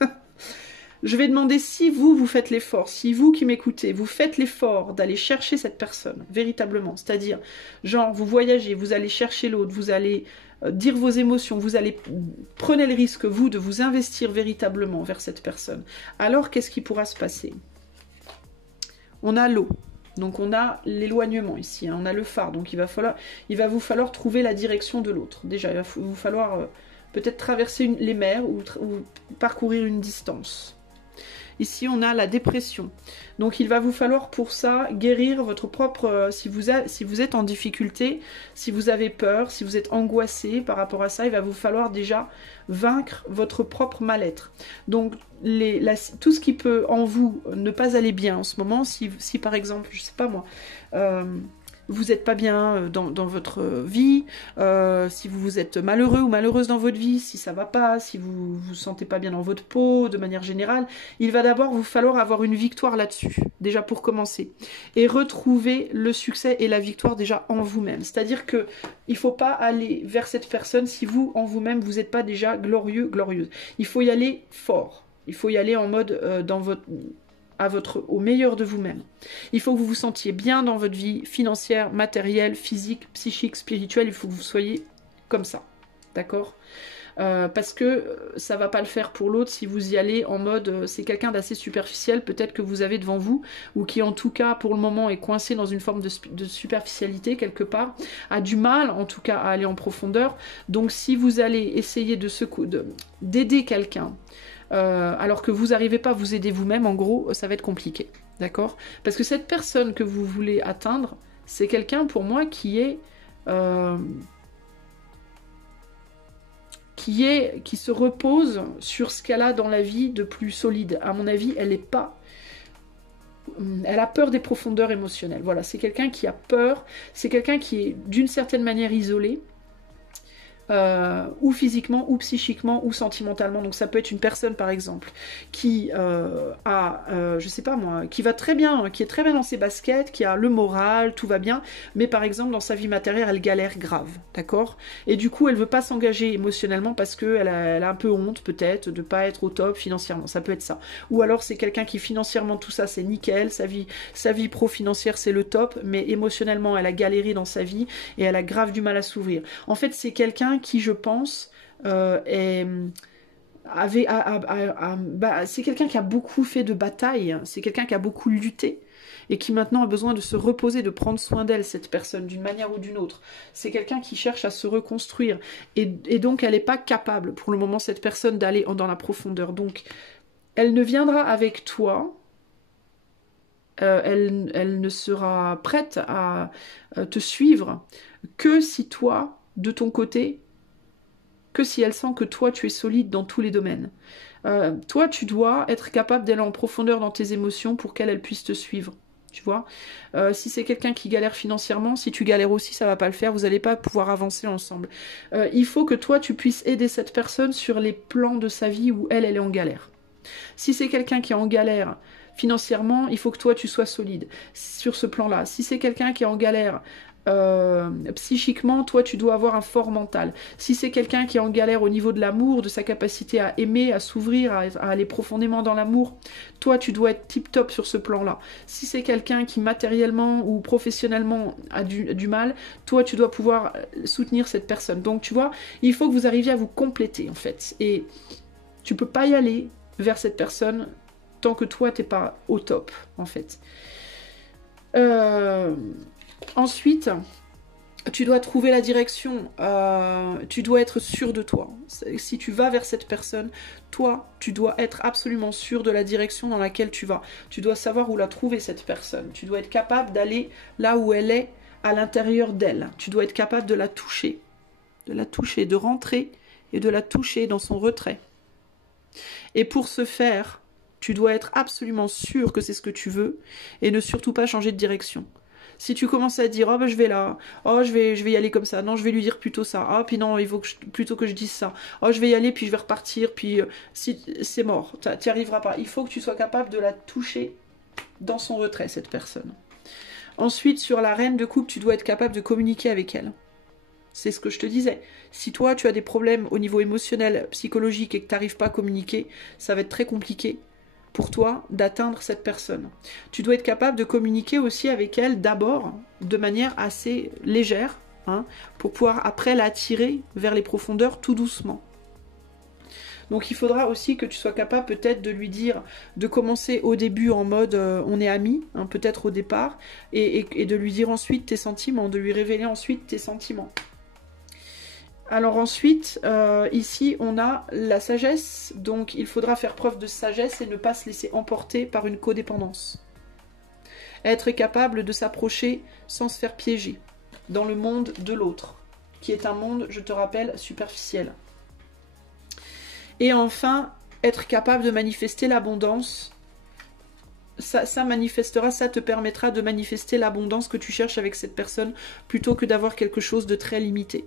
je vais demander si vous, vous faites l'effort, si vous qui m'écoutez, vous faites l'effort d'aller chercher cette personne, véritablement. C'est-à-dire, genre, vous voyagez, vous allez chercher l'autre, vous allez dire vos émotions, vous allez... Prenez le risque, vous, de vous investir véritablement vers cette personne. Alors, qu'est-ce qui pourra se passer? On a l'eau. Donc on a l'éloignement ici, hein, on a le phare, donc il va vous falloir trouver la direction de l'autre. Déjà, il va vous falloir peut-être traverser les mers ou parcourir une distance. Ici, on a la dépression. Donc, il va vous falloir pour ça guérir votre propre... si vous êtes en difficulté, si vous avez peur, si vous êtes angoissé par rapport à ça, il va vous falloir déjà vaincre votre propre mal-être. Donc, tout ce qui peut en vous ne pas aller bien en ce moment, si par exemple, je sais pas moi... vous n'êtes pas bien dans votre vie, si vous êtes malheureux ou malheureuse dans votre vie, si ça va pas, si vous vous sentez pas bien dans votre peau, de manière générale, il va d'abord vous falloir avoir une victoire là-dessus, déjà pour commencer, et retrouver le succès et la victoire déjà en vous-même. C'est-à-dire que il faut pas aller vers cette personne si vous, en vous-même, vous n'êtes pas déjà glorieux, glorieuse. Il faut y aller fort, il faut y aller en mode au meilleur de vous-même. Il faut que vous vous sentiez bien dans votre vie financière, matérielle, physique, psychique, spirituelle. Il faut que vous soyez comme ça, d'accord? Parce que ça va pas le faire pour l'autre si vous y allez en mode c'est quelqu'un d'assez superficiel peut-être que vous avez devant vous ou qui en tout cas pour le moment est coincé dans une forme de superficialité quelque part, a du mal en tout cas à aller en profondeur. Donc si vous allez essayer d'aider quelqu'un alors que vous n'arrivez pas à vous aider vous-même, en gros, ça va être compliqué, d'accord? Parce que cette personne que vous voulez atteindre, c'est quelqu'un pour moi qui se repose sur ce qu'elle a dans la vie de plus solide. À mon avis, elle a peur des profondeurs émotionnelles. Voilà, c'est quelqu'un qui a peur, c'est quelqu'un qui est d'une certaine manière isolé, ou physiquement, ou psychiquement, ou sentimentalement. Donc ça peut être une personne par exemple qui je sais pas moi, qui va très bien, qui est très bien dans ses baskets, qui a le moral, tout va bien, mais par exemple dans sa vie matérielle elle galère grave, d'accord? Et du coup elle veut pas s'engager émotionnellement parce qu'elle a un peu honte peut-être de pas être au top financièrement, ça peut être ça. Ou alors c'est quelqu'un qui financièrement tout ça c'est nickel, sa vie pro-financière c'est le top, mais émotionnellement elle a galéré dans sa vie et elle a grave du mal à s'ouvrir. En fait c'est quelqu'un qui, je pense, c'est quelqu'un qui a beaucoup fait de batailles, c'est quelqu'un qui a beaucoup lutté et qui maintenant a besoin de se reposer, de prendre soin d'elle, cette personne, d'une manière ou d'une autre. C'est quelqu'un qui cherche à se reconstruire et donc elle n'est pas capable pour le moment, cette personne, d'aller dans la profondeur. Donc elle ne viendra avec toi, elle ne sera prête à te suivre que si toi, de ton côté, que si elle sent que toi tu es solide dans tous les domaines. Toi tu dois être capable d'aller en profondeur dans tes émotions pour qu'elle puisse te suivre. Tu vois, si c'est quelqu'un qui galère financièrement, si tu galères aussi, ça va pas le faire, vous n'allez pas pouvoir avancer ensemble. Il faut que toi tu puisses aider cette personne sur les plans de sa vie où elle est en galère. Si c'est quelqu'un qui est en galère financièrement, il faut que toi tu sois solide sur ce plan-là. Si c'est quelqu'un qui est en galère psychiquement, toi tu dois avoir un fort mental. Si c'est quelqu'un qui est en galère au niveau de l'amour, de sa capacité à aimer, à s'ouvrir, à aller profondément dans l'amour, toi tu dois être tip top sur ce plan-là. Si c'est quelqu'un qui matériellement ou professionnellement a du mal, toi tu dois pouvoir soutenir cette personne. Donc tu vois, il faut que vous arriviez à vous compléter en fait. Et tu peux pas y aller vers cette personne tant que toi t'es pas au top en fait. Ensuite, tu dois trouver la direction, tu dois être sûr de toi. Si tu vas vers cette personne, toi, tu dois être absolument sûr de la direction dans laquelle tu vas. Tu dois savoir où la trouver, cette personne. Tu dois être capable d'aller là où elle est, à l'intérieur d'elle. Tu dois être capable de la toucher, de rentrer et de la toucher dans son retrait. Et pour ce faire, tu dois être absolument sûr que c'est ce que tu veux et ne surtout pas changer de direction. Si tu commences à dire, oh ben je vais là, oh je vais y aller comme ça, non je vais lui dire plutôt ça, ah puis non il faut plutôt que je dise ça, oh je vais y aller puis je vais repartir, puis si c'est mort, tu n'y arriveras pas. Il faut que tu sois capable de la toucher dans son retrait, cette personne. Ensuite, sur la reine de coupe, tu dois être capable de communiquer avec elle. C'est ce que je te disais. Si toi, tu as des problèmes au niveau émotionnel, psychologique et que tu n'arrives pas à communiquer, ça va être très compliqué pour toi d'atteindre cette personne. Tu dois être capable de communiquer aussi avec elle d'abord de manière assez légère, hein, pour pouvoir après l'attirer vers les profondeurs tout doucement. Donc il faudra aussi que tu sois capable peut-être de lui dire, de commencer au début en mode on est amis, hein, peut-être au départ, et de lui dire ensuite tes sentiments, de lui révéler ensuite tes sentiments. Alors ensuite, ici on a la sagesse, donc il faudra faire preuve de sagesse et ne pas se laisser emporter par une codépendance. Être capable de s'approcher sans se faire piéger dans le monde de l'autre, qui est un monde, je te rappelle, superficiel. Et enfin, être capable de manifester l'abondance. Ça manifestera, ça te permettra de manifester l'abondance que tu cherches avec cette personne, plutôt que d'avoir quelque chose de très limité.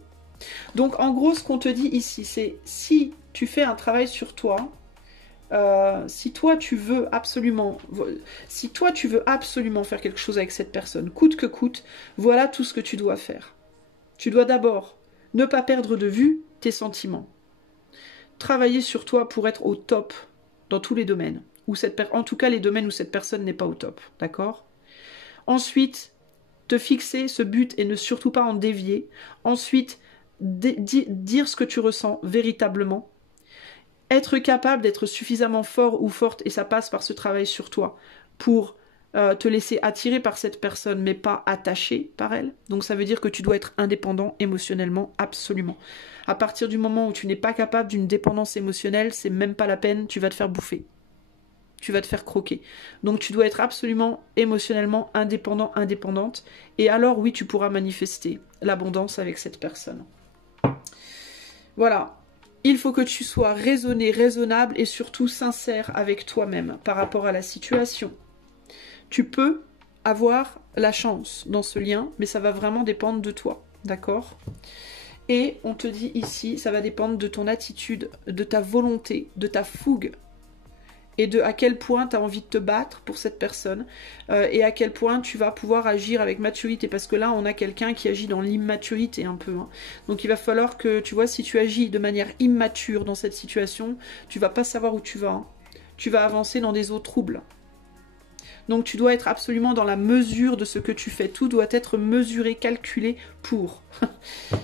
Donc en gros, ce qu'on te dit ici, c'est si tu fais un travail sur toi, si toi tu veux absolument faire quelque chose avec cette personne, coûte que coûte, voilà tout ce que tu dois faire. Tu dois d'abord ne pas perdre de vue tes sentiments. Travailler sur toi pour être au top dans tous les domaines, en tout cas les domaines où cette personne n'est pas au top, d'accord? Ensuite, te fixer ce but et ne surtout pas en dévier. Ensuite, dire ce que tu ressens véritablement. Être capable d'être suffisamment fort ou forte, et ça passe par ce travail sur toi, pour te laisser attirer par cette personne, mais pas attaché par elle. Donc ça veut dire que tu dois être indépendant émotionnellement, absolument. À partir du moment où tu n'es pas capable d'une dépendance émotionnelle, c'est même pas la peine, tu vas te faire bouffer. Tu vas te faire croquer. Donc tu dois être absolument émotionnellement indépendant, indépendante. Et alors oui, tu pourras manifester l'abondance avec cette personne. Voilà. Il faut que tu sois raisonné, raisonnable et surtout sincère avec toi-même par rapport à la situation. Tu peux avoir la chance dans ce lien, mais ça va vraiment dépendre de toi, d'accord? Et on te dit ici, ça va dépendre de ton attitude, de ta volonté, de ta fougue, et de à quel point tu as envie de te battre pour cette personne, et à quel point tu vas pouvoir agir avec maturité, parce que là on a quelqu'un qui agit dans l'immaturité un peu, hein. Donc il va falloir que, tu vois, si tu agis de manière immature dans cette situation, tu vas pas savoir où tu vas, hein. Tu vas avancer dans des eaux troubles. Donc tu dois être absolument dans la mesure de ce que tu fais. Tout doit être mesuré, calculé pour.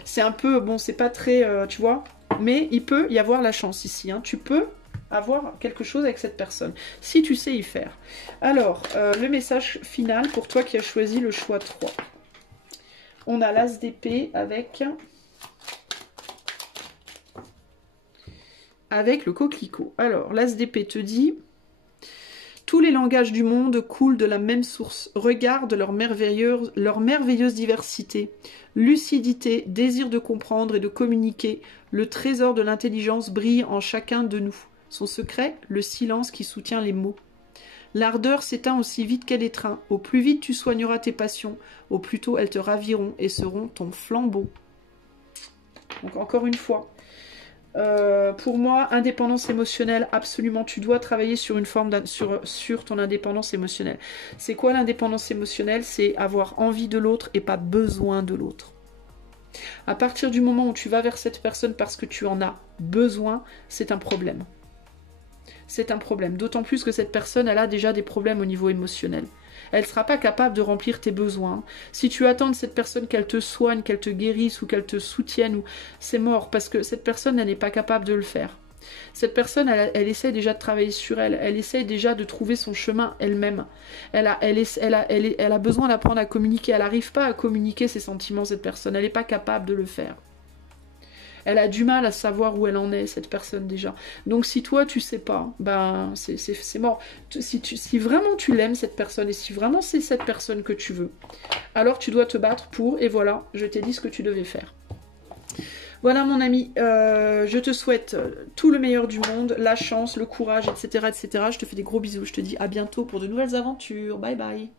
C'est un peu, bon, c'est pas très, tu vois, mais il peut y avoir la chance ici, hein. Tu peux avoir quelque chose avec cette personne, si tu sais y faire. Alors, le message final pour toi qui as choisi le choix 3. On a l'as d'épée avec le coquelicot. Alors, l'as d'épée te dit... Tous les langages du monde coulent de la même source. Regarde leur merveilleuse diversité, lucidité, désir de comprendre et de communiquer. Le trésor de l'intelligence brille en chacun de nous. Son secret, le silence qui soutient les mots. L'ardeur s'éteint aussi vite qu'elle étreint. Au plus vite tu soigneras tes passions, au plus tôt elles te raviront et seront ton flambeau. Donc encore une fois... pour moi, indépendance émotionnelle, absolument, tu dois travailler sur une forme sur ton indépendance émotionnelle. C'est quoi l'indépendance émotionnelle? C'est avoir envie de l'autre et pas besoin de l'autre. À partir du moment où tu vas vers cette personne parce que tu en as besoin, c'est un problème. C'est un problème, d'autant plus que cette personne, elle a déjà des problèmes au niveau émotionnel. Elle ne sera pas capable de remplir tes besoins. Si tu attends de cette personne qu'elle te soigne, qu'elle te guérisse ou qu'elle te soutienne, c'est mort, parce que cette personne, elle n'est pas capable de le faire. Cette personne, elle essaie déjà de travailler sur elle, elle essaie déjà de trouver son chemin elle-même. Elle a besoin d'apprendre à communiquer, elle n'arrive pas à communiquer ses sentiments, cette personne, elle n'est pas capable de le faire. Elle a du mal à savoir où elle en est, cette personne déjà. Donc si toi tu sais pas, ben c'est mort. Si vraiment tu l'aimes cette personne, et si vraiment c'est cette personne que tu veux, alors tu dois te battre pour, et voilà, je t'ai dit ce que tu devais faire. Voilà mon ami, je te souhaite tout le meilleur du monde, la chance, le courage, etc., etc. Je te fais des gros bisous, je te dis à bientôt pour de nouvelles aventures, bye bye.